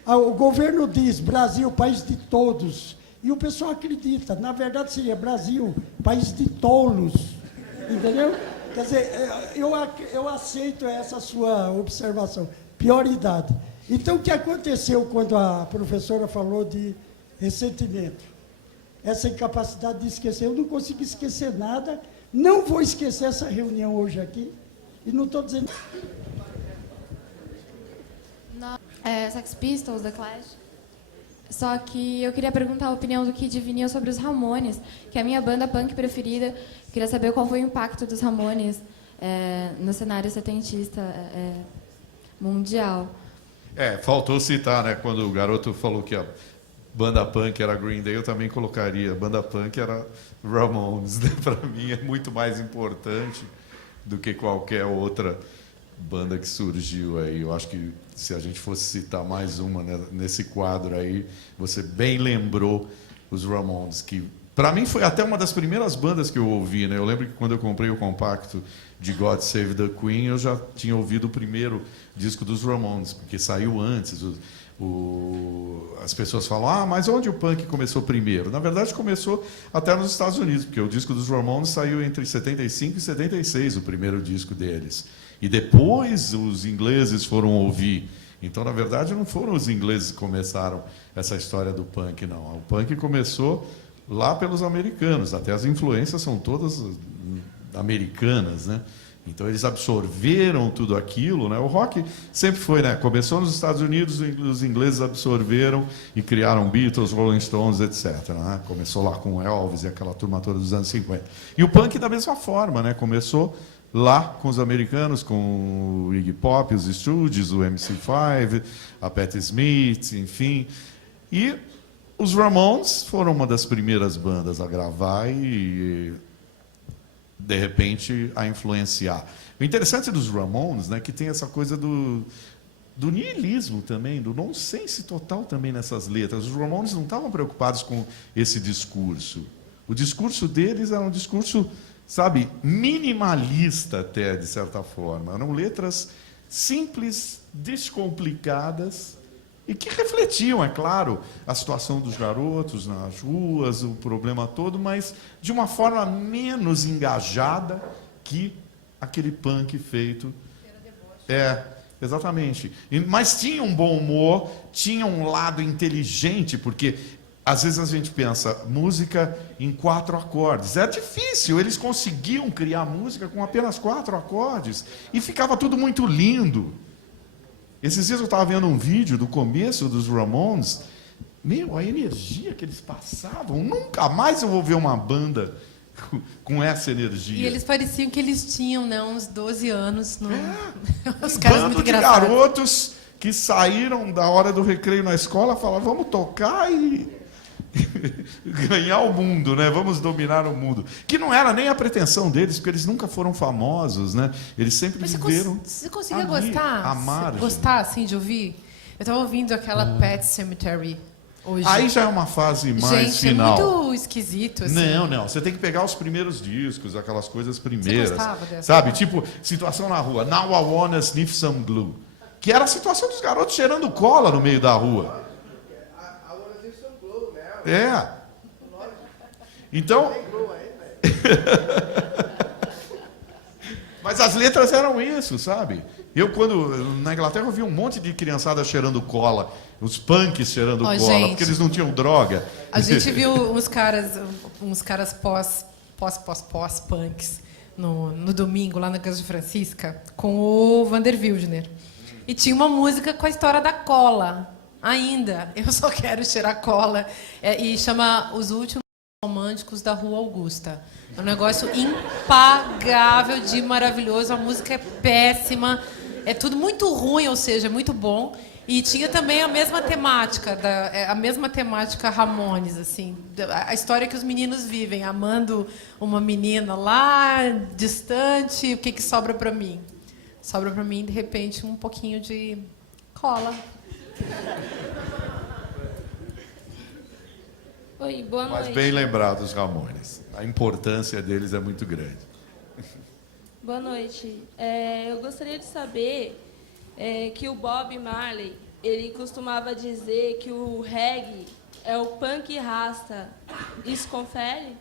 O governo diz Brasil, país de todos. E o pessoal acredita. Na verdade, seria Brasil, país de tolos. Entendeu? Quer dizer, eu aceito essa sua observação. Pior idade. Então, o que aconteceu quando a professora falou de ressentimento? Essa incapacidade de esquecer. Eu não consigo esquecer nada. Não vou esquecer essa reunião hoje aqui. E não estou dizendo... Sex Pistols, The Clash. Só que eu queria perguntar a opinião do Kid Vinil sobre os Ramones, que é a minha banda punk preferida. Eu queria saber qual foi o impacto dos Ramones no cenário setentista mundial. Faltou citar, né? Quando o garoto falou que a banda punk era Green Day, eu também colocaria. A banda punk era Ramones. Né? Para mim é muito mais importante do que qualquer outra banda que surgiu aí. Eu acho que se a gente fosse citar mais uma, né, nesse quadro aí, você bem lembrou os Ramones, que para mim foi até uma das primeiras bandas que eu ouvi, né? Eu lembro que quando eu comprei o compacto de God Save the Queen, eu já tinha ouvido o primeiro disco dos Ramones, porque saiu antes. As pessoas falam, mas onde o punk começou primeiro? Na verdade, começou até nos Estados Unidos, porque o disco dos Ramones saiu entre 75 e 76, o primeiro disco deles. E depois os ingleses foram ouvir. Então, na verdade, não foram os ingleses que começaram essa história do punk, não. O punk começou lá pelos americanos. Até as influências são todas americanas, né? Então, eles absorveram tudo aquilo, né? O rock sempre foi, né? Começou nos Estados Unidos, os ingleses absorveram e criaram Beatles, Rolling Stones, etc. Né? Começou lá com Elvis e aquela turma toda dos anos 50. E o punk da mesma forma, né? Começou lá com os americanos, com o Iggy Pop, os Stooges, o MC5, a Patti Smith, enfim. E os Ramones foram uma das primeiras bandas a gravar e, de repente, a influenciar. O interessante dos Ramones, né, que tem essa coisa do niilismo também, do nonsense total também nessas letras. Os Ramones não estavam preocupados com esse discurso. O discurso deles era um discurso, sabe, minimalista até, de certa forma. Eram letras simples, descomplicadas e que refletiam, é claro, a situação dos garotos nas ruas, o problema todo, mas de uma forma menos engajada que aquele punk feito. Exatamente. Mas tinha um bom humor, tinha um lado inteligente, porque às vezes a gente pensa, música em 4 acordes. É difícil, eles conseguiam criar música com apenas 4 acordes. E ficava tudo muito lindo. Esses dias eu estava vendo um vídeo do começo dos Ramones. A energia que eles passavam. Nunca mais eu vou ver uma banda com essa energia. E eles pareciam que eles tinham, né, uns 12 anos. Os caras Bando muito de engraçados. garotos que saíram da hora do recreio na escola, falaram, vamos tocar e ganhar o mundo, né? Vamos dominar o mundo. Que não era nem a pretensão deles, porque eles nunca foram famosos, né? Eles sempre viveram. Você conseguia ali, gostar? à margem. Gostar, assim, de ouvir? Eu estava ouvindo aquela Pet Sematary hoje. Aí já é uma fase mais Gente, final. é muito esquisito, assim. Não. Você tem que pegar os primeiros discos, aquelas coisas primeiras. Você gostava dessa? Sabe? Tipo, situação na rua. Now I wanna sniff some glue. Que era a situação dos garotos cheirando cola no meio da rua. Então. Mas as letras eram isso, sabe? Na Inglaterra, eu vi um monte de criançada cheirando cola, os punks cheirando cola, gente, porque eles não tinham droga. A gente viu uns caras pós-punks no domingo, lá na Casa de Francisca, com o Vander Wildner. E tinha uma música com a história da cola. Ainda, eu só quero cheirar cola. E chama Os Últimos Românticos da Rua Augusta. É um negócio impagável de maravilhoso. A música é péssima. É tudo muito ruim, ou seja, muito bom. E tinha também a mesma temática, Ramones, assim. A história que os meninos vivem, amando uma menina lá, distante. O que sobra para mim? Sobra para mim, de repente, um pouquinho de Cola. Oi, boa noite. Mas bem lembrado os Ramones. A importância deles é muito grande. Boa noite. Eu gostaria de saber que o Bob Marley, ele costumava dizer que o reggae é o punk rasta. Isso confere?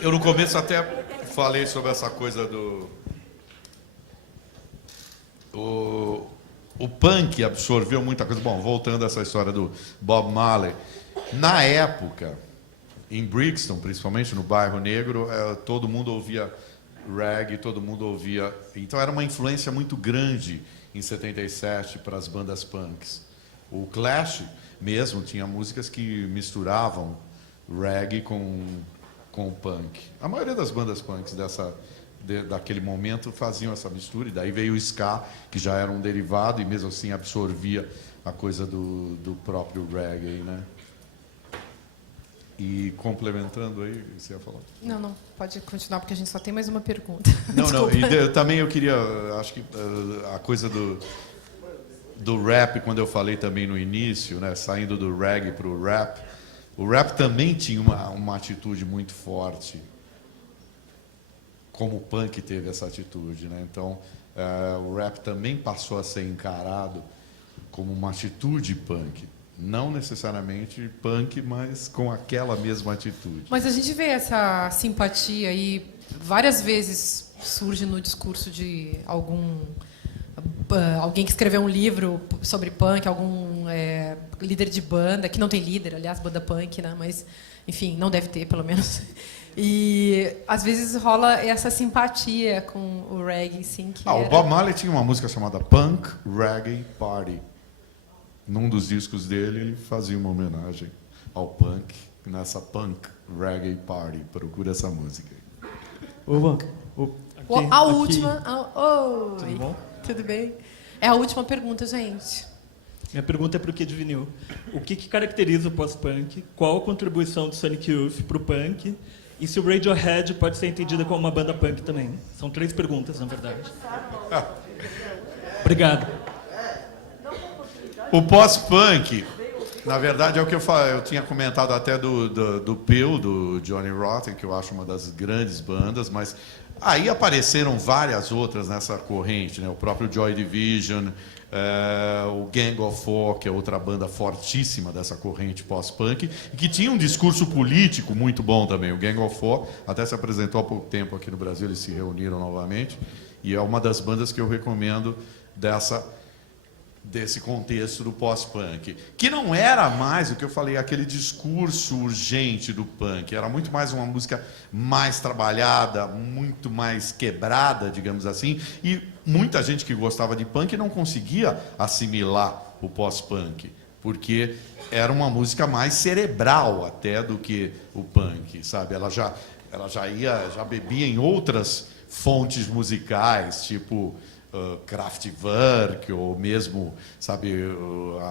Eu no começo até falei sobre essa coisa do... O punk absorveu muita coisa. Bom, voltando a essa história do Bob Marley, na época, em Brixton, principalmente no bairro negro, todo mundo ouvia reggae, todo mundo ouvia... Então era uma influência muito grande em 77 para as bandas punks. O Clash mesmo tinha músicas que misturavam reggae com punk. A maioria das bandas punks daquele momento faziam essa mistura, e daí veio o ska, que já era um derivado e mesmo assim absorvia a coisa do próprio reggae, né? E complementando aí, você ia falar? Não, pode continuar, porque a gente só tem mais uma pergunta. Não, e também eu queria, acho que a coisa do rap, quando eu falei também no início, né, saindo do reggae para o rap também tinha uma atitude muito forte, como o punk teve essa atitude, né? Então, o rap também passou a ser encarado como uma atitude punk. Não necessariamente punk, mas com aquela mesma atitude. Mas a gente vê essa simpatia aí, várias vezes surge no discurso de alguém que escreveu um livro sobre punk, algum líder de banda, que não tem líder, aliás, banda punk, né? Mas, enfim, não deve ter, pelo menos. E às vezes rola essa simpatia com o reggae, sim. O Bob Marley tinha uma música chamada Punk Reggae Party. Num dos discos dele, ele fazia uma homenagem ao punk, nessa Punk Reggae Party. Procura essa música. A última... Oi. Tudo bom? Tudo bem? É a última pergunta, gente. Minha pergunta é para o Kid Vinil. O que caracteriza o pós-punk? Qual a contribuição do Sonic Youth para o punk? E se o Radiohead pode ser entendida como uma banda punk também? São 3 perguntas, na verdade. Obrigado. O pós-punk, na verdade, é o que eu tinha comentado até do Peel, do Johnny Rotten, que eu acho uma das grandes bandas, mas aí apareceram várias outras nessa corrente, né? O próprio Joy Division, o Gang of Four, que é outra banda fortíssima dessa corrente pós-punk, e que tinha um discurso político muito bom também. O Gang of Four até se apresentou há pouco tempo aqui no Brasil, eles se reuniram novamente, e é uma das bandas que eu recomendo desse contexto do pós-punk, que não era mais o que eu falei, aquele discurso urgente do punk, era muito mais uma música mais trabalhada, muito mais quebrada, digamos assim, e muita gente que gostava de punk não conseguia assimilar o pós-punk, porque era uma música mais cerebral até do que o punk, sabe? Ela já bebia em outras fontes musicais, tipo Kraftwerk, ou mesmo, sabe,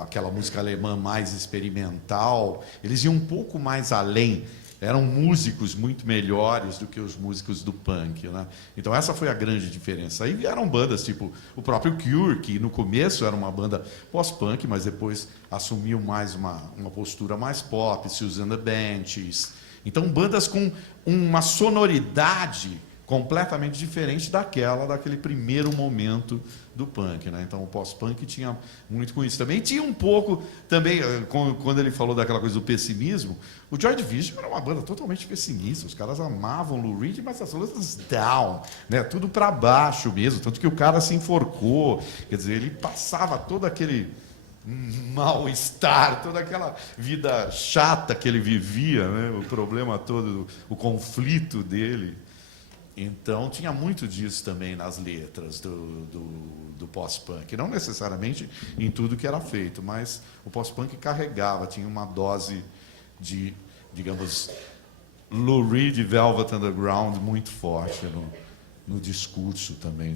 aquela música alemã mais experimental. Eles iam um pouco mais além, eram músicos muito melhores do que os músicos do punk, né? Então essa foi a grande diferença. Aí vieram bandas tipo o próprio Cure, que no começo era uma banda pós-punk, mas depois assumiu mais uma postura mais pop, Susan the Banshees. Então bandas com uma sonoridade completamente diferente daquele primeiro momento do punk, né? Então o pós-punk tinha muito com isso também. E tinha um pouco também, quando ele falou daquela coisa do pessimismo, o Joy Division era uma banda totalmente pessimista. Os caras amavam Lou Reed, mas as letras down, né? Tudo para baixo mesmo, tanto que o cara se enforcou. Quer dizer, ele passava todo aquele mal-estar, toda aquela vida chata que ele vivia, né? O problema todo, o conflito dele. Então, tinha muito disso também nas letras do pós-punk. Não necessariamente em tudo que era feito, mas o pós-punk carregava, tinha uma dose de, digamos, Lou Reed, Velvet Underground muito forte no discurso também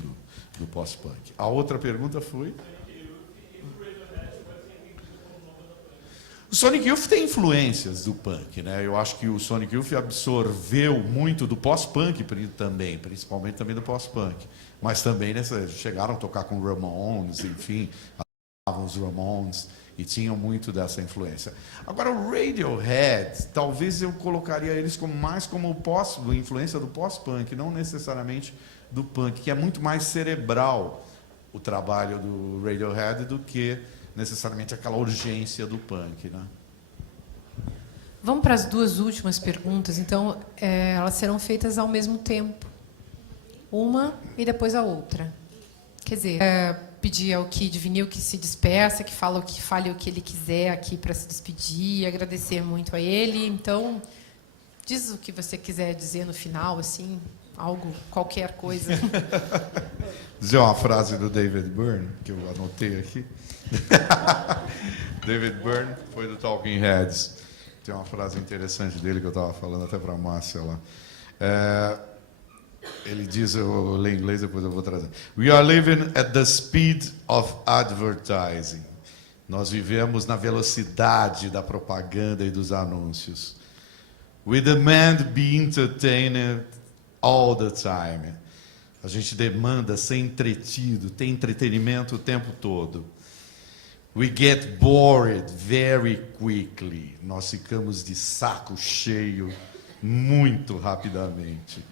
do pós-punk. A outra pergunta foi... Sonic Youth tem influências do punk, né? Eu acho que o Sonic Youth absorveu muito do pós-punk também, principalmente também do pós-punk. Mas também chegaram a tocar com Ramones, enfim, os Ramones, e tinham muito dessa influência. Agora, o Radiohead, talvez eu colocaria eles mais como influência do pós-punk, não necessariamente do punk, que é muito mais cerebral o trabalho do Radiohead do que necessariamente aquela urgência do punk, né? Vamos para as duas últimas perguntas. Então, elas serão feitas ao mesmo tempo. Uma e depois a outra. Quer dizer, pedir ao Kid Vinil que se despeça, que fale o que ele quiser aqui para se despedir, agradecer muito a ele. Então, diz o que você quiser dizer no final, assim, algo, qualquer coisa. Dizer uma frase do David Byrne, que eu anotei aqui. David Byrne foi do Talking Heads. Tem uma frase interessante dele que eu estava falando até para a Márcia lá. Ele diz, eu vou ler em inglês, depois eu vou trazer. We are living at the speed of advertising. Nós vivemos na velocidade da propaganda e dos anúncios. We demand be entertained all the time. A gente demanda ser entretido, ter entretenimento o tempo todo. We get bored very quickly. Nós ficamos de saco cheio muito rapidamente.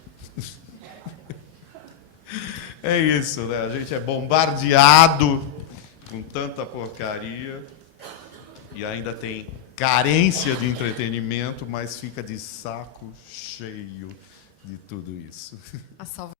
É isso, né? A gente é bombardeado com tanta porcaria e ainda tem carência de entretenimento, mas fica de saco cheio de tudo isso. A salva